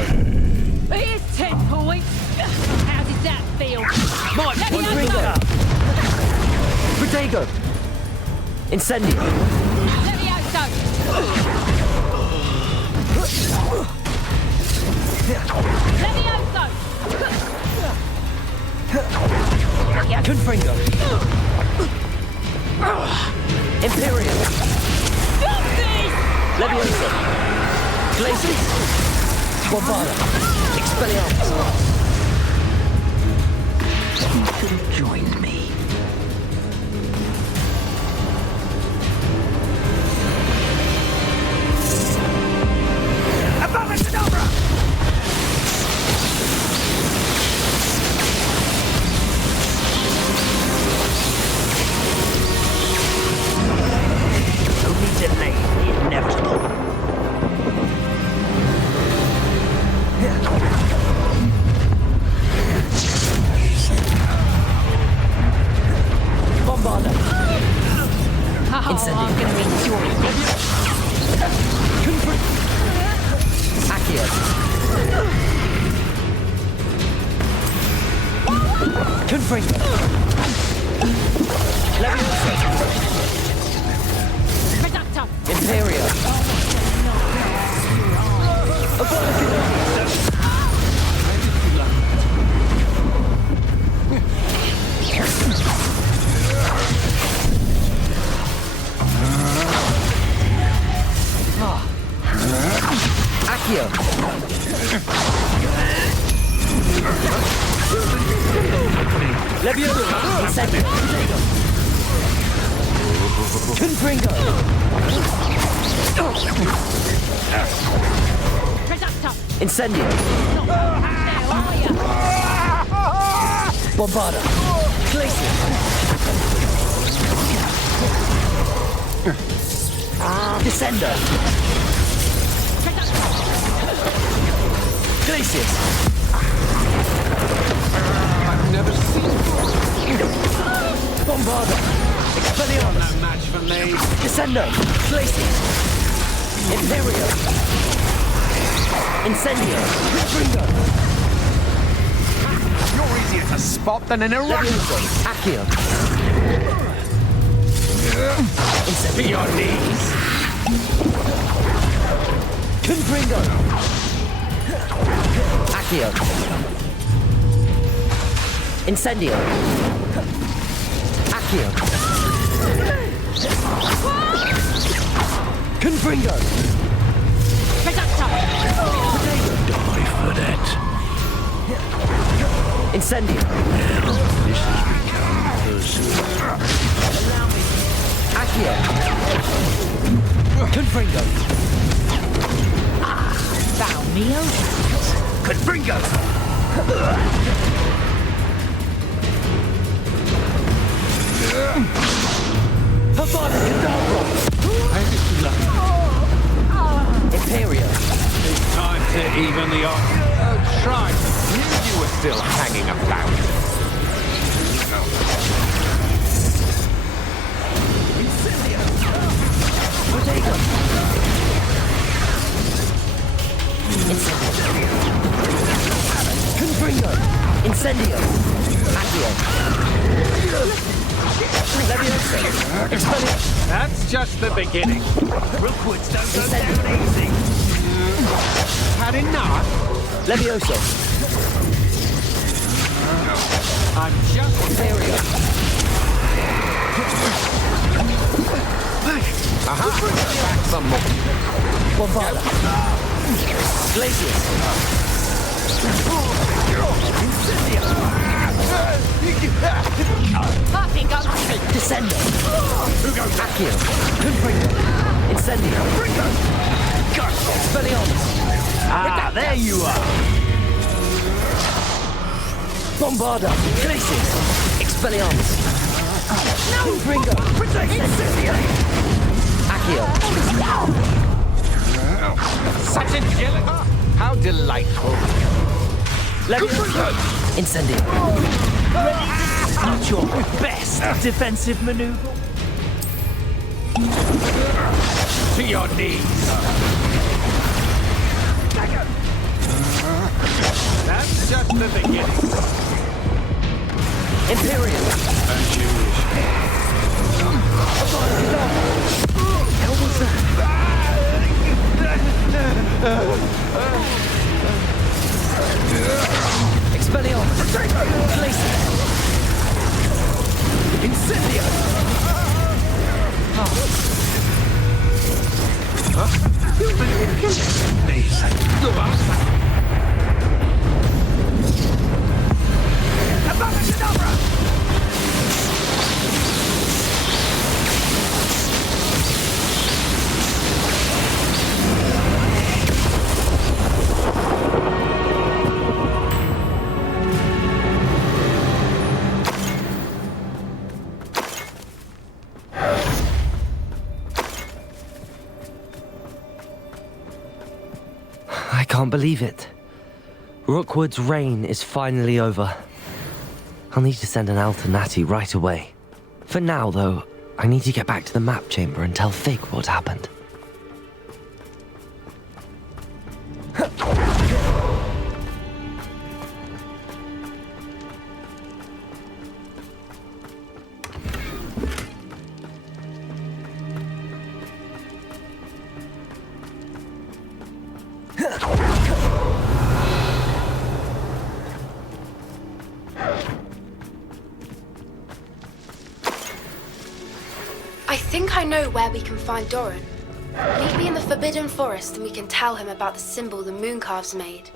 Here's 10 points! How did that feel? Confringo! Protego! Incendio! Levioso! Levioso! Confringo! Imperial! Levioso! Glacius! Bombarda! Expelliarmus! You could have joined me. Avada Kedavra! Only delay the inevitable. Bombarda! Oh, I'm gonna enjoy this. Accio! Confringo! Levioso! Reducto! Imperial! Avada Kedavra! Accio! Levioso! Incendio! Confringo! Reducto! Incendio! How are you? Bombarda! Glacier! Descender! Glacius! I've never seen Bombarda! Expelliarmus! No match for me. Descendo! Glacius! Imperio! Incendio! Confringo! You're easier to spot than an Iraqi. Accio! To your knees! Confringo! Accio! Incendio! Accio! Confringo! Reductor! Die for that. Incendio! This has become personal. Allow me. Accio! Confringo! Thou me Confringo! Avada Kedavra! Imperio! It's time to even the odds. Oh, try. Knew you were still hanging about. Incendio! Bodega! Incendio! Confringo! Incendio! Accio! Leviosa! Expelliarmus! That's just the beginning. Rookwoods don't go down easy. Had enough? Leviosa! I'm just Imperio! Aha! Back some more. Bombarda! Glacius! Incendio! Fucking go! Descendo! Accio! Confringo! Incendio! Expelliarmus! Ah, there you are. Bombarda! Glacius! Expelliarmus! Confringo! Incendio! Accio! such agility. How delightful. Leviosa! Incendio! Not your best defensive maneuver. To your knees. That's just the beginning. Imperial! As you wish. How was that? Expelliarmus! Glacius! Incendio! Avada Kedavra! I can't believe it. Rookwood's reign is finally over. I'll need to send an Alternati right away. For now, though, I need to get back to the map chamber and tell Fig what happened. I think I know where we can find Doran. Meet me in the Forbidden Forest and we can tell him about the symbol the Mooncalves made.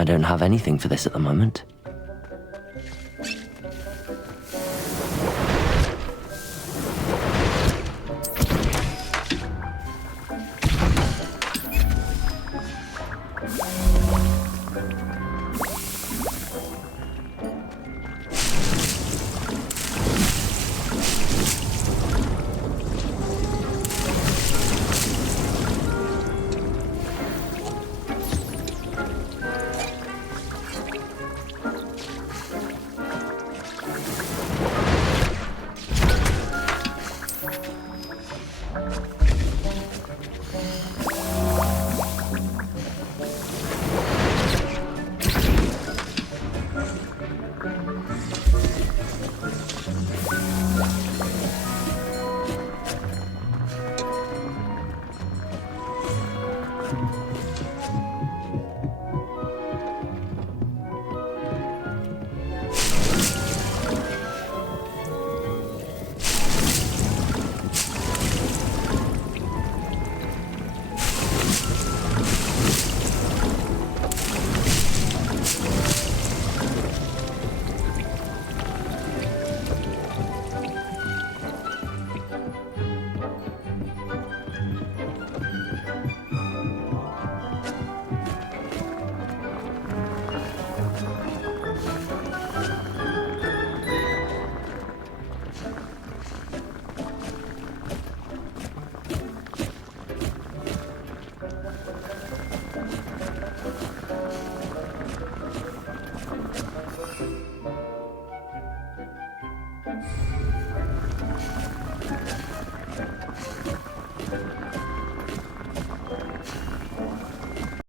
I don't have anything for this at the moment.